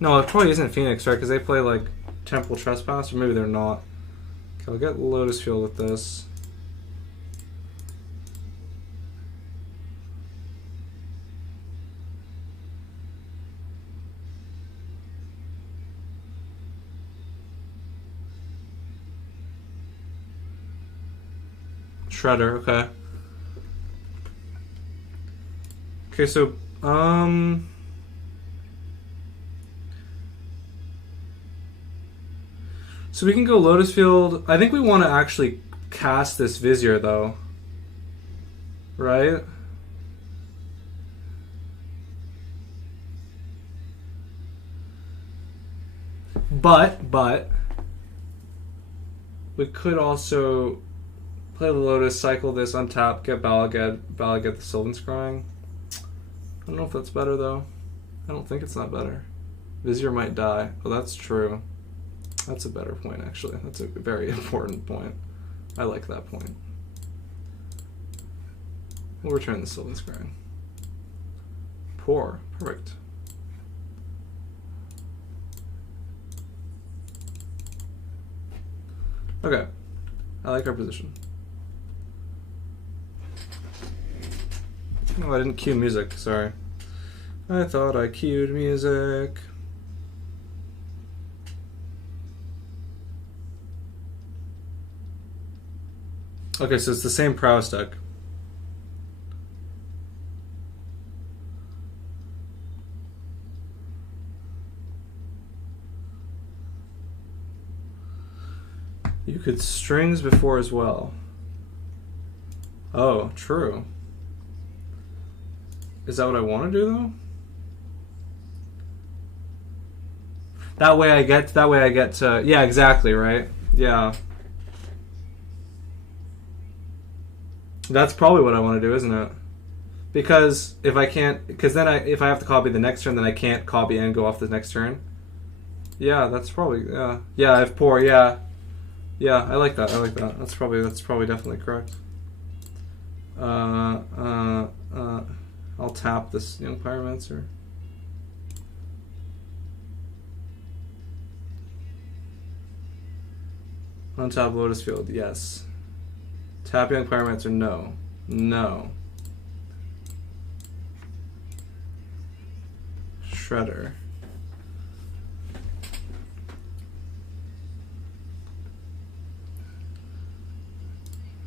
No, it probably isn't Phoenix, right? Because they play like Temple Trespass, or maybe they're not. Okay, I'll get Lotus Field with this. Shredder, okay. Okay, so, so we can go Lotus Field. I think we want to actually cast this Vizier, though. Right? But... we could also... play the Lotus, cycle this, untap, get Balagad the Sylvan Scrying. I don't know if that's better, though. I don't think it's not better. Vizier might die. Oh, that's true. That's a better point, actually. That's a very important point. I like that point. We'll return the Sylvan Scrying. Poor. Perfect. Okay. I like our position. No, I didn't cue music, sorry. I thought I cued music. Okay, so it's the same prowess deck. You could strings before as well. Oh, true. Is that what I want to do, though? That way I get to... Yeah, exactly, right? Yeah. That's probably what I want to do, isn't it? Because if I can't... Because then if I have to copy the next turn, then I can't copy and go off the next turn. Yeah, that's probably... Yeah, yeah, I have poor, yeah. Yeah, I like that, I like that. That's probably definitely correct. I'll tap this Young Pyromancer. Untap Lotus Field, yes. Tap Young Pyromancer, no. No. Shredder.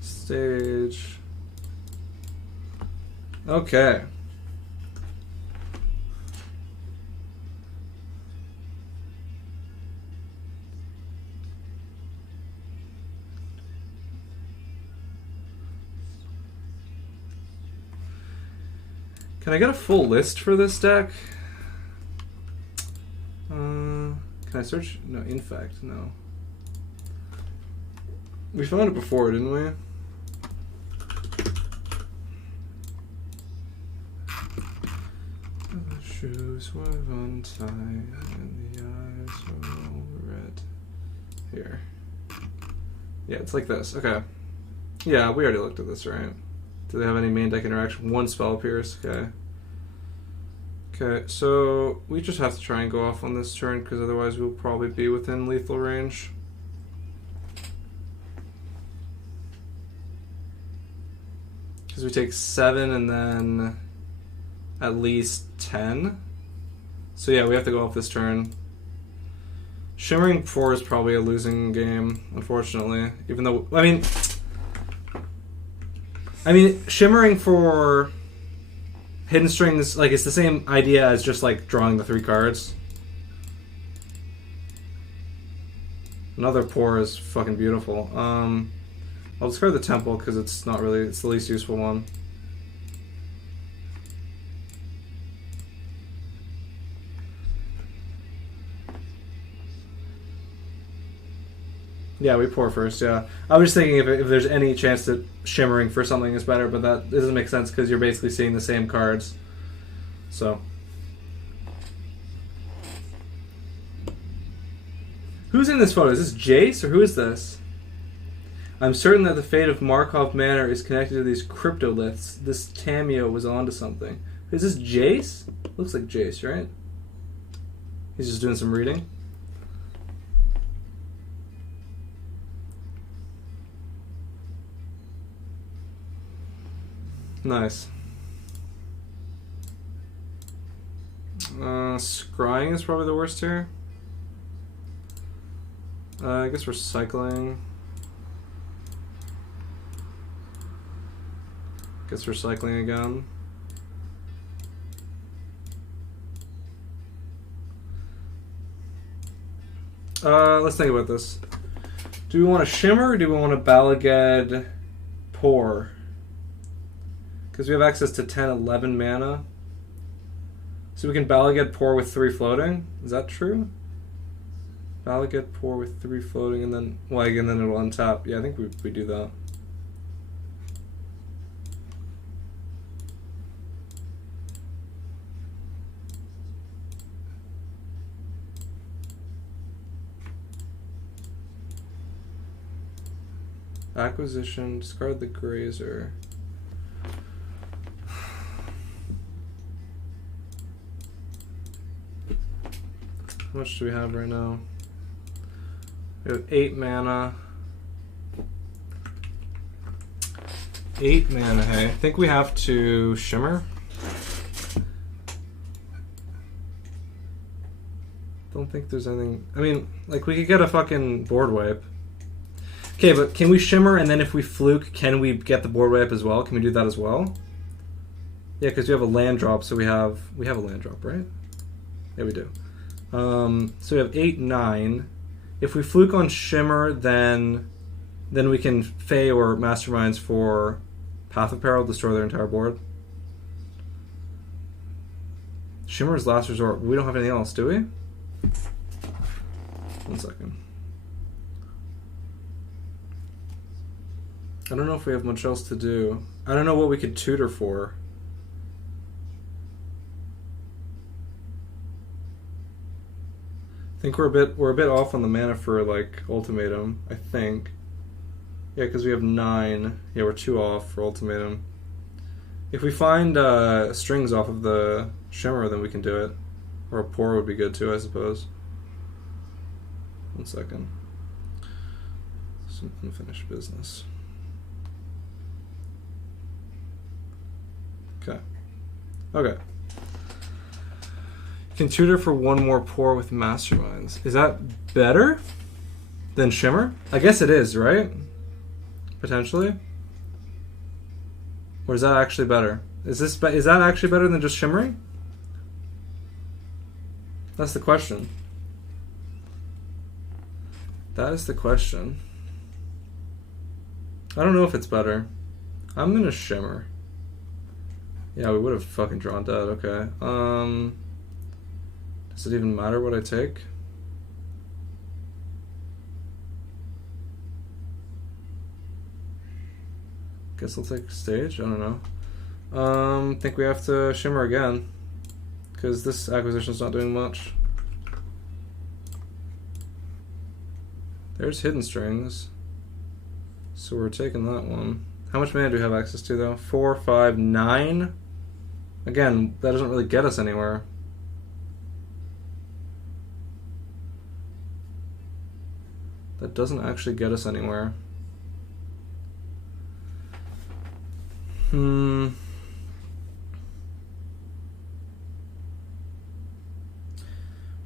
Stage. Okay. Can I get a full list for this deck? Can I search? No, in fact, no. We found it before, didn't we? The shoes were untied and the eyes were all red. Here. Yeah, it's like this. Okay. Yeah, we already looked at this, right? Do they have any main deck interaction? One Spell Pierce. Okay. Okay, so we just have to try and go off on this turn because otherwise we'll probably be within lethal range. Because we take 7 and then at least 10. So yeah, we have to go off this turn. Shimmering 4 is probably a losing game, unfortunately. Even though, I mean, Shimmering for Hidden Strings, like, it's the same idea as just, like, drawing the 3 cards. Another Pour is fucking beautiful. I'll discard the Temple because it's not really, it's the least useful one. Yeah, we pour first, yeah. I was just thinking if there's any chance that Shimmering for something is better, but that doesn't make sense because you're basically seeing the same cards. So. Who's in this photo? Is this Jace, or who is this? I'm certain that the fate of Markov Manor is connected to these cryptoliths. This Tamio was onto something. Is this Jace? Looks like Jace, right? He's just doing some reading. Nice. Scrying is probably the worst here. I guess recycling. Guess recycling again. Let's think about this. Do we want to shimmer or do we want to Balagad pour? Because we have access to 10, 11 mana. So we can Balagad pour with 3 floating. Is that true? Balagad pour with 3 floating and then Wag and then it'll untap. Yeah, I think we do that. Acquisition, discard the Grazer. How much do we have right now? We have 8 mana. 8 mana, hey. I think we have to shimmer. Don't think there's anything. I mean, like, we could get a fucking board wipe. Okay, but can we shimmer and then if we fluke, can we get the board wipe as well? Can we do that as well? Yeah, because we have a land drop, so we have a land drop, right? Yeah, we do. So we have 8, 9. If we fluke on shimmer, then we can Fey or Masterminds for Path of Peril, destroy their entire board. Shimmer is last resort. We don't have anything else, do we? 1 second. I don't know if we have much else to do. I don't know what we could tutor for. I think we're a bit off on the mana for like ultimatum, I think. Yeah, because we have 9. Yeah, we're 2 off for ultimatum. If we find strings off of the shimmer, then we can do it. Or a pour would be good too, I suppose. 1 second. Some unfinished business. Okay. Okay. Can tutor for 1 more pour with Masterminds. Is that better than shimmer? I guess it is, right? Potentially. Or is that actually better? Is that actually better than just shimmering? That's the question. That is the question. I don't know if it's better. I'm gonna shimmer. Yeah, we would have fucking drawn dead. Okay. Does it even matter what I take? Guess I'll take stage. I don't know. Think we have to shimmer again because this acquisition's not doing much. There's hidden strings, so we're taking that one. How much mana do we have access to though? 4, 5, 9. Again, that doesn't really get us anywhere. That doesn't actually get us anywhere. We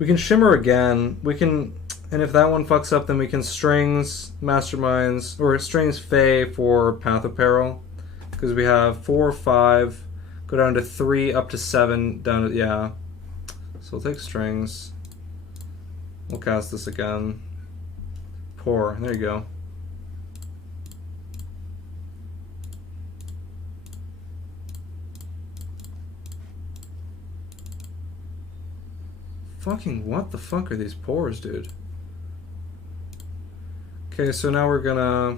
can shimmer again. We can, and if that one fucks up, then we can strings Masterminds or strings Fey for Path of Peril, because we have 4, 5, go down to 3, up to 7, down to yeah. So we'll take strings. We'll cast this again. Pour. There you go. Fucking what the fuck are these pours, dude? Okay, so now we're gonna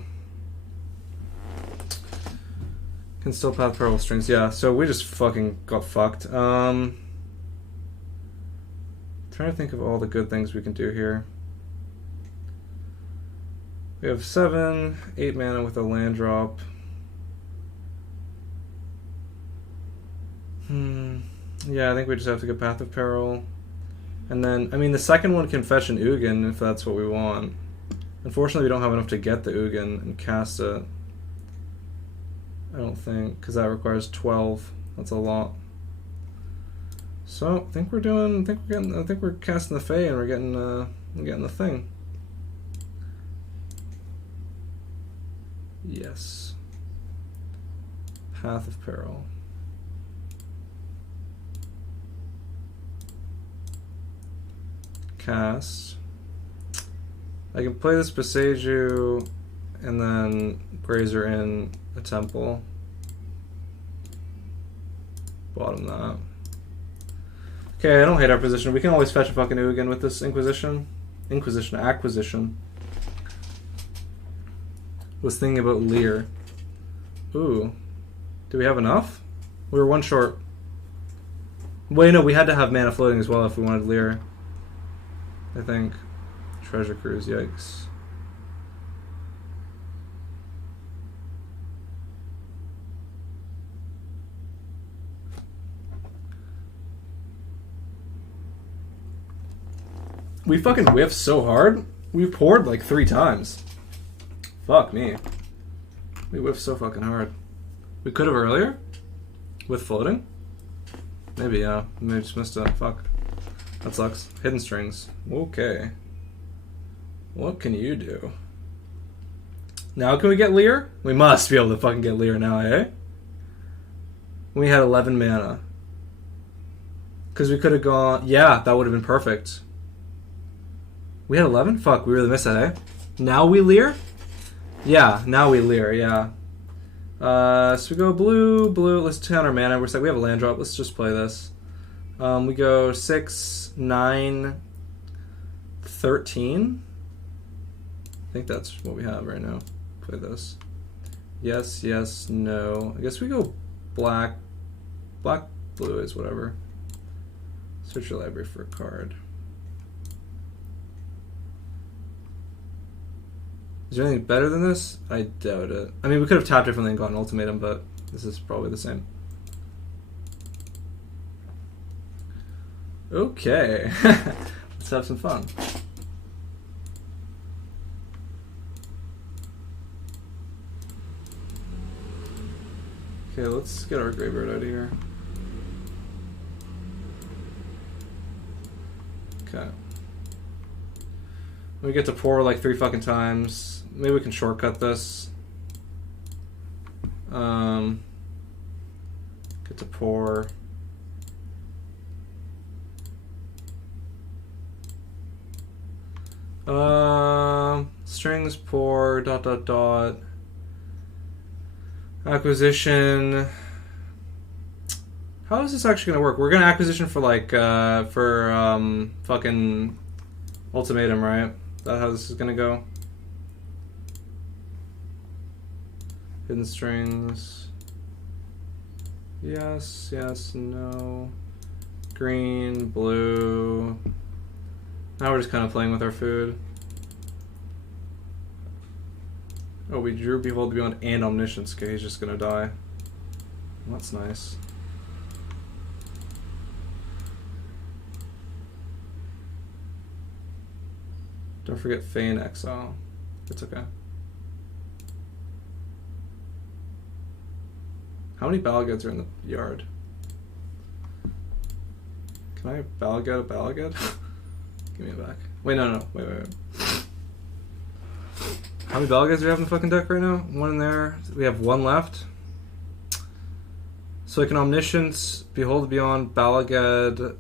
Can still path purple strings. Yeah, so we just fucking got fucked. Trying to think of all the good things we can do here. We have 7, 8 mana with a land drop. Yeah, I think we just have to get Path of Peril. And then, I mean, the second one can fetch an Ugin if that's what we want. Unfortunately, we don't have enough to get the Ugin and cast it. I don't think, because that requires 12. That's a lot. So, I think we're casting the Fae and we're getting the thing. Yes. Path of Peril. Cast. I can play this Beseiju and then Grazer in a temple. Bottom that. Okay, I don't hate our position. We can always fetch a fucking Ugin with this Acquisition. Was thinking about Leer. Ooh. Do we have enough? We were one short. Wait, no, we had to have mana floating as well if we wanted Leer. I think. Treasure Cruise, yikes. We fucking whiffed so hard. We poured like 3 times. Fuck me. We whiffed so fucking hard. We could have earlier? With floating? Maybe, yeah. Maybe just missed it. Fuck. That sucks. Hidden strings. Okay. What can you do? Now can we get Leer? We must be able to fucking get Leer now, eh? We had 11 mana. Because we could have gone... Yeah, that would have been perfect. We had 11? Fuck, we really missed that, eh? Now we Leer? Yeah, now we Leer, yeah. So we go blue, blue. Let's count our mana. We're set. We have a land drop. Let's just play this. We go 6, 9, 13. I think that's what we have right now. Play this. Yes, yes, no. I guess we go black. Black, blue is whatever. Search your library for a card. Is there anything better than this? I doubt it. I mean, we could have tapped differently and gotten Ultimatum, but this is probably the same. Okay. Let's have some fun. Okay, let's get our Graveyard out of here. Okay. We get to pour like 3 fucking times. Maybe we can shortcut this. Get to pour. Strings pour ... Acquisition. How is this actually gonna work? We're gonna acquisition for like fucking Ultimatum, right? Is that how this is gonna go? Hidden strings. Yes, yes, no. Green, blue. Now we're just kind of playing with our food. Oh, we drew Behold Beyond and Omniscience. Okay, he's just gonna die. That's nice. Don't forget Fae in Exile. It's okay. How many Balageds are in the yard? Can I Balaged a Balaged? Give me it back. Wait, no. Wait. How many Balageds do we have in the fucking deck right now? 1 in there. We have 1 left. So I can Omniscience, Behold Beyond, Balaged,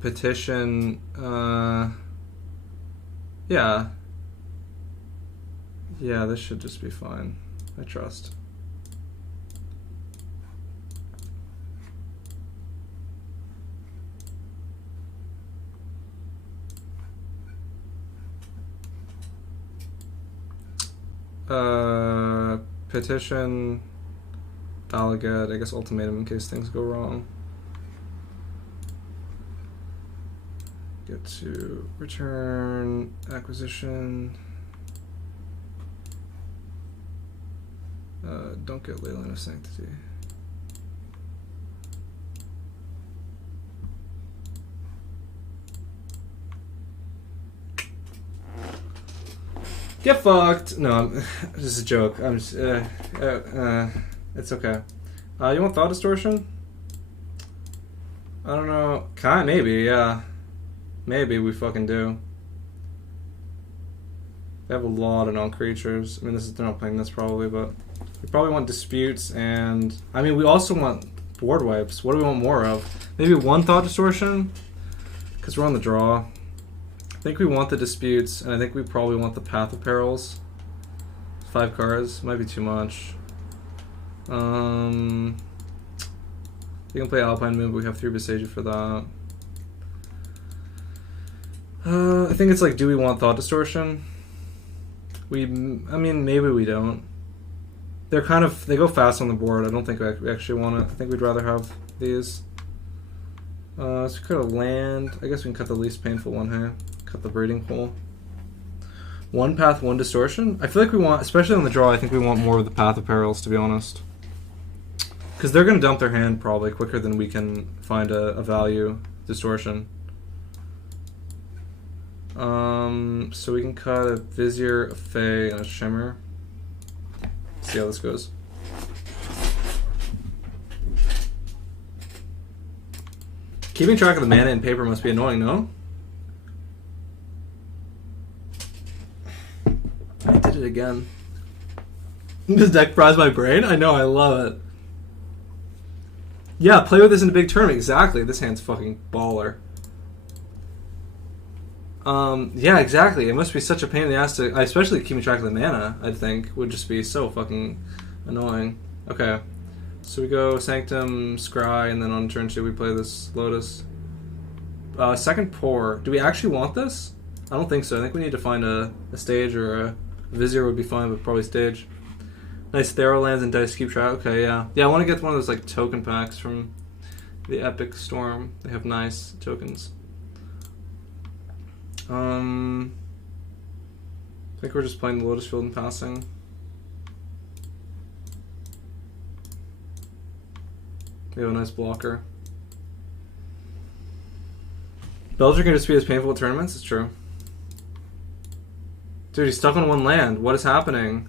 Petition, yeah. Yeah, this should just be fine. I trust. Petition. Balagad, I guess Ultimatum in case things go wrong. Get to return, acquisition. Don't get Leyline of Sanctity. Get fucked! No, this is a joke. I'm just, it's okay. You want Thought Distortion? I don't know. Maybe, yeah. Maybe we fucking do. They have a lot of non-creatures. I mean, they're not playing this probably, but we probably want Disputes and... I mean, we also want board wipes. What do we want more of? Maybe one Thought Distortion? Because we're on the draw. I think we want the Disputes, and I think we probably want the Path of Perils. 5 cards. Might be too much. You can play Alpine Moon, but we have 3 Besage for that. I think it's like, do we want Thought Distortion? I mean, maybe we don't. They go fast on the board. I don't think we actually want it. I think we'd rather have these. So we could have land. I guess we can cut the least painful one here. Cut the Breeding Pool. 1 Path, 1 Distortion. I feel like we want, especially on the draw, I think we want more of the Path of Perils, to be honest. Because they're going to dump their hand probably quicker than we can find a value Distortion. So we can cut a Vizier, a Fae, and a Shimmer. See how this goes. Keeping track of the mana in paper must be annoying, no? I did it again. This deck fries my brain? I know, I love it. Yeah, play with this in a big tournament. Exactly. This hand's fucking baller. Yeah, exactly. It must be such a pain in the ass to... Especially keeping track of the mana, I think, would just be so fucking annoying. Okay. So we go Sanctum, Scry, and then on turn 2 we play this Lotus. Second Pour. Do we actually want this? I don't think so. I think we need to find a stage, or a Vizier would be fine, but probably stage. Nice Thero lands and dice keep track. Okay, yeah. Yeah, I want to get one of those like token packs from the Epic Storm. They have nice tokens. I think we're just playing the Lotus Field and passing. We have a nice blocker. Belger can just be as painful at tournaments? It's true. Dude, he's stuck on 1 land. What is happening?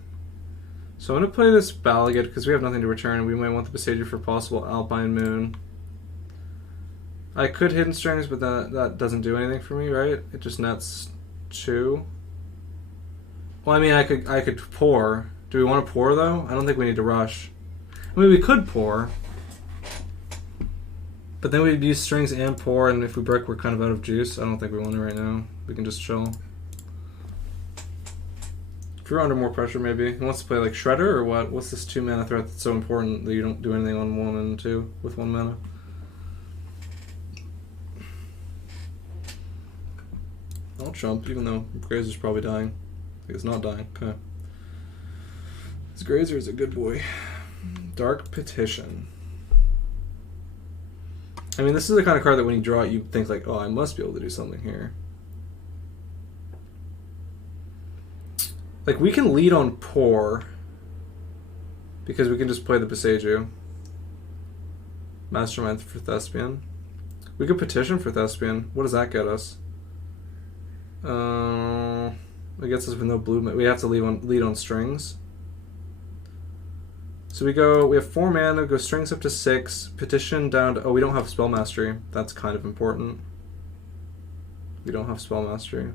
So I'm going to play this Balagad because we have nothing to return, and we might want the Besager for possible Alpine Moon. I could Hidden Strings, but that doesn't do anything for me, right? It just nets 2. Well, I mean, I could pour. Do we want to pour, though? I don't think we need to rush. I mean, we could pour. But then we'd use strings and pour, and if we break, we're kind of out of juice. I don't think we want it right now. We can just chill. If you're under more pressure, maybe. He wants to play like Shredder, or what? What's this 2 mana threat that's so important that you don't do anything on 1 and 2 with 1 mana? I'll jump, even though Grazer's probably dying. I think it's not dying. Okay. This Grazer is a good boy. Dark Petition. I mean, this is the kind of card that when you draw it, you think like, oh, I must be able to do something here. Like, we can lead on Pour, because we can just play the Beseju. Mastermind for Thespian. We could Petition for Thespian. What does that get us? It gets us with no blue. We have to lead on strings. So we have 4 mana, go strings up to 6, petition down to... Oh, we don't have spell mastery. That's kind of important. We don't have spell mastery.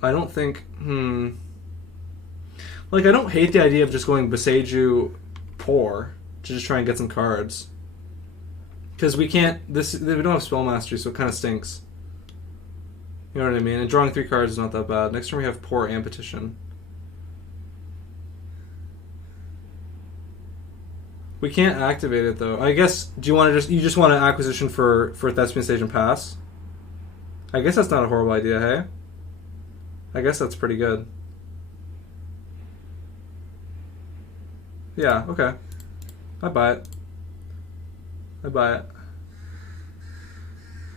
I don't think... Like, I don't hate the idea of just going Beseju Pour to just try and get some cards. Because we can't... we don't have spell mastery, so it kind of stinks. You know what I mean? And drawing 3 cards is not that bad. Next turn we have Pour and Petition. We can't activate it though. I guess. Do you want to just want an acquisition for Thespian Station Pass? I guess that's not a horrible idea, hey? I guess that's pretty good. Yeah. Okay. I buy it. I buy it.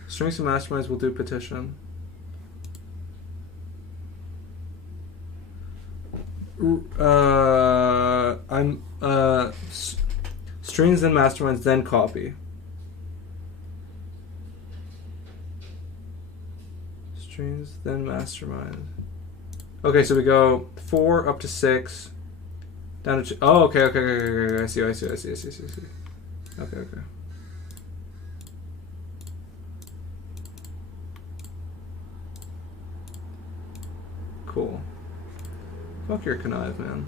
Strings and Masterminds will do petition. Strings then Masterminds then copy. Strings then Mastermind. Okay, so we go 4 up to 6, down to 2. Oh, okay. I see. Okay. Cool. Fuck your connive, man.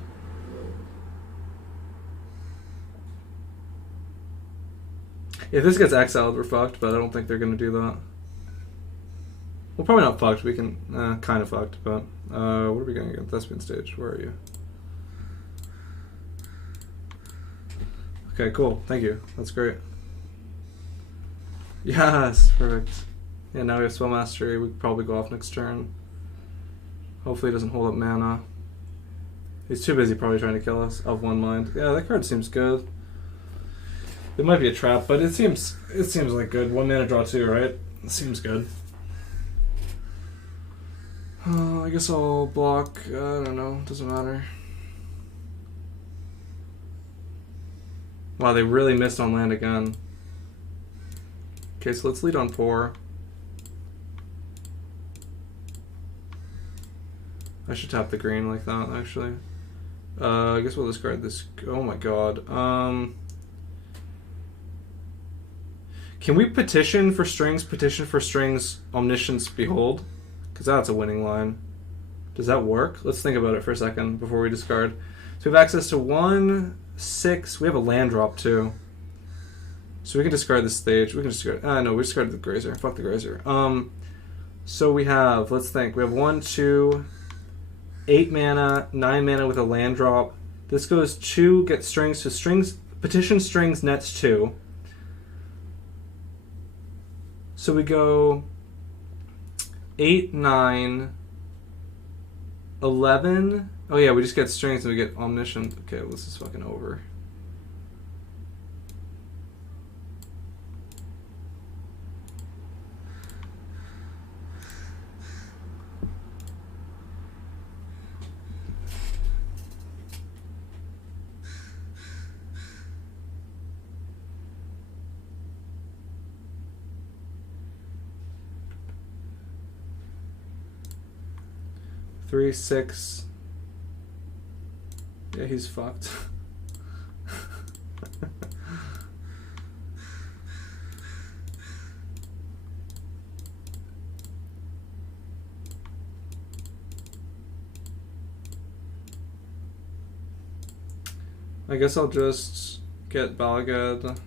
If this gets exiled, we're fucked, but I don't think they're gonna do that. Well, probably not fucked. We can, kind of fucked, but what are we gonna get? Thespian Stage. Where are you? Okay, cool. Thank you. That's great. Yes, perfect. Yeah, now we have Spell Mastery. We could probably go off next turn. Hopefully, he doesn't hold up mana. He's too busy probably trying to kill us. Of One Mind. Yeah, that card seems good. It might be a trap, but it seems like good. 1 mana, draw 2, right? It seems good. I guess I'll block. I don't know. Doesn't matter. Wow, they really missed on land again. Okay, so let's lead on 4. I should tap the green like that, actually. I guess we'll discard this. Oh my god. Can we petition for strings, Omniscience, Behold? Because that's a winning line. Does that work? Let's think about it for a second before we discard. So we have access to 1, 6. We have a land drop too. So we can discard this stage. We can discard. No, we discarded the Grazer. Fuck the Grazer. So we have. Let's think. We have 1, 2, 8 mana, 9 mana with a land drop. This goes 2. Get strings. So strings. Petition strings nets 2. So we go 8, 9, 11. Oh yeah, we just get strings and we get Omniscient. Okay, well, this is fucking over. Three, 6. Yeah, he's fucked. I guess I'll just get Balagad.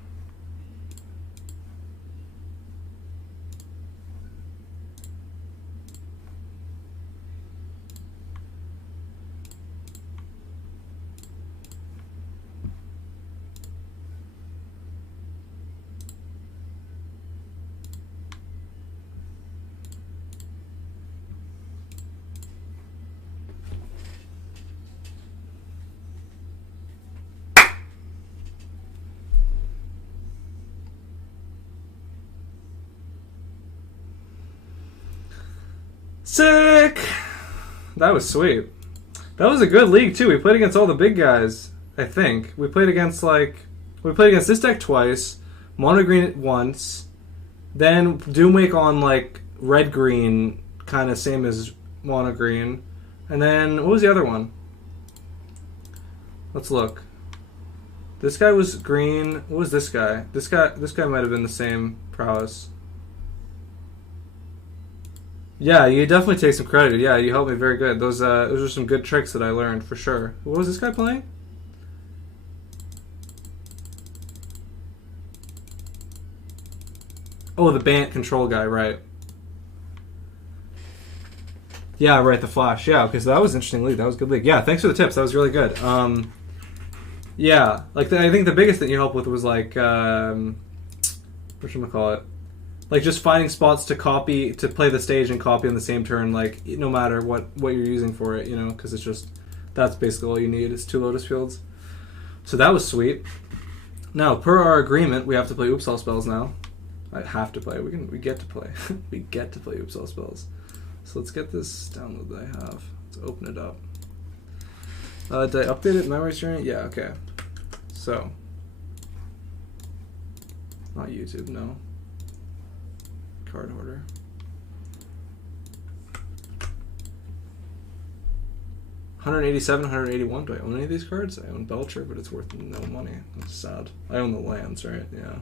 Sick! That was sweet. That was a good league too. We played against all the big guys, I think. We played against this deck twice, mono green once, then Doomwake on like red green, kind of same as mono green, and then what was the other one? Let's look. This guy was green. What was this guy? This guy might have been the same prowess. Yeah, you definitely take some credit. Yeah, you helped me very good. Those are some good tricks that I learned for sure. What was this guy playing? Oh, the Bant control guy, right? Yeah, right. The Flash. Yeah, okay. So that was an interesting league. That was a good league. Yeah, thanks for the tips. That was really good. Yeah, like I think the biggest thing you helped with was like whatchamacallit? Like just finding spots to copy, to play the stage and copy on the same turn, like no matter what you're using for it, you know, because it's just, that's basically all you need is 2 Lotus Fields. So that was sweet. Now, per our agreement, we have to play Oops All spells now. I have to play. We get to play. We get to play Oops All spells. So let's get this download that I have. Let's open it up. Did I update it? Memories journey? Yeah, okay. So, not YouTube, no. Card order. $187, $181. Do I own any of these cards? I own Belcher, but it's worth no money. That's sad. I own the lands, right? Yeah.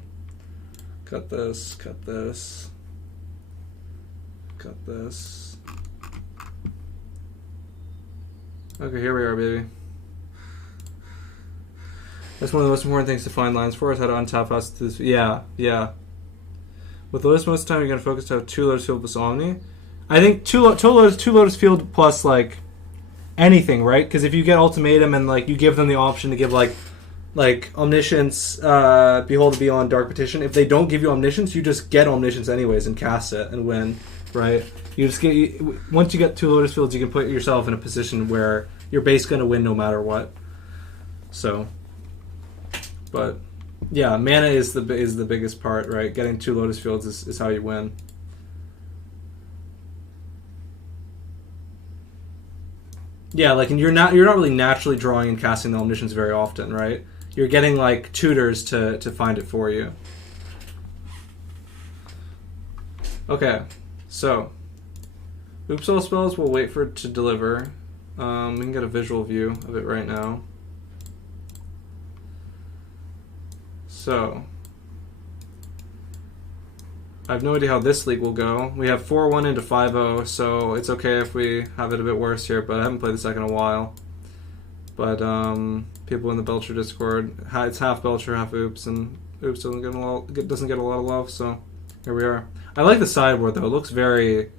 Cut this, cut this. Cut this. Okay, here we are, baby. That's one of the most important things to find lines for, is how to untap us to this. Yeah, yeah. With Lotus, most of the time you're going to focus to have 2 Lotus Field plus Omni. I think 2 Lotus Field plus, like, anything, right? Because if you get Ultimatum and, like, you give them the option to give, like Omniscience, Behold the Beyond, Dark Petition. If they don't give you Omniscience, you just get Omniscience anyways and cast it and win, right? You just get, once you get 2 Lotus Fields, you can put yourself in a position where you're basically going to win no matter what. So, but yeah, mana is the biggest part, right? Getting 2 Lotus Fields is how you win. Yeah, like, and you're not really naturally drawing and casting the Omniscience very often, right? You're getting like tutors to find it for you. Okay, so Oops All spells, we'll wait for it to deliver. We can get a visual view of it right now. So I have no idea how this league will go. We have 4-1 into 5-0, so it's okay if we have it a bit worse here, but I haven't played this deck in a while. But people in the Belcher Discord, it's half Belcher, half Oops, and Oops doesn't get a lot of love, so here we are. I like the sideboard, though. It looks very...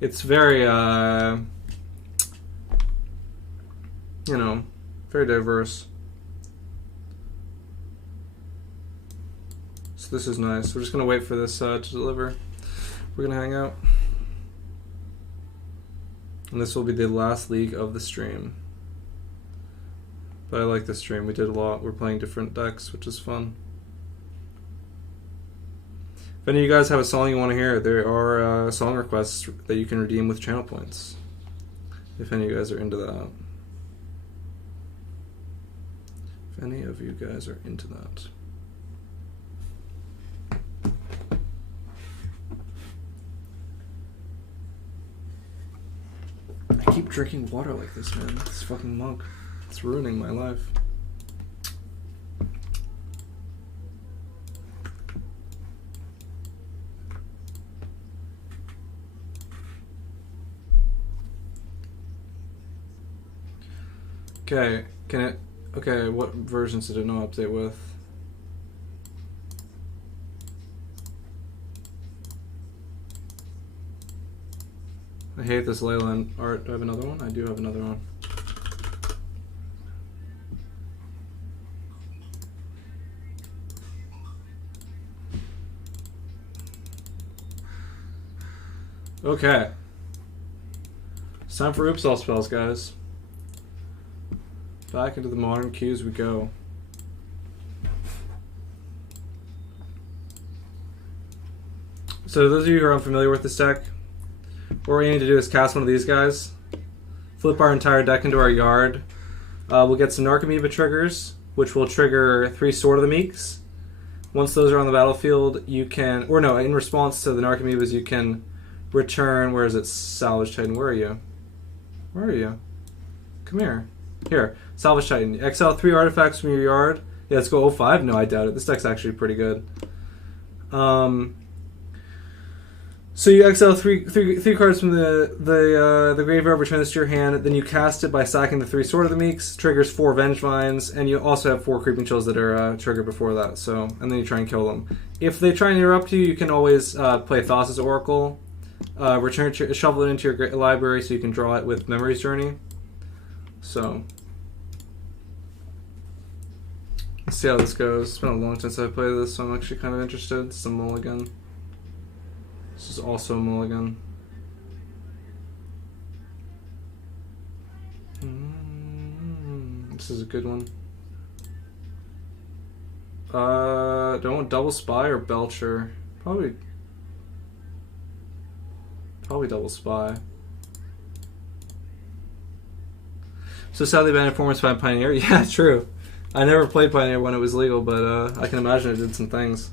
It's very, you know, very diverse. So this is nice. We're just going to wait for this to deliver. We're going to hang out. And this will be the last league of the stream. But I like this stream. We did a lot. We're playing different decks, which is fun. If any of you guys have a song you want to hear, there are song requests that you can redeem with channel points. If any of you guys are into that. If any of you guys are into that. I keep drinking water like this, man. This fucking mug. It's ruining my life. Okay, can it... Okay, what versions did it not update with? I hate this Leyland art. Do I have another one? I do have another one. Okay. It's time for Oops All spells, guys. Back into the modern queues we go. So those of you who are unfamiliar with this deck, what we need to do is cast one of these guys, flip our entire deck into our yard. We'll get some Narcomoeba triggers, which will trigger 3 Sword of the Meeks. Once those are on the battlefield, you can, or no, in response to the Narcomoebas, you can return, where is it? Salvage Titan, where are you? Where are you? Come here. Here, Salvage Titan. Exile 3 artifacts from your yard. Yeah, let's go 05. No, I doubt it. This deck's actually pretty good. So you exile three cards from the graveyard, return this to your hand, then you cast it by sacking the 3 Sword of the Meeks, triggers 4 Vengevines, and you also have 4 Creeping Chills that are triggered before that, so, and then you try and kill them. If they try and interrupt you, you can always play Thassa's Oracle, shovel it into your library so you can draw it with Memories Journey. So, see how this goes. It's been a long time since I played this, so I'm actually kind of interested. It's a mulligan. This is also a mulligan. This is a good one. Do I want double spy or Belcher? Probably double spy. So sadly banned performance by Pioneer? Yeah, true. I never played Pioneer when it was legal, but I can imagine it did some things.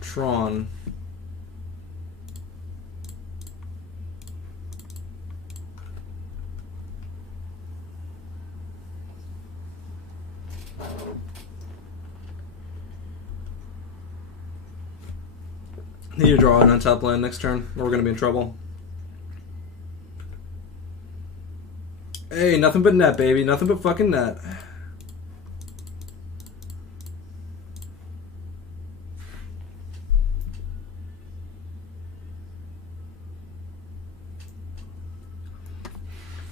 Tron. Need to draw an untap land next turn, or we're going to be in trouble. Hey, nothing but net, baby. Nothing but fucking net.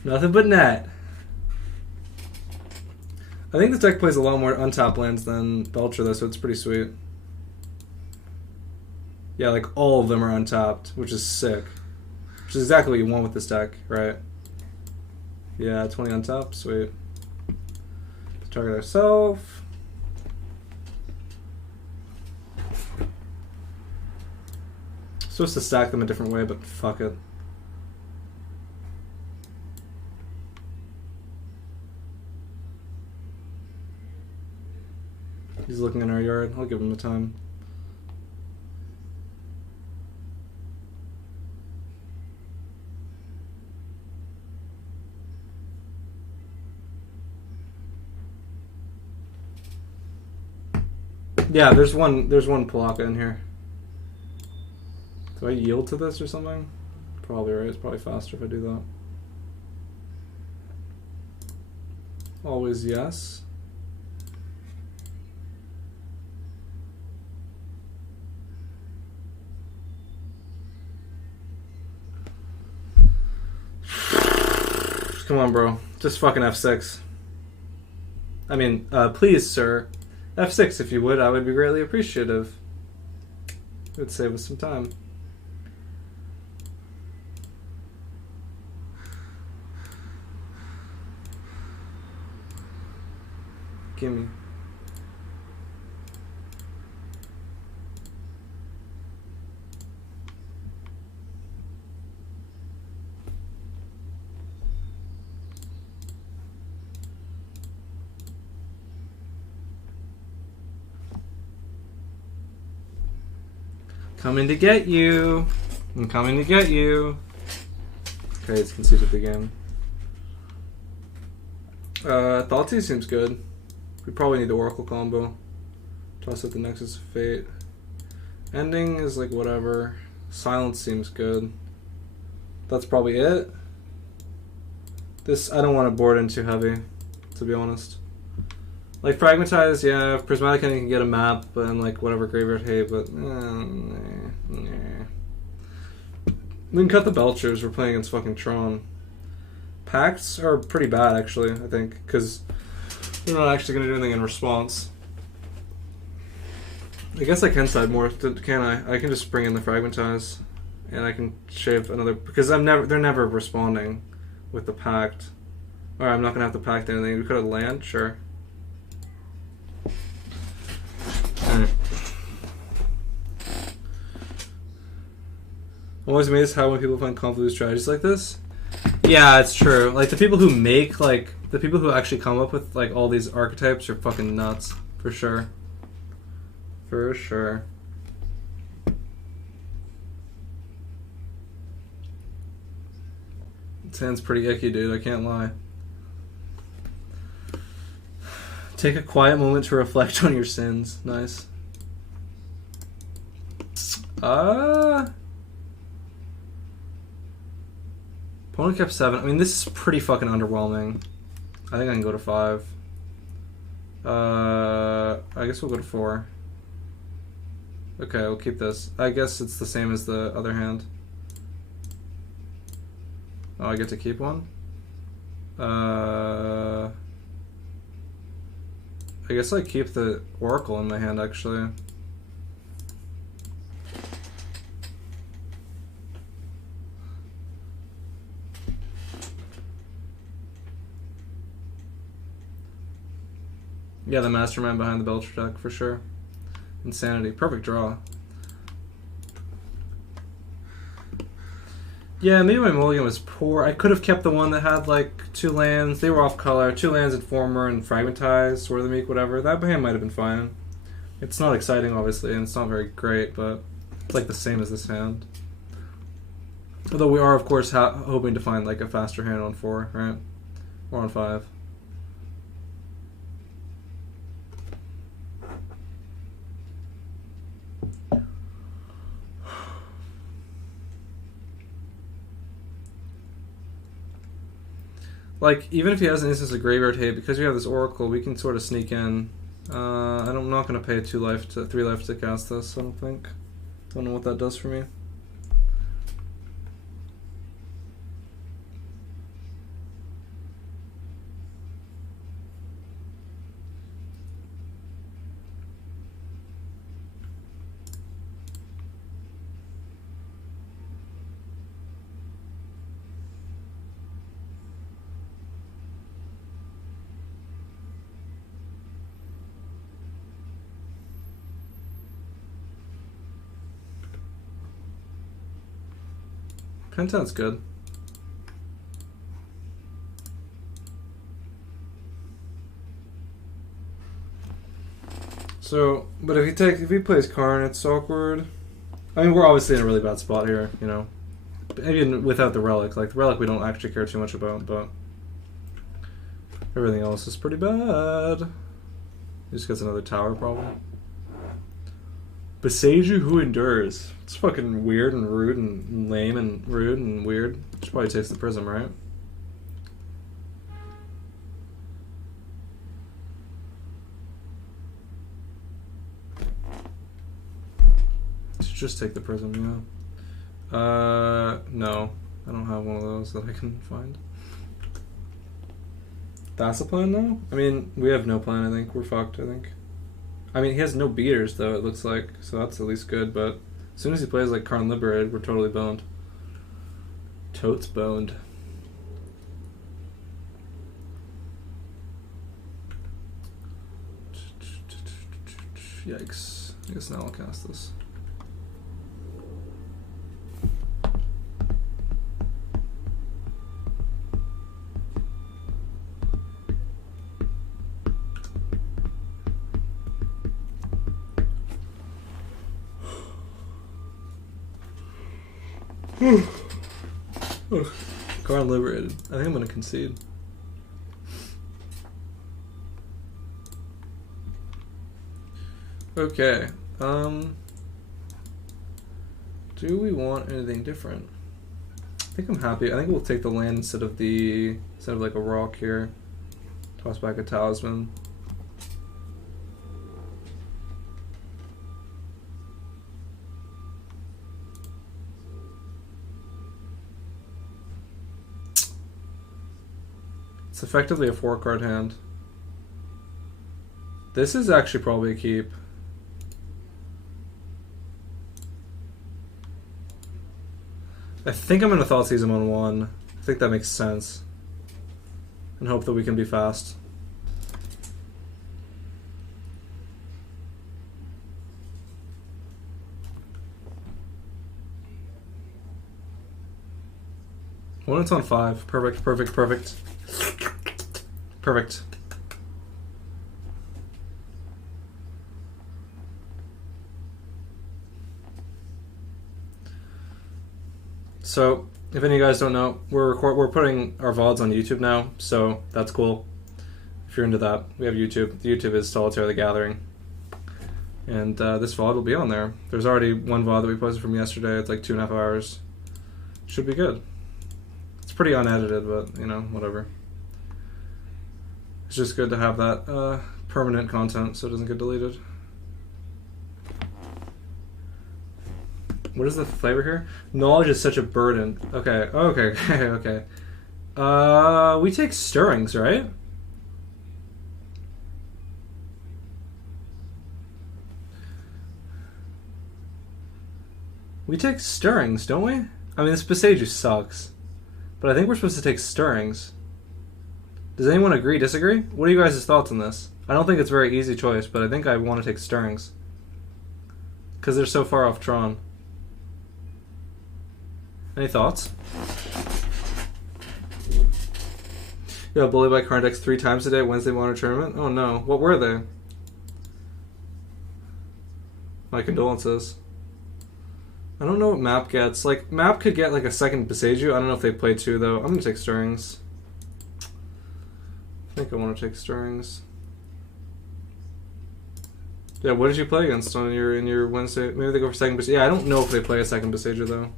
Nothing but net. I think this deck plays a lot more untap lands than Belcher, though, so it's pretty sweet. Yeah, like all of them are untapped, which is sick. Which is exactly what you want with this deck, right? Yeah, 20 untapped, sweet. Let's target ourselves. Supposed to stack them a different way, but fuck it. He's looking in our yard. I'll give him the time. Yeah, there's one Palaka in here. Do I yield to this or something? Probably, right? It's probably faster if I do that. Always yes. Come on, bro. Just fucking F6. I mean, please, sir. F6 if you would. I would be greatly appreciative. It would save us some time. Gimme. Coming to get you. I'm coming to get you. Okay, it's conceded the game. Thoughtseize seems good. We probably need the Oracle combo. Toss out the Nexus of Fate. Ending is like whatever. Silence seems good. That's probably it. This, I don't want to board in too heavy, to be honest. Like, Fragmentize, yeah, Prismatic Ending can get a map, but then, like, whatever, Graveyard Hate, but, nah. We can cut the Belchers, we're playing against fucking Tron. Pacts are pretty bad, actually, I think, because they're not actually going to do anything in response. I guess I can side more, can I? I can just bring in the Fragmentize, and I can shave another, because they're never responding with the Pact. Alright, I'm not going to have to Pact anything. We could have land, sure. I'm always amazed how when people find convoluted strategies like this. Yeah, it's true. Like, the people who make, like, the people who actually come up with, like, all these archetypes are fucking nuts. For sure. For sure. This hand's pretty icky, dude. I can't lie. Take a quiet moment to reflect on your sins. Nice. Opponent kept 7. I mean, this is pretty fucking underwhelming. I think I can go to 5. I guess we'll go to 4. Okay, we'll keep this. I guess it's the same as the other hand. Oh, I get to keep one? I guess I keep the Oracle in my hand, actually. Yeah, the mastermind behind the Belcher deck, for sure. Insanity. Perfect draw. Yeah, maybe my mulligan was poor. I could have kept the one that had like 2 lands. They were off color. 2 lands, Informer, and Fragmentize, Sword of the Meek, whatever. That hand might have been fine. It's not exciting, obviously, and it's not very great, but it's like the same as this hand. Although we are, of course, hoping to find like a faster hand on 4, right? Or on 5. Like, even if he has an instance of graveyard hate, because we have this Oracle, we can sort of sneak in. I'm not going to pay 3 life to cast this, I don't think. Don't know what that does for me. Pentat's good. So, but if he plays Karn, it's awkward. I mean, we're obviously in a really bad spot here, you know. Even without the relic, like the relic, we don't actually care too much about, but everything else is pretty bad. He just gets another tower problem. Beseiju who endures. It's fucking weird and rude and lame and rude and weird. Should probably takes the prism, right? Should just take the prism, yeah. No. I don't have one of those that I can find. That's the plan now? I mean, we have no plan, I think. We're fucked, I think. I mean, he has no beaters, though, it looks like. So that's at least good, but as soon as he plays, like, Karn Liberated, we're totally boned. Totes boned. Yikes. I guess now I'll cast this. Karn Liberated. I think I'm going to concede. Okay. Do we want anything different? I think I'm happy. I think we'll take the land instead of like a rock here. Toss back a talisman. It's effectively a 4-card hand. This is actually probably a keep. I think I'm going to Thoughtseize him on 1. I think that makes sense. And hope that we can be fast. When it's on 5. Perfect, perfect, perfect. Perfect. So, if any of you guys don't know, we're putting our VODs on YouTube now, so that's cool. If you're into that, we have YouTube. The YouTube is Solitaire the Gathering. And this VOD will be on there. There's already one VOD that we posted from yesterday. It's like 2.5 hours. Should be good. It's pretty unedited, but, you know, whatever. It's just good to have that permanent content so it doesn't get deleted. What is the flavor here? Knowledge is such a burden. Okay, okay. We take stirrings, right? We take stirrings, don't we? I mean, this Passage sucks. But I think we're supposed to take stirrings. Does anyone agree, disagree? What are you guys' thoughts on this? I don't think it's a very easy choice, but I think I want to take stirrings. Because they're so far off Tron. Any thoughts? You got bullied by card decks 3 times a day at Wednesday Modern Tournament? Oh no. What were they? My condolences. I don't know what Map gets. Like, Map could get like a second Beseiju. I don't know if they play 2 though. I'm gonna take stirrings. I think I want to take stirrings. Yeah, what did you play against on your Wednesday? Maybe they go for second Beseiju. Yeah, I don't know if they play a second Beseiju though.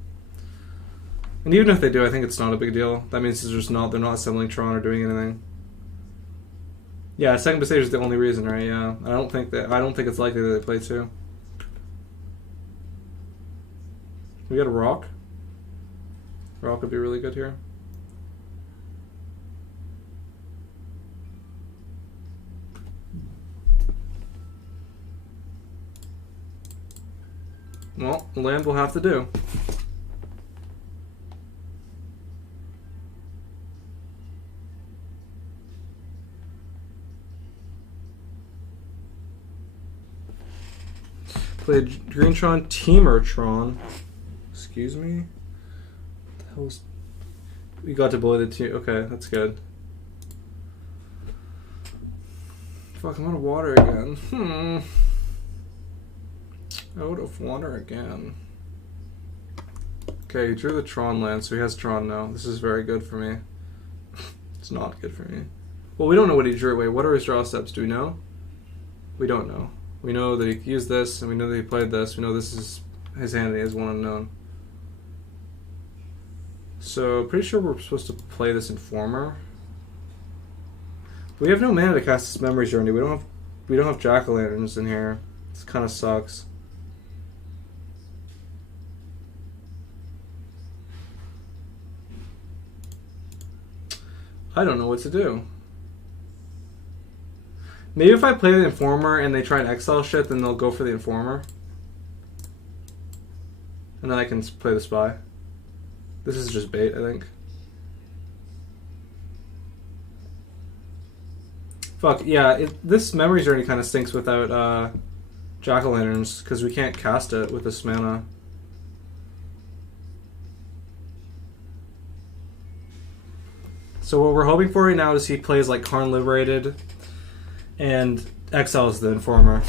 And even if they do, I think it's not a big deal. That means they're not assembling Tron or doing anything. Yeah, second Beseiju is the only reason, right? Yeah, I don't think it's likely that they play 2. We got a rock. Rock would be really good here. Well, land will have to do. Played Greentron, Teamertron. Excuse me? What the hell's... We got to bully the team. Okay, that's good. Fuck, I'm out of water again. Out of water again. Okay, he drew the Tron land, so he has Tron now. This is very good for me. It's not good for me. Well, we don't know what he drew. Wait, what are his draw steps? Do we know? We don't know. We know that he used this, and we know that he played this. We know this is his hand, and he has one unknown. So, pretty sure we're supposed to play this Informer. But we have no mana to cast this Memory Journey. We don't have Jack-o'-lanterns in here. This kind of sucks. I don't know what to do. Maybe if I play the Informer and they try and exile shit, then they'll go for the Informer. And then I can play the Spy. This is just bait, I think. Fuck, yeah, this Memory Journey kind of stinks without Jack-o'-lanterns, because we can't cast it with this mana. So what we're hoping for right now is he plays like Karn Liberated and exiles the Informer,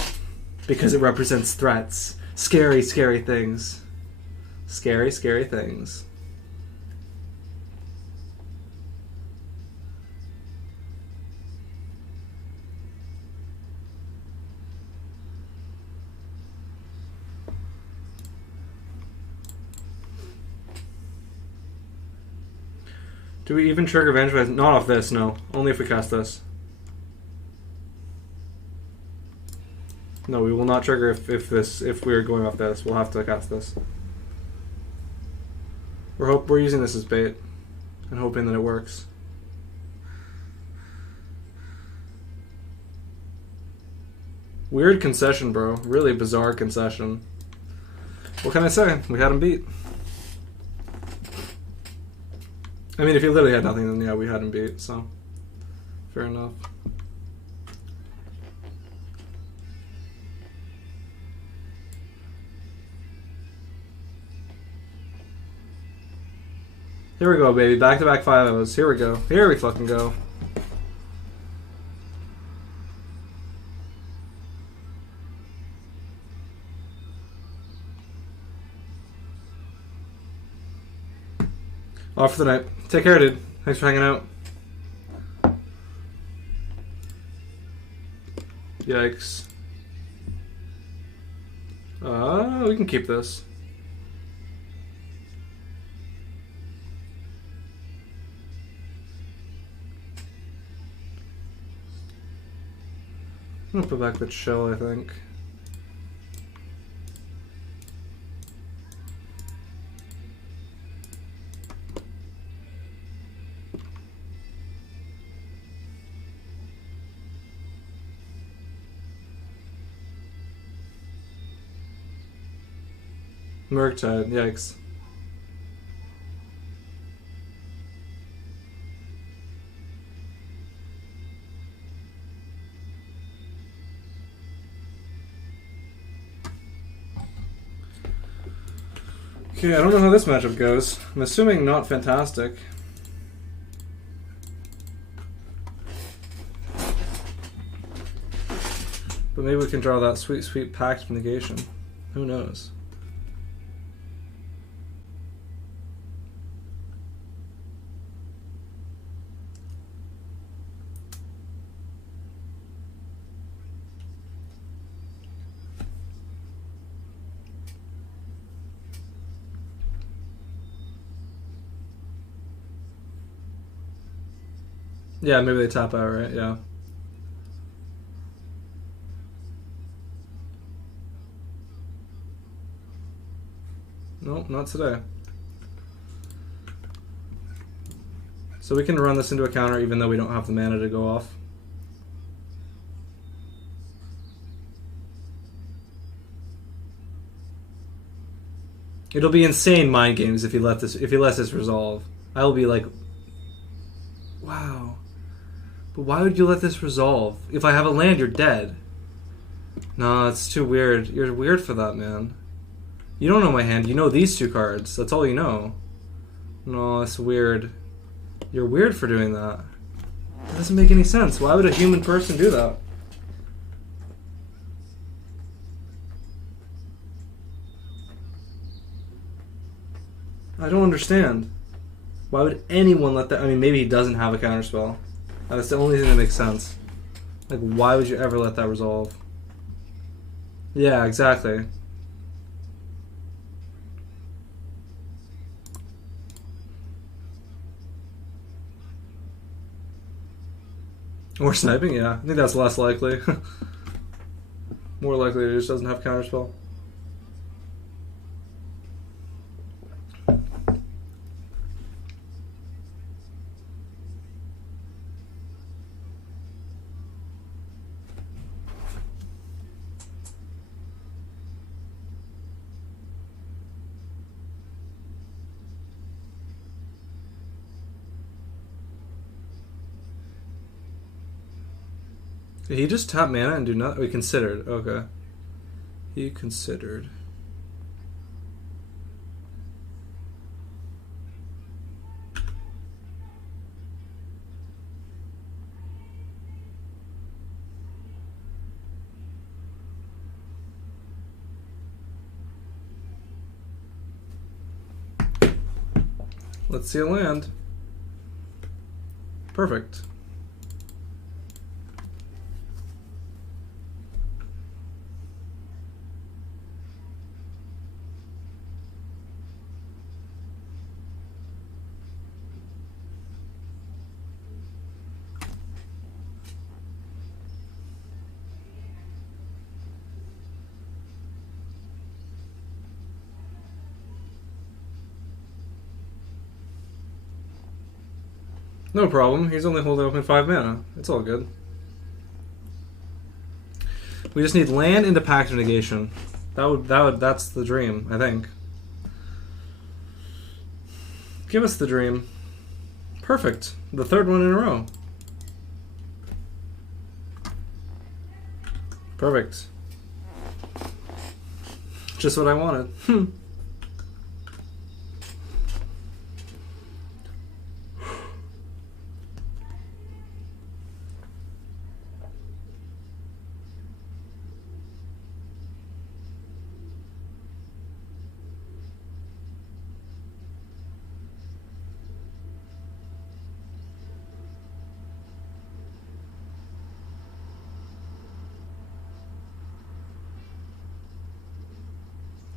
because it represents threats. Scary, scary things. Scary, scary things. Do we even trigger Vengeful? Not off this, no. Only if we cast this. No, we will not trigger if we're going off this. We'll have to cast this. We're using this as bait and hoping that it works. Weird concession, bro. Really bizarre concession. What can I say? We had him beat. I mean, if he literally had nothing, then yeah, we had him beat, so fair enough. Here we go, baby. Back-to-back 5-0s. Here we go. Here we fucking go. Off for the night. Take care, dude. Thanks for hanging out. Yikes. We can keep this. I'm gonna put back the shell, I think. Murktide, yikes. Okay, I don't know how this matchup goes. I'm assuming not fantastic. But maybe we can draw that sweet, sweet Pact of Negation. Who knows? Yeah, maybe they tap out, right? Yeah. Nope, not today. So we can run this into a counter even though we don't have the mana to go off. It'll be insane mind games if he lets this resolve. I will be like, wow. But why would you let this resolve? If I have a land, you're dead. No, it's too weird. You're weird for that, man. You don't know my hand. You know these two cards. That's all you know. No, it's weird. You're weird for doing that. It doesn't make any sense. Why would a human person do that? I don't understand. Why would anyone let that... I mean, maybe he doesn't have a counterspell. That's the only thing that makes sense. Like, why would you ever let that resolve? Yeah, exactly. Or sniping, yeah. I think that's less likely. More likely it just doesn't have counterspell. Did he just tap mana and do nothing? We considered. Okay. He considered. Let's see a land. Perfect. No problem. He's only holding open 5 mana. It's all good. We just need land into Pact of Negation. That's the dream, I think. Give us the dream. Perfect. The third one in a row. Perfect. Just what I wanted.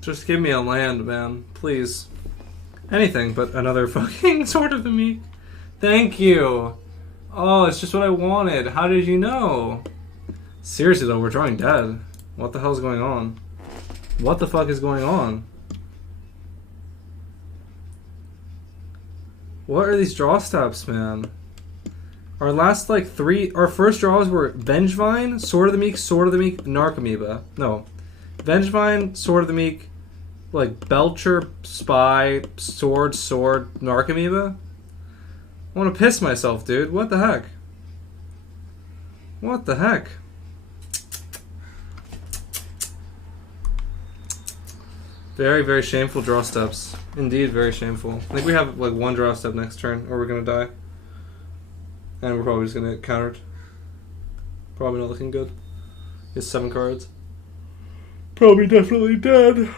Just give me a land, man. Please. Anything but another fucking Sword of the Meek. Thank you. Oh, it's just what I wanted. How did you know? Seriously, though, we're drawing dead. What the hell's going on? What the fuck is going on? What are these draw steps, man? Our last, like, our first draws were Vengevine, Sword of the Meek, Narcomoeba. No. Vengevine, Sword of the Meek, like Belcher, Spy, Sword, Narcomoeba? I want to piss myself, dude. What the heck? What the heck? Very, very shameful draw steps. Indeed, very shameful. I think we have like one draw step next turn, or we're gonna die. And we're probably just gonna get countered. Probably not looking good. It's 7 cards. Probably definitely dead.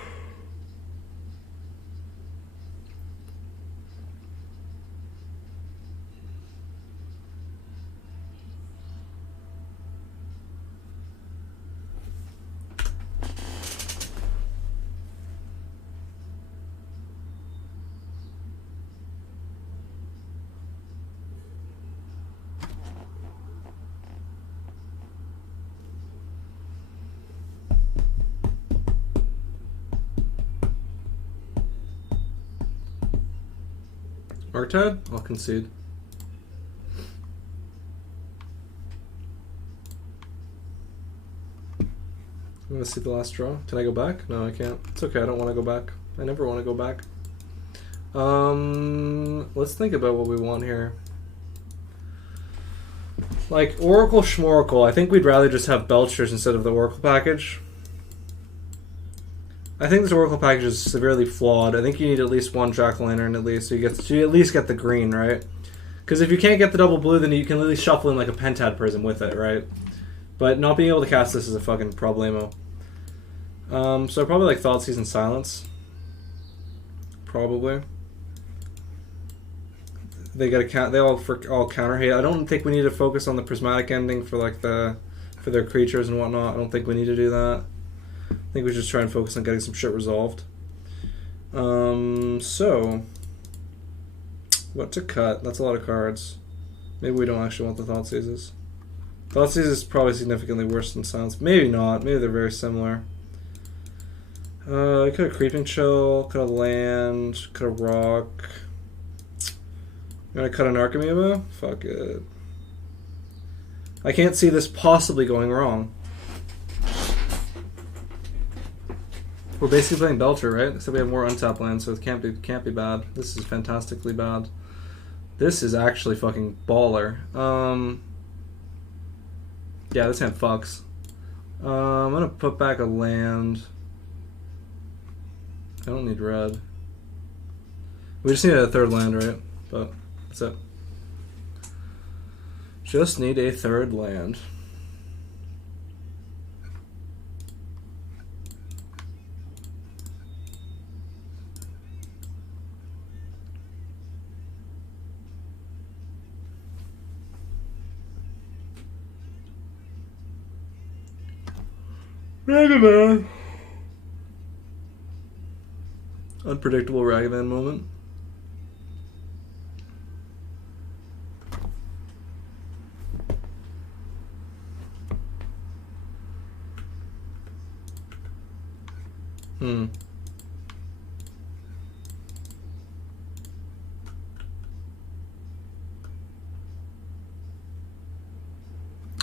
Arctide? I'll concede. I'm gonna see the last draw. Can I go back? No, I can't. It's okay, I don't want to go back. I never want to go back. Let's think about what we want here. Like, Oracle Schmoracle, I think we'd rather just have Belchers instead of the Oracle package. I think this Oracle package is severely flawed. I think you need at least one Jack-o'-lantern at least, so you at least get the green, right? Because if you can't get the double blue, then you can at least shuffle in like a Pentad Prism with it, right? But not being able to cast this is a fucking problemo. So I probably like Thoughtseize and Silence. Probably. They got a they all counter hate. I don't think we need to focus on the prismatic ending for like for their creatures and whatnot. I don't think we need to do that. I think we should just try and focus on getting some shit resolved. So what to cut? That's a lot of cards. Maybe we don't actually want the Thoughtseizes. Thoughtseize is probably significantly worse than Silence. Maybe not. Maybe they're very similar. I could have Creeping Chill, could have Land, could have Rock. You want to cut an Narcomoeba? Fuck it. I can't see this possibly going wrong. We're basically playing Belcher, right? Except we have more untapped lands, so it can't be bad. This is fantastically bad. This is actually fucking baller. Yeah, this hand fucks. I'm gonna put back a land. I don't need red. We just need a third land, right? But that's it. Just need a third land. Ragavan. Unpredictable Ragavan moment.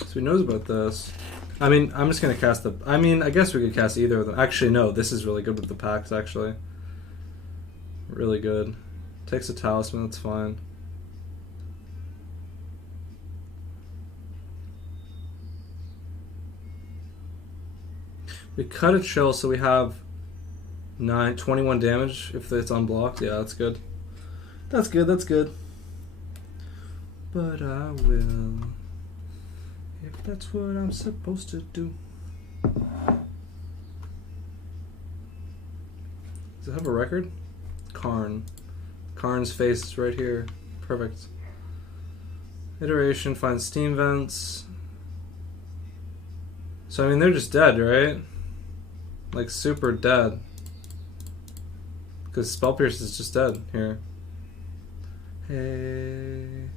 So he knows about this. I mean, I'm just going to cast the... I mean, I guess we could cast either of them. Actually, no, this is really good with the packs, actually. Really good. Takes a Talisman, that's fine. We cut a Chill, so we have 21 damage if it's unblocked. Yeah, that's good. That's good, that's good. But I will... if that's what I'm supposed to do. Does it have a record? Karn. Karn's face is right here. Perfect. Iteration, find steam vents. So, I mean, they're just dead, right? Like, super dead. Because Spell Pierce is just dead here. Hey,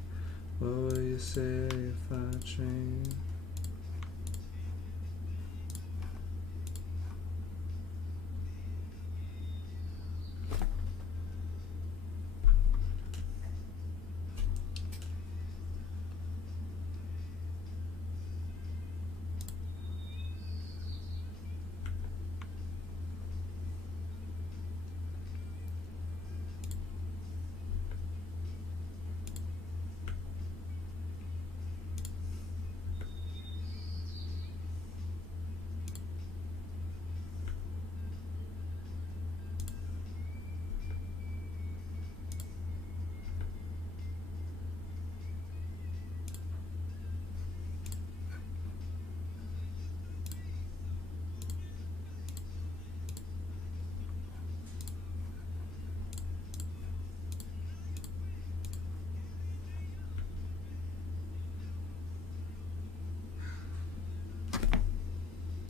what will you say if I change?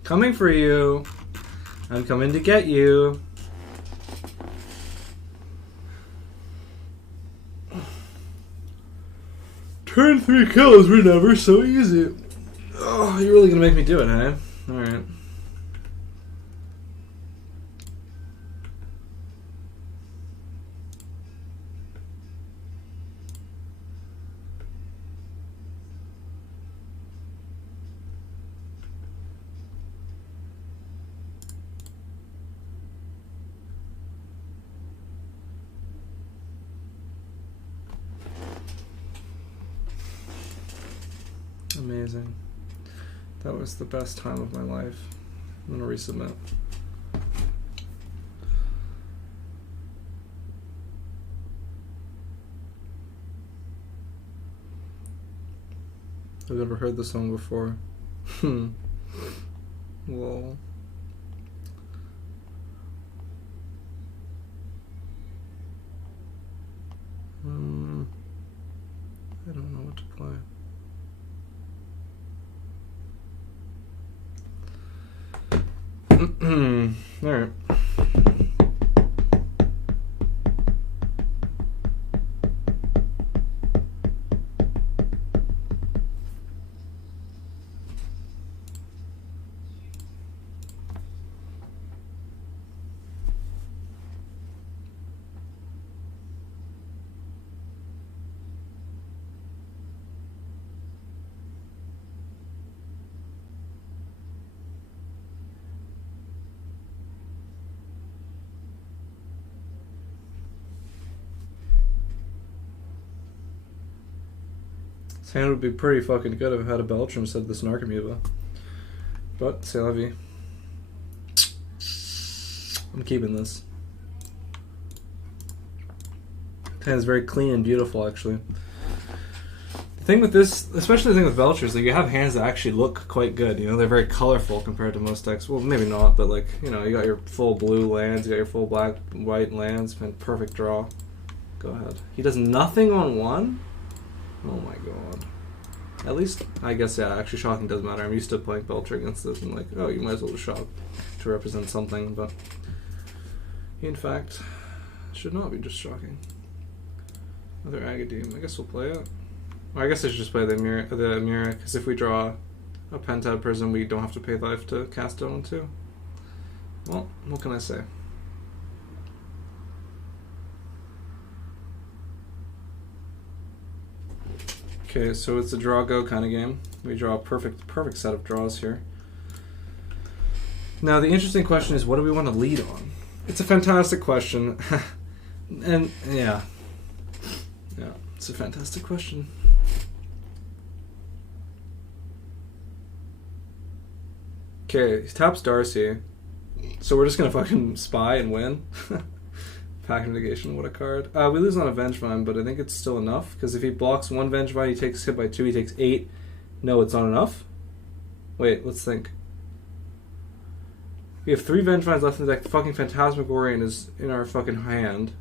Coming for you. I'm coming to get you. Turn 3 kills were never so easy. Oh, you're really gonna make me do it, huh? Alright. Amazing. That was the best time of my life. I'm gonna resubmit. I've never heard this song before. Lol. I don't know what to play. Alright. This hand would be pretty fucking good if I had a Belcher instead of this Narcomoeba. But, c'est la vie. I'm keeping this. The hand is very clean and beautiful, actually. The thing with this, especially the thing with Belchers, like you have hands that actually look quite good. You know, they're very colorful compared to most decks. Well, maybe not, but like, you know, you got your full blue lands, you got your full black, white lands, and perfect draw. Go ahead. He does nothing on one? Oh my god. At least, I guess, yeah, actually shocking doesn't matter. I'm used to playing Belcher against this and like, oh, you might as well just shock to represent something, but he, in fact, should not be just shocking. Another Agadeem. I guess we'll play it. Or I guess I should just play the Mirror, because if we draw a Pentad Prism, we don't have to pay life to cast it on too. Well, what can I say? Okay, so it's a draw-go kind of game. We draw a perfect set of draws here. Now, the interesting question is, what do we want to lead on? It's a fantastic question. And, yeah. Yeah, it's a fantastic question. Okay, he taps Darcy. So we're just going to fucking spy and win? Pack of Negation, what a card. We lose on a Vengevine, but I think it's still enough, because if he blocks one Vengevine, he takes hit by 2, he takes 8. No, it's not enough? Wait, let's think. We have 3 Vengevines left in the deck. The fucking Phantasmagorian is in our fucking hand.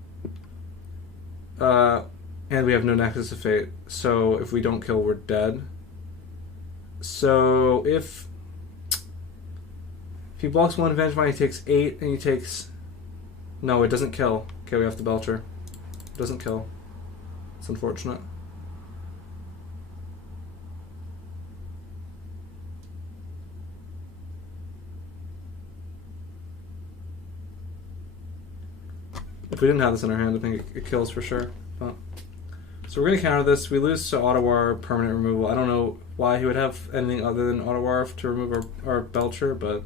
And we have no Nexus of Fate, so if we don't kill, we're dead. So if he blocks one Vengevine, he takes 8, and he takes... No, it doesn't kill. Okay, we have to Belcher. It doesn't kill. It's unfortunate. If we didn't have this in our hand, I think it kills for sure. But, so we're going to counter this. We lose to Ottawar permanent removal. I don't know why he would have anything other than Ottawar to remove our Belcher, but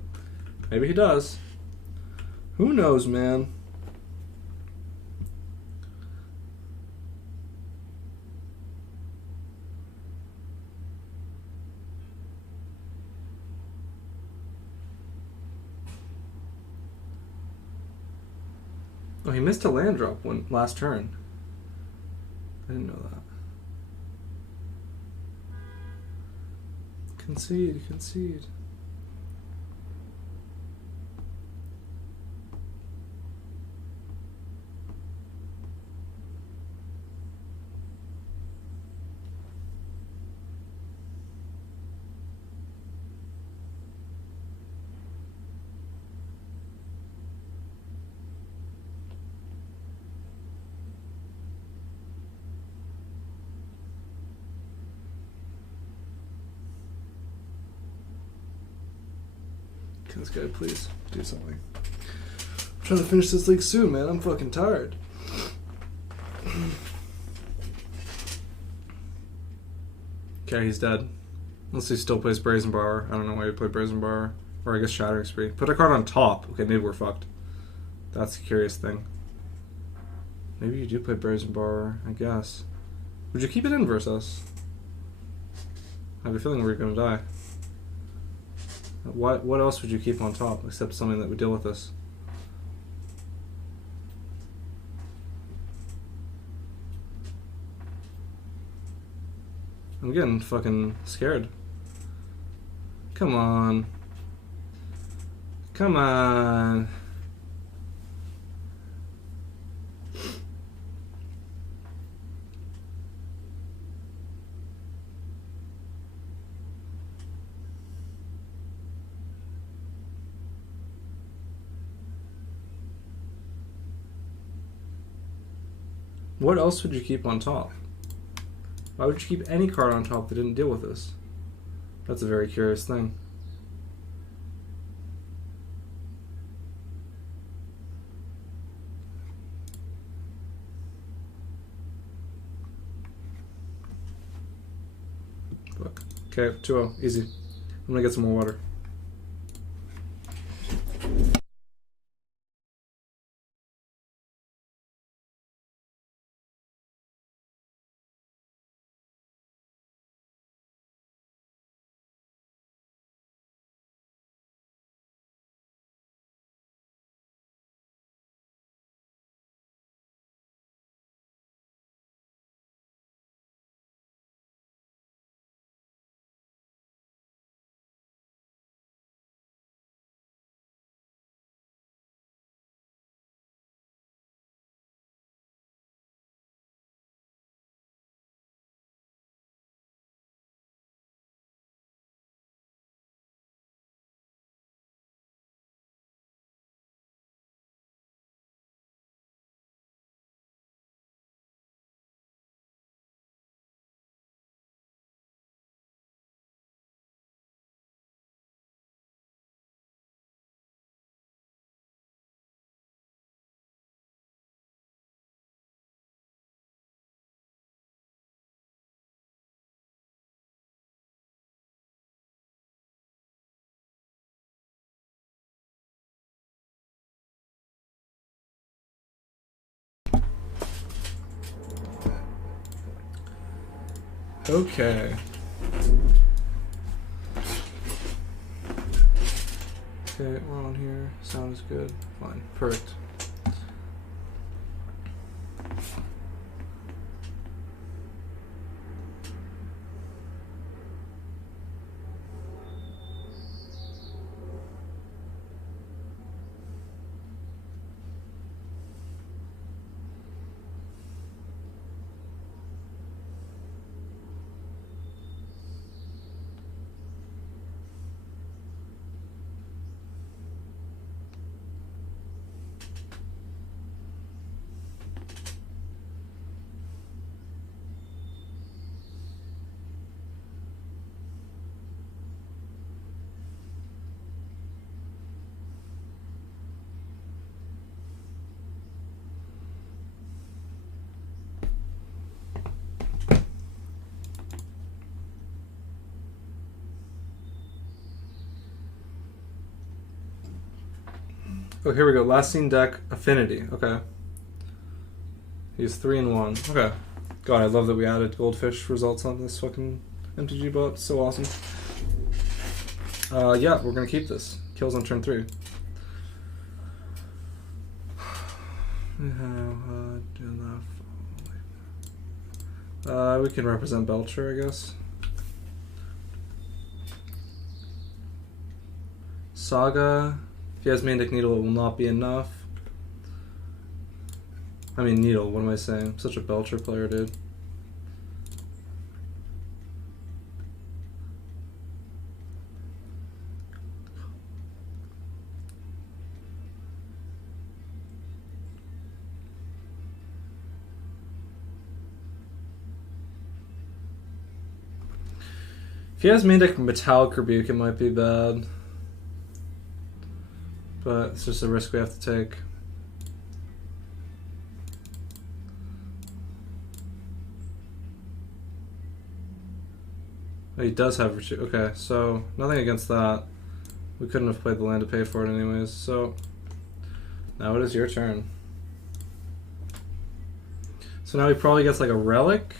maybe he does. Who knows, man? Oh, he missed a land drop last turn. I didn't know that. Concede, concede. Can this guy please do something? I'm trying to finish this league soon, man. I'm fucking tired. Okay, he's dead. Unless he still plays Brazen Bar. I don't know why he played Brazen Bar. Or I guess Shattering Spree. Put a card on top. Okay, maybe we're fucked. That's the curious thing. Maybe you do play Brazen Bar, I guess. Would you keep it in versus us? I have a feeling we're gonna die. What else would you keep on top except something that would deal with this? I'm getting fucking scared. Come on. Come on. What else would you keep on top? Why would you keep any card on top that didn't deal with this? That's a very curious thing. Fuck. Okay, 2-0. Easy. I'm gonna get some more water. Okay. Okay, we're on here. Sounds good. Fine. Perfect. Oh, here we go. Last seen deck, Affinity. Okay. He's 3-1. Okay. God, I love that we added Goldfish results on this fucking MTG bot. It's so awesome. Yeah, we're gonna keep this. Kills on turn 3. We can represent Belcher, I guess. Saga. If he has Mandic Needle, it will not be enough. I mean, Needle, what am I saying? I'm such a Belcher player, dude. If he has Mandic Metallic Rebuke, it might be bad. but it's just a risk we have to take. Oh, he does have retreat. Okay, so nothing against that. We couldn't have played the land to pay for it anyways, so now it is your turn. So now he probably gets like a relic,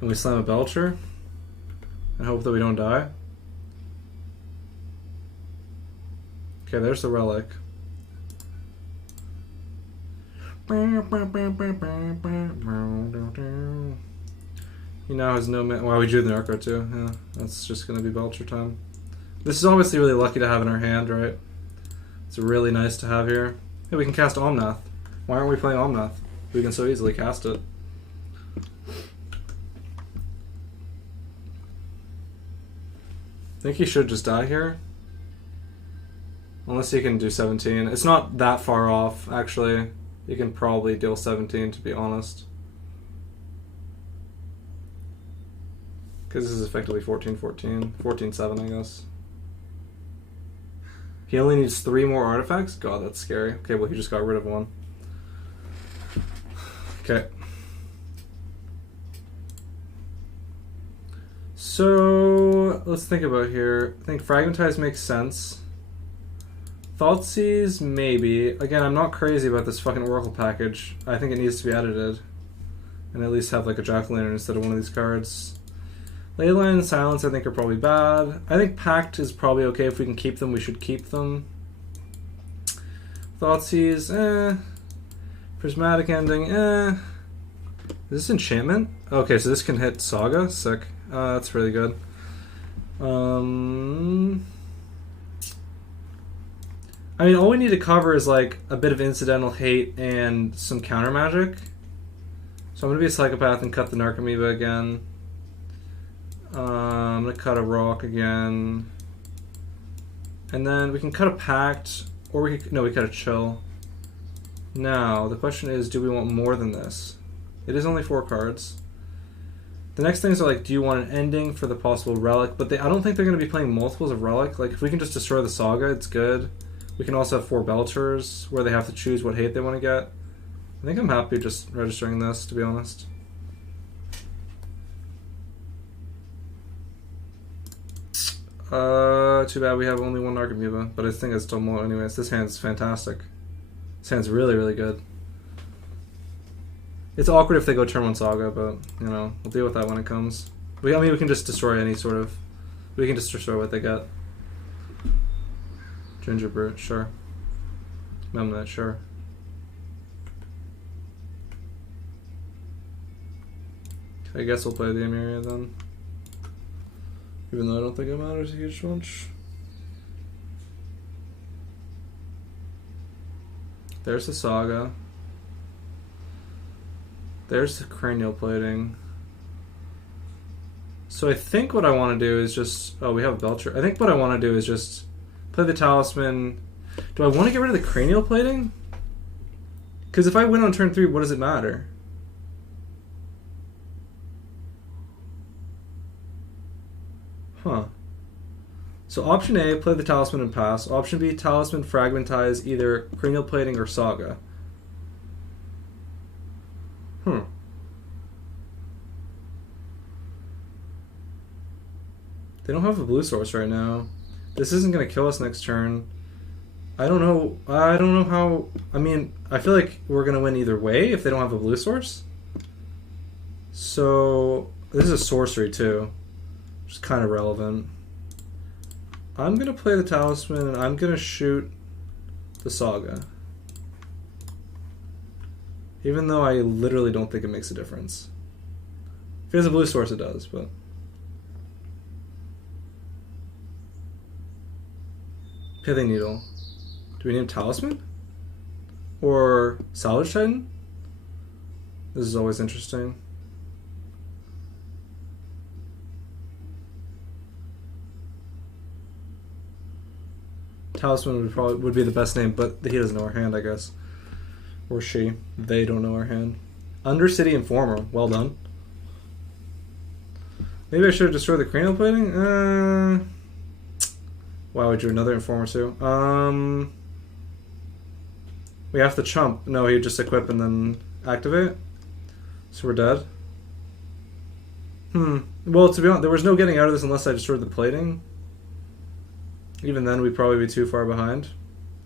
and we slam a Belcher, and hope that we don't die. Okay, there's the relic. He now has no man. Wow, we drew the Narco too. Yeah, that's just gonna be Belcher time. This is obviously really lucky to have in our hand, right? It's really nice to have here. Hey, we can cast Omnath. Why aren't we playing Omnath? We can so easily cast it. I think he should just die here. Unless he can do 17. It's not that far off, actually. He can probably deal 17, to be honest. Because this is effectively 14-14. 14-7, I guess. He only needs 3 more artifacts? God, that's scary. Okay, well, he just got rid of one. Okay. So, let's think about here. I think Fragmentize makes sense. Thoughtseize, maybe. Again, I'm not crazy about this fucking Oracle package. I think it needs to be edited. And at least have like a Jack-o'-lantern instead of one of these cards. Leyline and Silence I think are probably bad. I think Pact is probably okay. If we can keep them, we should keep them. Thoughtseize, eh. Prismatic Ending, eh. Is this Enchantment? Okay, so this can hit Saga. Sick. That's really good. I mean, all we need to cover is like a bit of incidental hate and some counter magic. So I'm gonna be a psychopath and cut the Narcomoeba again. I'm gonna cut a rock again, and then we can cut a pact, or we cut a chill. Now the question is, do we want more than this? It is only 4 cards. The next things are like, do you want an ending for the possible relic? But I don't think they're gonna be playing multiples of relic. Like if we can just destroy the saga, it's good. We can also have 4 Belchers where they have to choose what hate they want to get. I think I'm happy just registering this, to be honest. Too bad we have only 1 Narcomoeba, but I think it's still more anyways. This hand's fantastic. This hand's really, really good. It's awkward if they go turn 1 Saga, but, you know, we'll deal with that when it comes. I mean, we can just destroy any sort of... We can just destroy what they get. Gingerbrute, sure. Memnet, sure. I guess we'll play the Emeria then. Even though I don't think it matters a huge bunch. There's the Saga. There's the Cranial Plating. So I think what I want to do is just... Oh, we have a Belcher. I think what I want to do is just play the Talisman. Do I want to get rid of the Cranial Plating? Because if I win on turn 3, what does it matter? Huh. So option A, play the Talisman and pass. Option B, Talisman, Fragmentize, either Cranial Plating or Saga. They don't have a blue source right now. This isn't going to kill us next turn. I don't know how... I mean, I feel like we're going to win either way if they don't have a blue source. So, this is a sorcery too, which is kind of relevant. I'm going to play the Talisman and I'm going to shoot the Saga. Even though I literally don't think it makes a difference. If he has a blue source, it does, but... Pithing Needle. Do we name Talisman? Or Salvage Titan? This is always interesting. Talisman would be the best name, but he doesn't know our hand, I guess. Or she. They don't know our hand. Undercity Informer. Well done. Maybe I should have destroyed the Cranial Plating? Wow, we drew another Informer too. We have to chump. No, he just equip and then activate. So we're dead. Well, to be honest, there was no getting out of this unless I destroyed the plating. Even then, we'd probably be too far behind.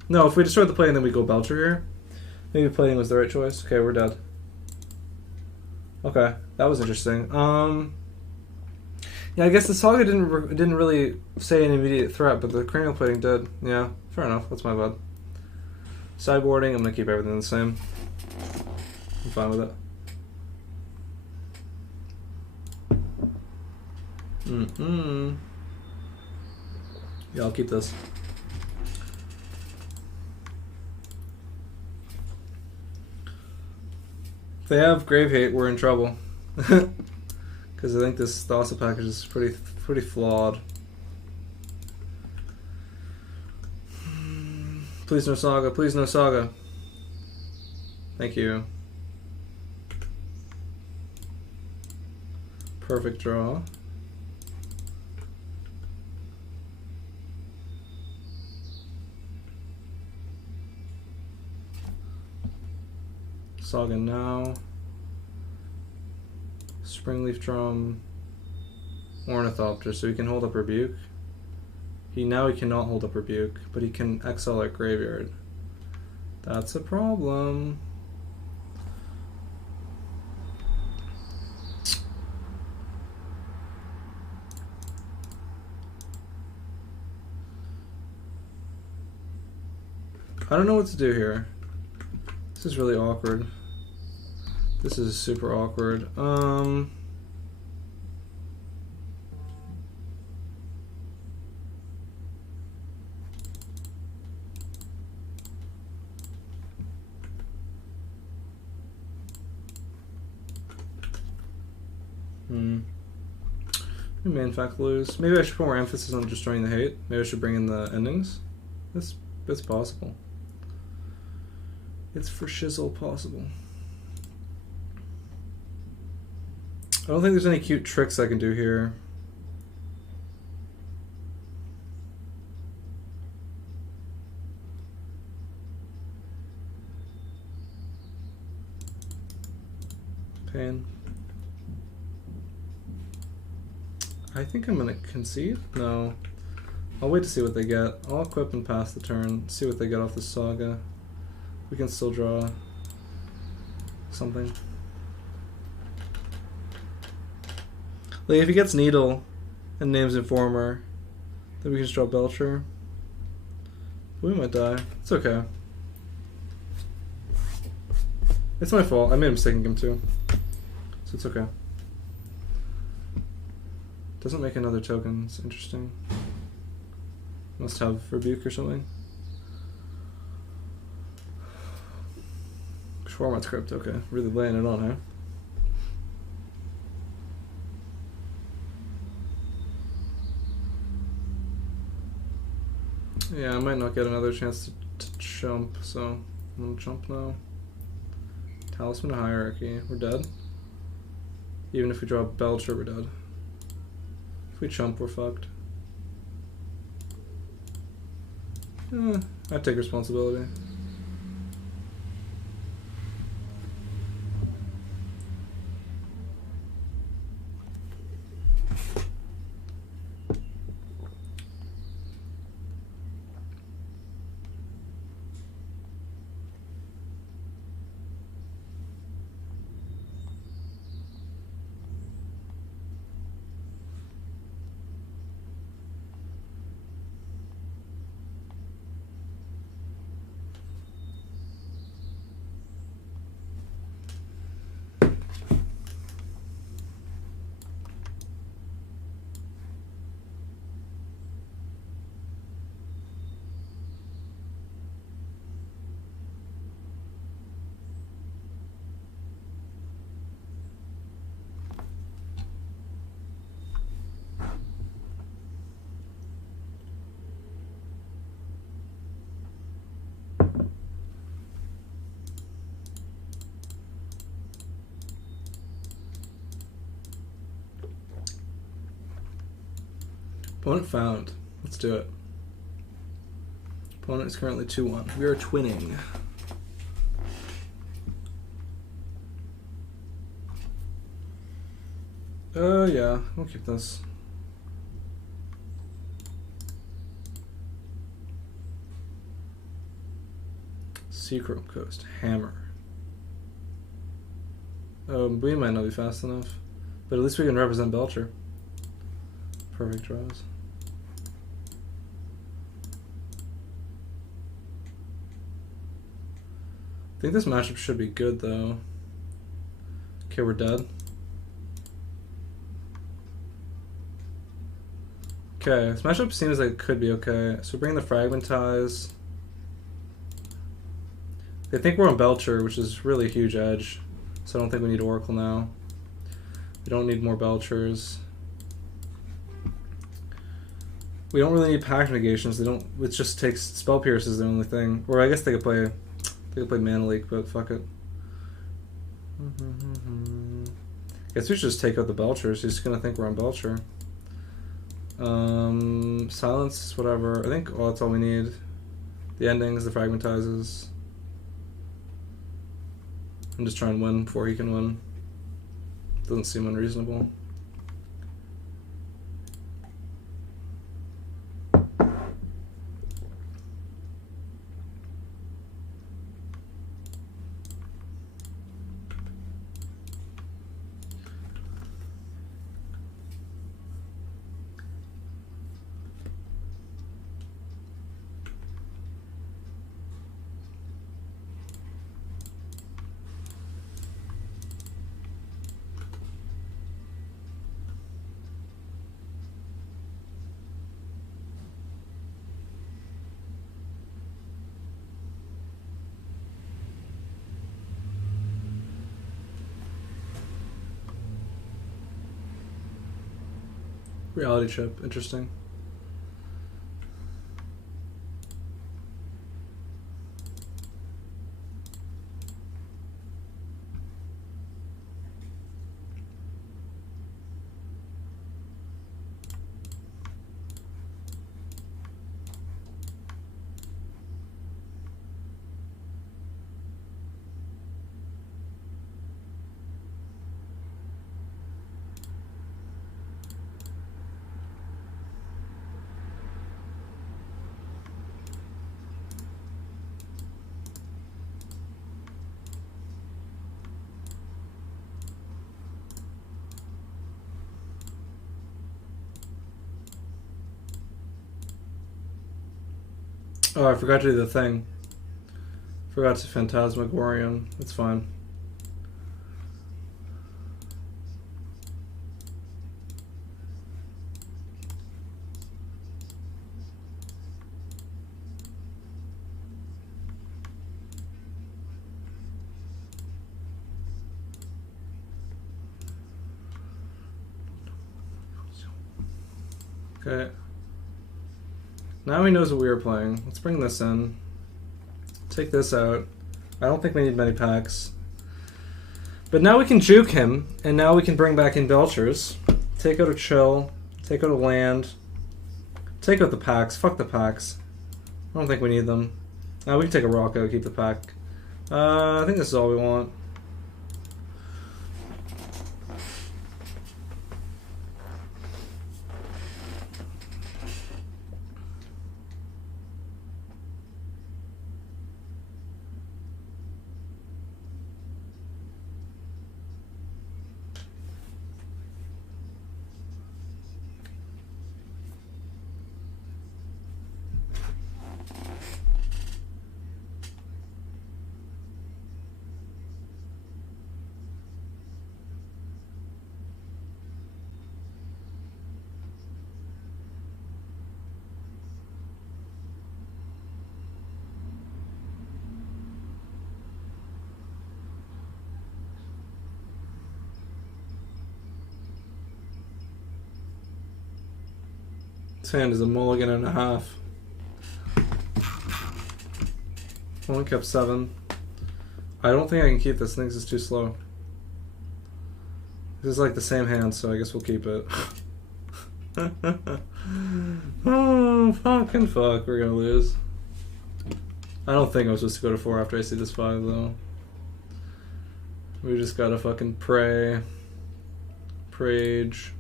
No, if we destroyed the plating, then we go Belcher here. Maybe plating was the right choice. Okay, we're dead. Okay, that was interesting. Yeah, I guess the Saga didn't really say an immediate threat, but the cranial plating did. Yeah, fair enough. That's my bad. Sideboarding, I'm gonna keep everything the same. I'm fine with it. Yeah, I'll keep this. If they have Grave Hate, we're in trouble. Because I think this Thassa package is pretty flawed. Please no Saga, please no Saga. Thank you. Perfect draw. Saga now. Springleaf Drum. Ornithopter, so he can hold up Rebuke. He cannot hold up Rebuke, but he can exile at Graveyard. That's a problem. I don't know what to do here. This is really awkward. This is super awkward. We may in fact lose. Maybe I should put more emphasis on destroying the hate. Maybe I should bring in the endings. It's possible. It's for shizzle possible. I don't think there's any cute tricks I can do here. Pain. I think I'm gonna concede? No. I'll wait to see what they get. I'll equip and pass the turn, see what they get off the Saga. We can still draw something. Like if he gets Needle and names Informer, then we can just draw Belcher. We might die. It's okay. It's my fault. I made him sticking him too. So it's okay. Doesn't make another token. It's interesting. Must have Rebuke or something. Format script, okay. Really laying it on, huh? Yeah, I might not get another chance to jump, so I'm gonna jump now. Talisman Hierarchy, we're dead. Even if we draw Belcher, we're dead. If we jump, we're fucked. I take responsibility. Opponent found. Let's do it. Opponent is currently 2-1. We are twinning. Yeah, we'll keep this. Secret Coast, Hammer. We might not be fast enough, but at least we can represent Belcher. Perfect draws. I think this matchup should be good though. Okay, we're dead. Okay, this matchup seems like it could be okay. So bring the Fragmentize. They think we're on Belcher, which is really a huge edge. So I don't think we need Oracle now. We don't need more Belchers. We don't really need Pact Negations. They don't. It just takes Spell Pierce is the only thing. Or I guess they could play. They could play Mana Leak, but fuck it. Guess we should just take out the Belchers. He's gonna think we're on Belcher. Silence, whatever. I think that's all we need. The endings, the Fragmentizes. I'm just trying to win before he can win. Doesn't seem unreasonable. Reality chip, interesting. Oh, I forgot to do the thing. Forgot to Phantasmagorium. It's fine. Okay. Now he knows what we are playing. Let's bring this in. Take this out. I don't think we need many packs. But now we can juke him, and now we can bring back in Belchers. Take out a Chill. Take out a land. Take out the packs. Fuck the packs. I don't think we need them. We can take a rock out, keep the pack. I think this is all we want. This hand is a mulligan and a half. Only kept 7. I don't think I can keep this. I think this is too slow. This is like the same hand, so I guess we'll keep it. Oh, fucking fuck. We're gonna lose. I don't think I'm supposed to go to 4 after I see this 5, though. We just gotta fucking pray. Prage.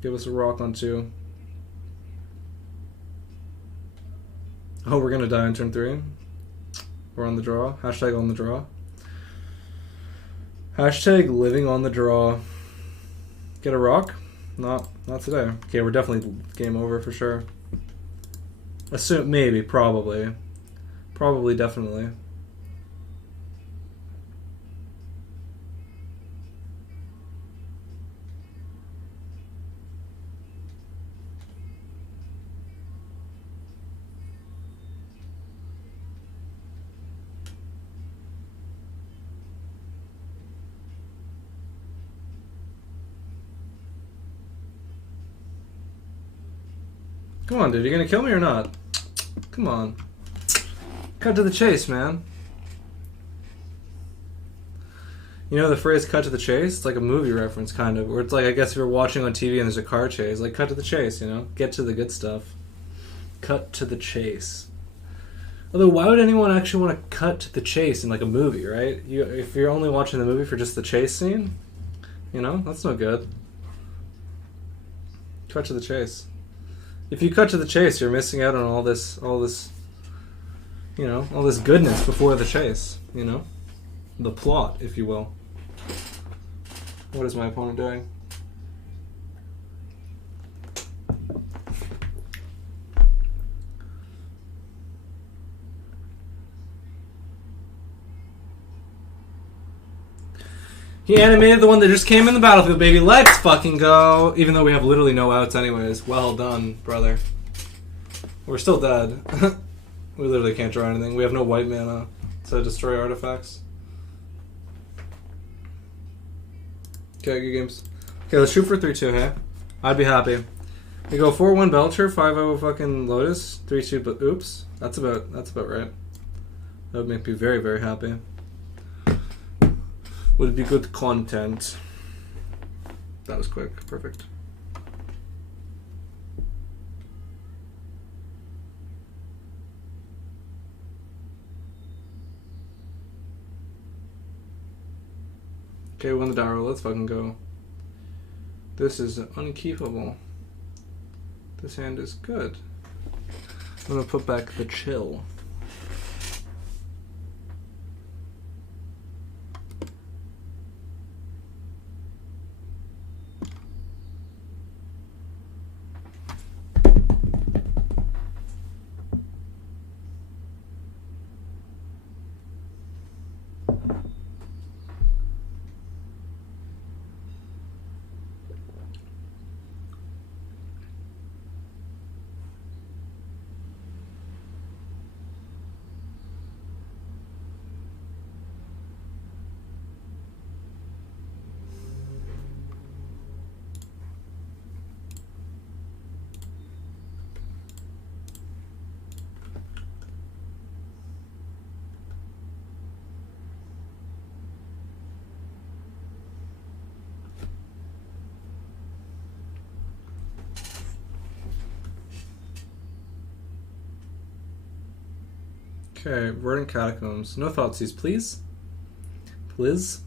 Give us a rock on 2. Oh, we're gonna die on turn 3. We're on the draw. Hashtag on the draw. Hashtag living on the draw. Get a rock? Not today. Okay, we're definitely game over for sure. Assume, maybe, probably. Probably, definitely. Come on, dude. You gonna kill me or not? Come on. Cut to the chase, man. You know the phrase cut to the chase? It's like a movie reference, kind of. Where it's like, I guess if you're watching on TV and there's a car chase, like, cut to the chase, you know? Get to the good stuff. Cut to the chase. Although, why would anyone actually want to cut to the chase in, like, a movie, right? If you're only watching the movie for just the chase scene, you know? That's no good. Cut to the chase. If you cut to the chase, you're missing out on all this, you know, all this goodness before the chase, you know? The plot, if you will. What is my opponent doing? He animated the one that just came in the battlefield, baby. Let's fucking go. Even though we have literally no outs anyways. Well done, brother. We're still dead. We literally can't draw anything. We have no white mana to destroy artifacts. Okay, good games. Okay, let's shoot for 3-2, hey? I'd be happy. We go 4-1 Belcher, 5-0 fucking Lotus, 3-2, but oops. That's about right. That would make me very, very happy. Would be good content. That was quick. Perfect. Okay, we won the Darrow. Let's fucking go. This is unkeepable. This hand is good. I'm gonna put back the chill. Okay, Verdant Catacombs. No Thoughtseize, please. Please.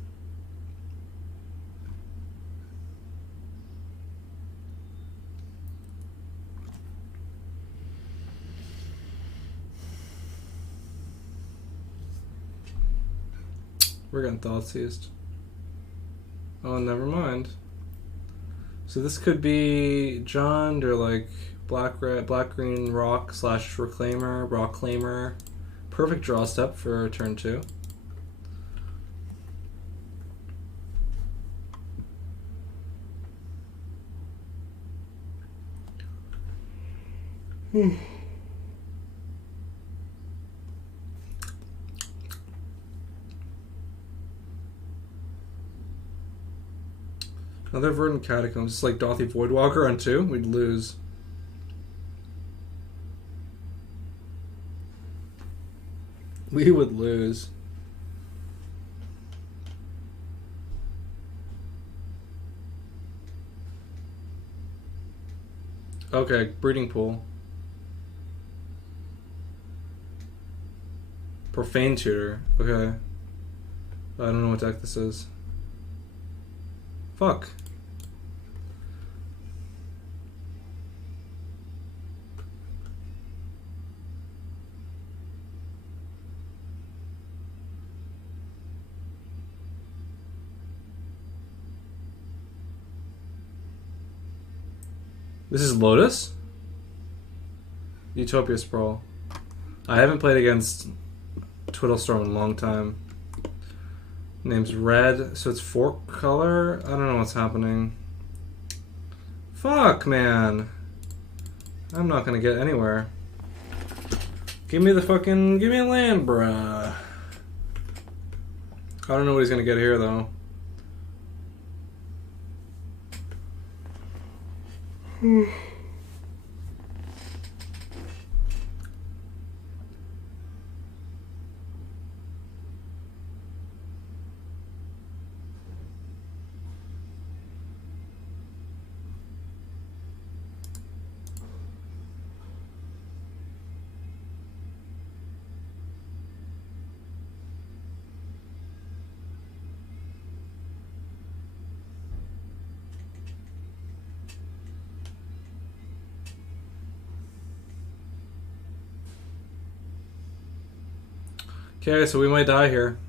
We're getting Thoughtseized. Oh, never mind. So this could be John or like black green rock / reclaimer, rock claimer. Perfect draw step for turn 2. Another Verdant Catacombs. It's like Dothy Voidwalker on 2. We'd lose. We would lose. Okay, breeding pool. Profane tutor. Okay. I don't know what deck this is. Fuck. This is Lotus? Utopia Sprawl. I haven't played against Twiddlestorm in a long time. Name's Red, so it's 4 color? I don't know what's happening. Fuck, man. I'm not gonna get anywhere. Give me a land, bruh. I don't know what he's gonna get here, though. Okay, so we might die here.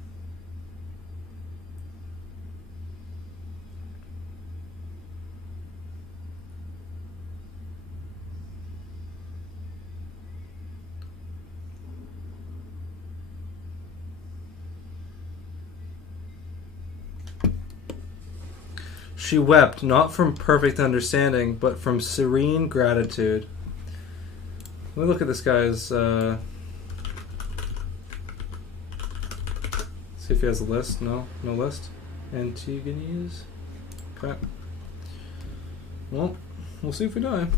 She wept, not from perfect understanding, but from serene gratitude. Let me look at this guy's... see if he has a list. No, no list. Antigones. Okay. Well, we'll see if we die.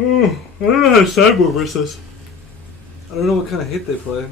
Oh, I don't know how sideboard versus. I don't know what kind of hate they play.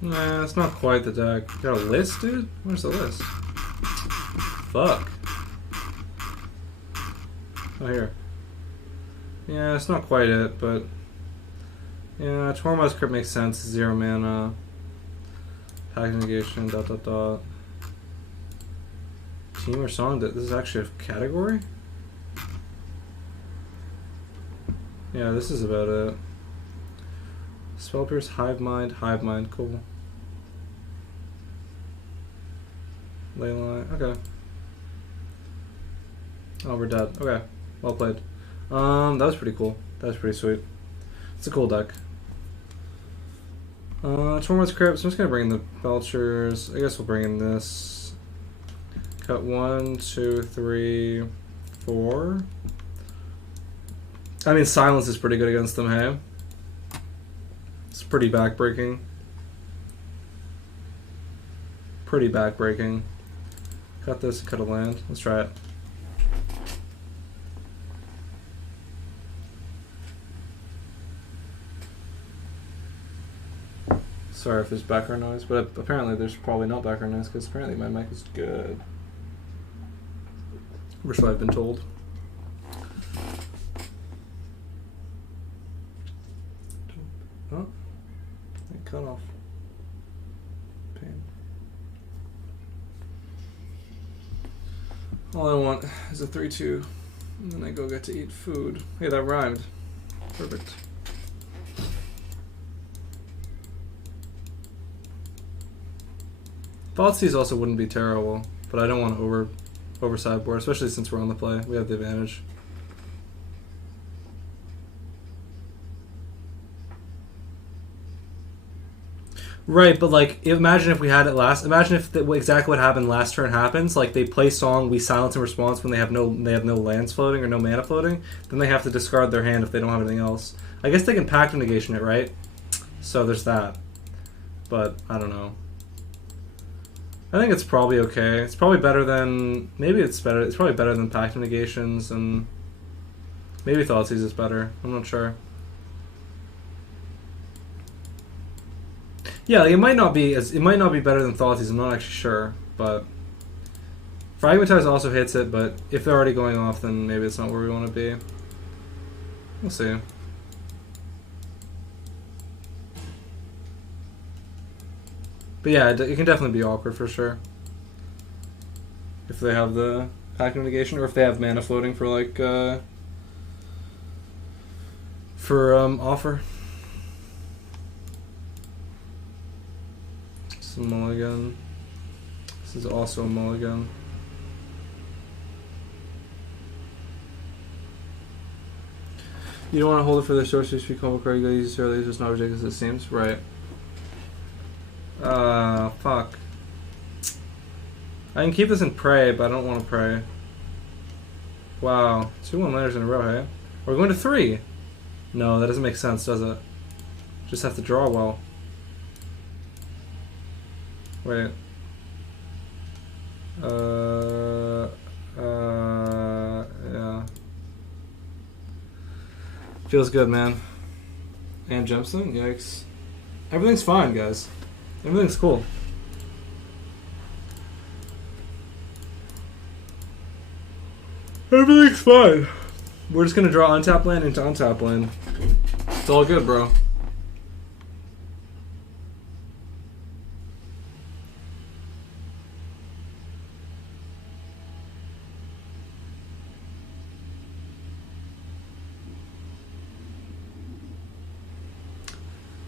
Nah, it's not quite the deck. You got a list, dude? Where's the list? Fuck. Oh, here. Yeah, it's not quite it, but... yeah, Tormod's Crypt makes sense. 0 mana. Pack negation, ... Team or song? This is actually a category? Yeah, this is about it. Spell Pierce, Hive Mind, cool. Leyline. Okay. Oh, we're dead. Okay. Well played. That was pretty cool. That was pretty sweet. It's a cool deck. Tormod's Crypt. So I'm just gonna bring in the Belchers. I guess we'll bring in this. Cut 1, 2, 3, 4. I mean, Silence is pretty good against them, hey? It's pretty backbreaking. Pretty backbreaking. Cut this, cut a land. Let's try it. Sorry if there's background noise, but apparently there's probably not background noise because apparently my mic is good. Or so I've been told. Oh, it cut off. Pain. All I want is a 3-2, and then I go get to eat food. Hey, that rhymed. Perfect. Thoughtseize also wouldn't be terrible, but I don't want to over sideboard, especially since we're on the play. We have the advantage. Right, but like, imagine if we had it last. Imagine if exactly what happened last turn happens. Like they play Song, we silence in response when they have no lands floating or no mana floating. Then they have to discard their hand if they don't have anything else. I guess they can Pact of Negation it, right? So there's that. But I don't know. I think it's probably okay. It's probably better than it's probably better than Pact of Negations, and maybe Thoughtseize is better. I'm not sure. Yeah, like it might not be better than Thoughtseize. I'm not actually sure, but Fragmentize also hits it. But if they're already going off, then maybe it's not where we want to be. We'll see. But yeah, it can definitely be awkward for sure. If they have the Pact of Negation, or if they have mana floating for like offer. This is a mulligan. This is also a mulligan. You don't want to hold it for the sorcery speed combo card. You gotta use it early. It's just not ridiculous as it seems. Right. Fuck. I can keep this in Prey, but I don't want to Prey. Wow. 2 1-liners in a row, hey? We're going to 3! No, that doesn't make sense, does it? Just have to draw well. Wait. Yeah. Feels good, man. And Gemstone? Yikes. Everything's fine, guys. Everything's cool. Everything's fine. We're just gonna draw untap land into untap land. It's all good, bro.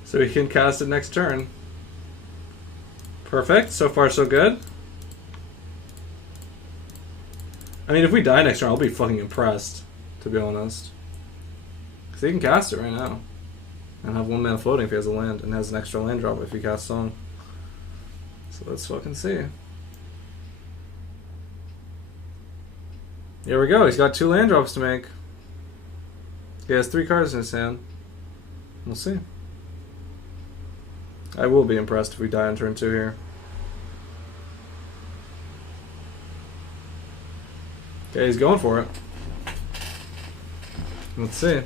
So we can cast it next turn. Perfect. So far, so good. I mean, if we die next turn, I'll be fucking impressed, to be honest. Because he can cast it right now. And have 1 mana floating if he has a land, and has an extra land drop if he casts Song. So let's fucking see. Here we go. He's got 2 land drops to make. He has 3 cards in his hand. We'll see. I will be impressed if we die on turn 2 here. Okay, he's going for it. Let's see.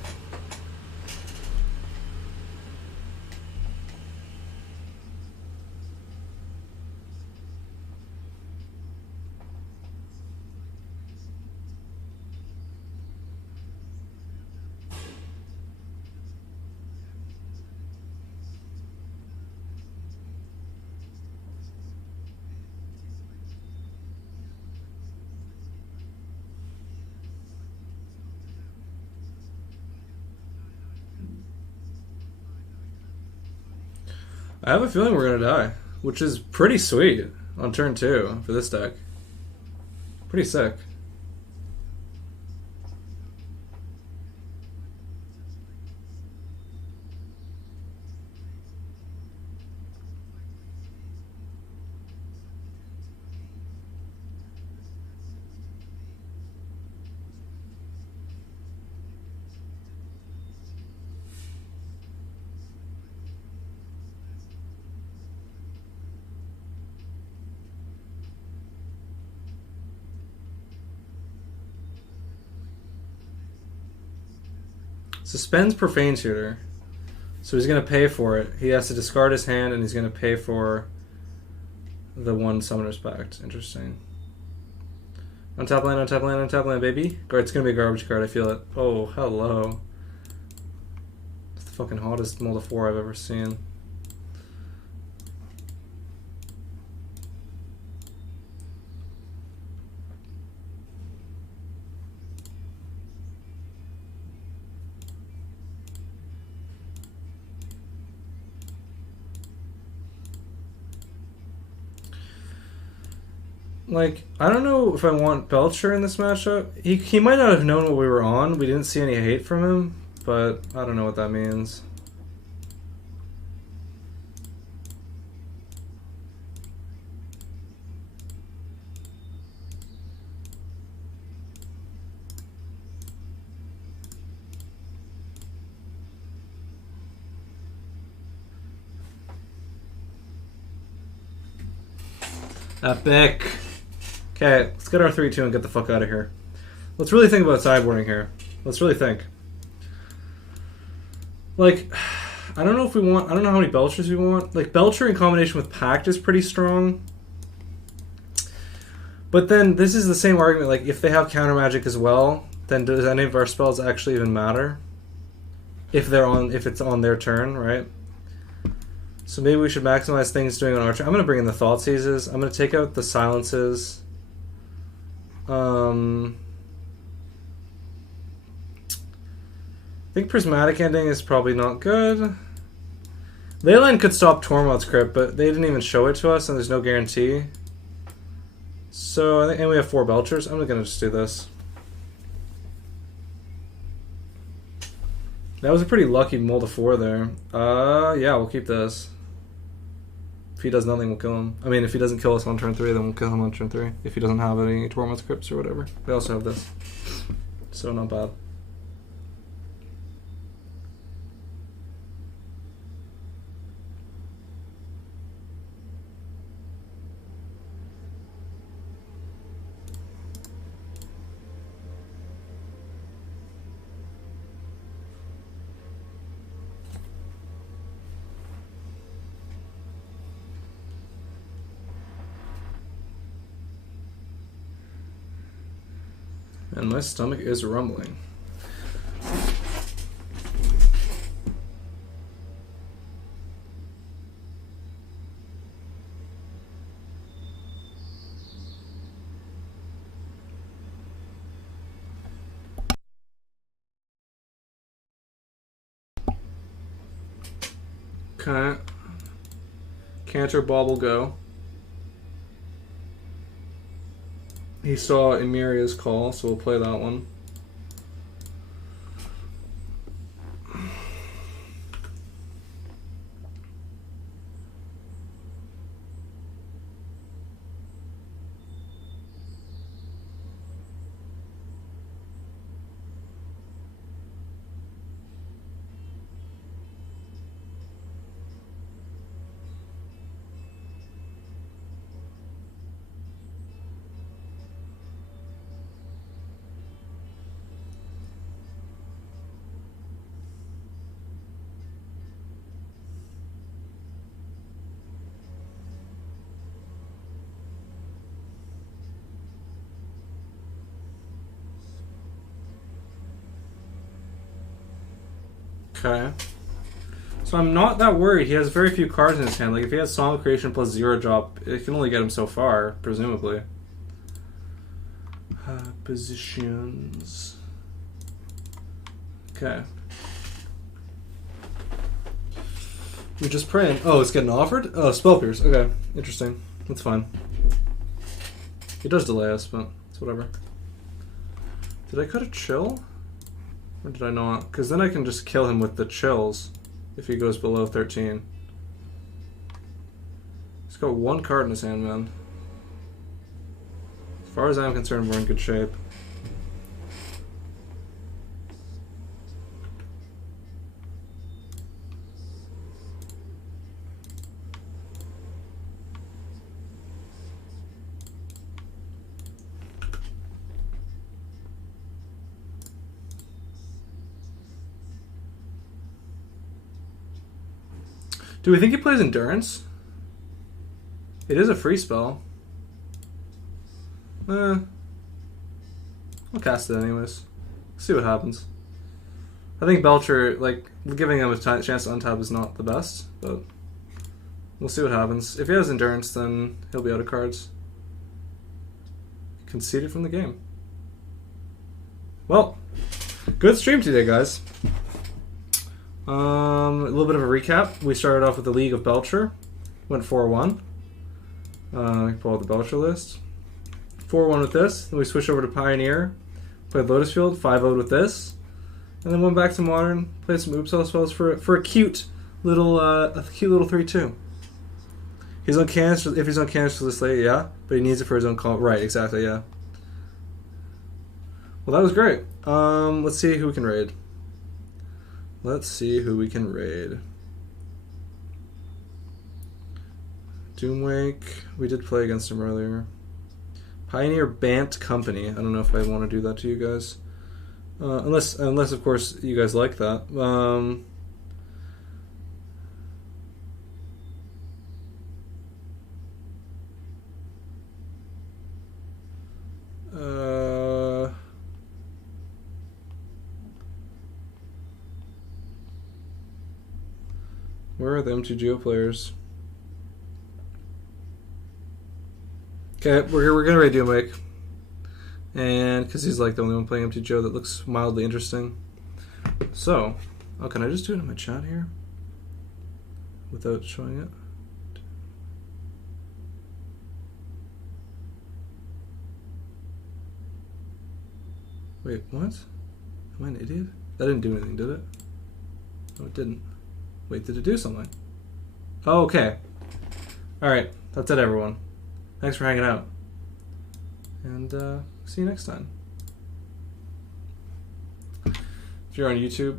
I have a feeling we're gonna die, which is pretty sweet. on turn 2 for this deck. Pretty sick. Suspends Profane Tutor. So he's going to pay for it. He has to discard his hand and he's going to pay for the 1 Summoner's Pact. Interesting. Untap land, untap land, untap land, baby. It's going to be a garbage card, I feel it. Oh, hello. It's the fucking hottest Mold of 4 I've ever seen. Like, I don't know if I want Belcher in this matchup. He might not have known what we were on. We didn't see any hate from him, but I don't know what that means. Epic. Okay, let's get our 3-2 and get the fuck out of here. Let's really think about sideboarding here. Let's really think. Like, I don't know if we want... I don't know how many Belchers we want. Like, Belcher in combination with Pact is pretty strong. But then, this is the same argument. Like, if they have counter magic as well, then does any of our spells actually even matter? If it's on their turn, right? So maybe we should maximize things doing on our turn. I'm going to bring in the Thought Seizes. I'm going to take out the Silences. I think Prismatic Ending is probably not good. Leyline could stop Tormod's Crypt, but they didn't even show it to us, and there's no guarantee. So, I think, and we have 4 Belchers. I'm going to just do this. That was a pretty lucky Mold of 4 there. Yeah, we'll keep this. If he does nothing, we'll kill him. I mean, if he doesn't kill us on turn 3, then we'll kill him on turn 3. If he doesn't have any Tormod's Crypts or whatever. We also have this. So, not bad. And my stomach is rumbling. Okay. Cantor Bauble go. He saw Emiria's Call, so we'll play that one. Okay. So I'm not that worried. He has very few cards in his hand. Like, if he has Song of Creation plus 0 drop, it can only get him so far, presumably. Positions. Okay. We're just praying. Oh, it's getting offered? Oh, Spell Pierce. Okay. Interesting. That's fine. He does delay us, but it's whatever. Did I cut a chill? Or did I not? Because then I can just kill him with the chills if he goes below 13. He's got one card in his hand, man. As far as I'm concerned, we're in good shape. Do we think he plays Endurance? It is a free spell. I'll cast it anyways. See what happens. I think Belcher, like, giving him a chance to untap is not the best, but we'll see what happens. If he has Endurance, then he'll be out of cards. Conceded from the game. Well, good stream today, guys. A little bit of a recap. We started off with the League of Belcher. Went 4-1. Pull out the Belcher list. 4-1 with this. Then we switched over to Pioneer. Played Lotus Field. 5-0 with this. And then went back to Modern. Played some Oops All Spells for a cute little 3-2. He's on canvas. If he's on canvas for this late, yeah. But he needs it for his own call. Right, exactly, yeah. Well, that was great. Let's see who we can raid. Let's see who we can raid. Doomwake. We did play against him earlier. Pioneer Bant Company. I don't know if I want to do that to you guys. Unless of course you guys like that. Where are the MTGO players? Okay, we're gonna raid Doomwake, and because he's like the only one playing MTGO that looks mildly interesting. So, oh, can I just do it in my chat here without showing it? Wait, what? Am I an idiot? That didn't do anything, did it? No, it didn't. Wait, did it do something? Oh, okay. Alright, that's it, everyone. Thanks for hanging out. And see you next time. If you're on YouTube,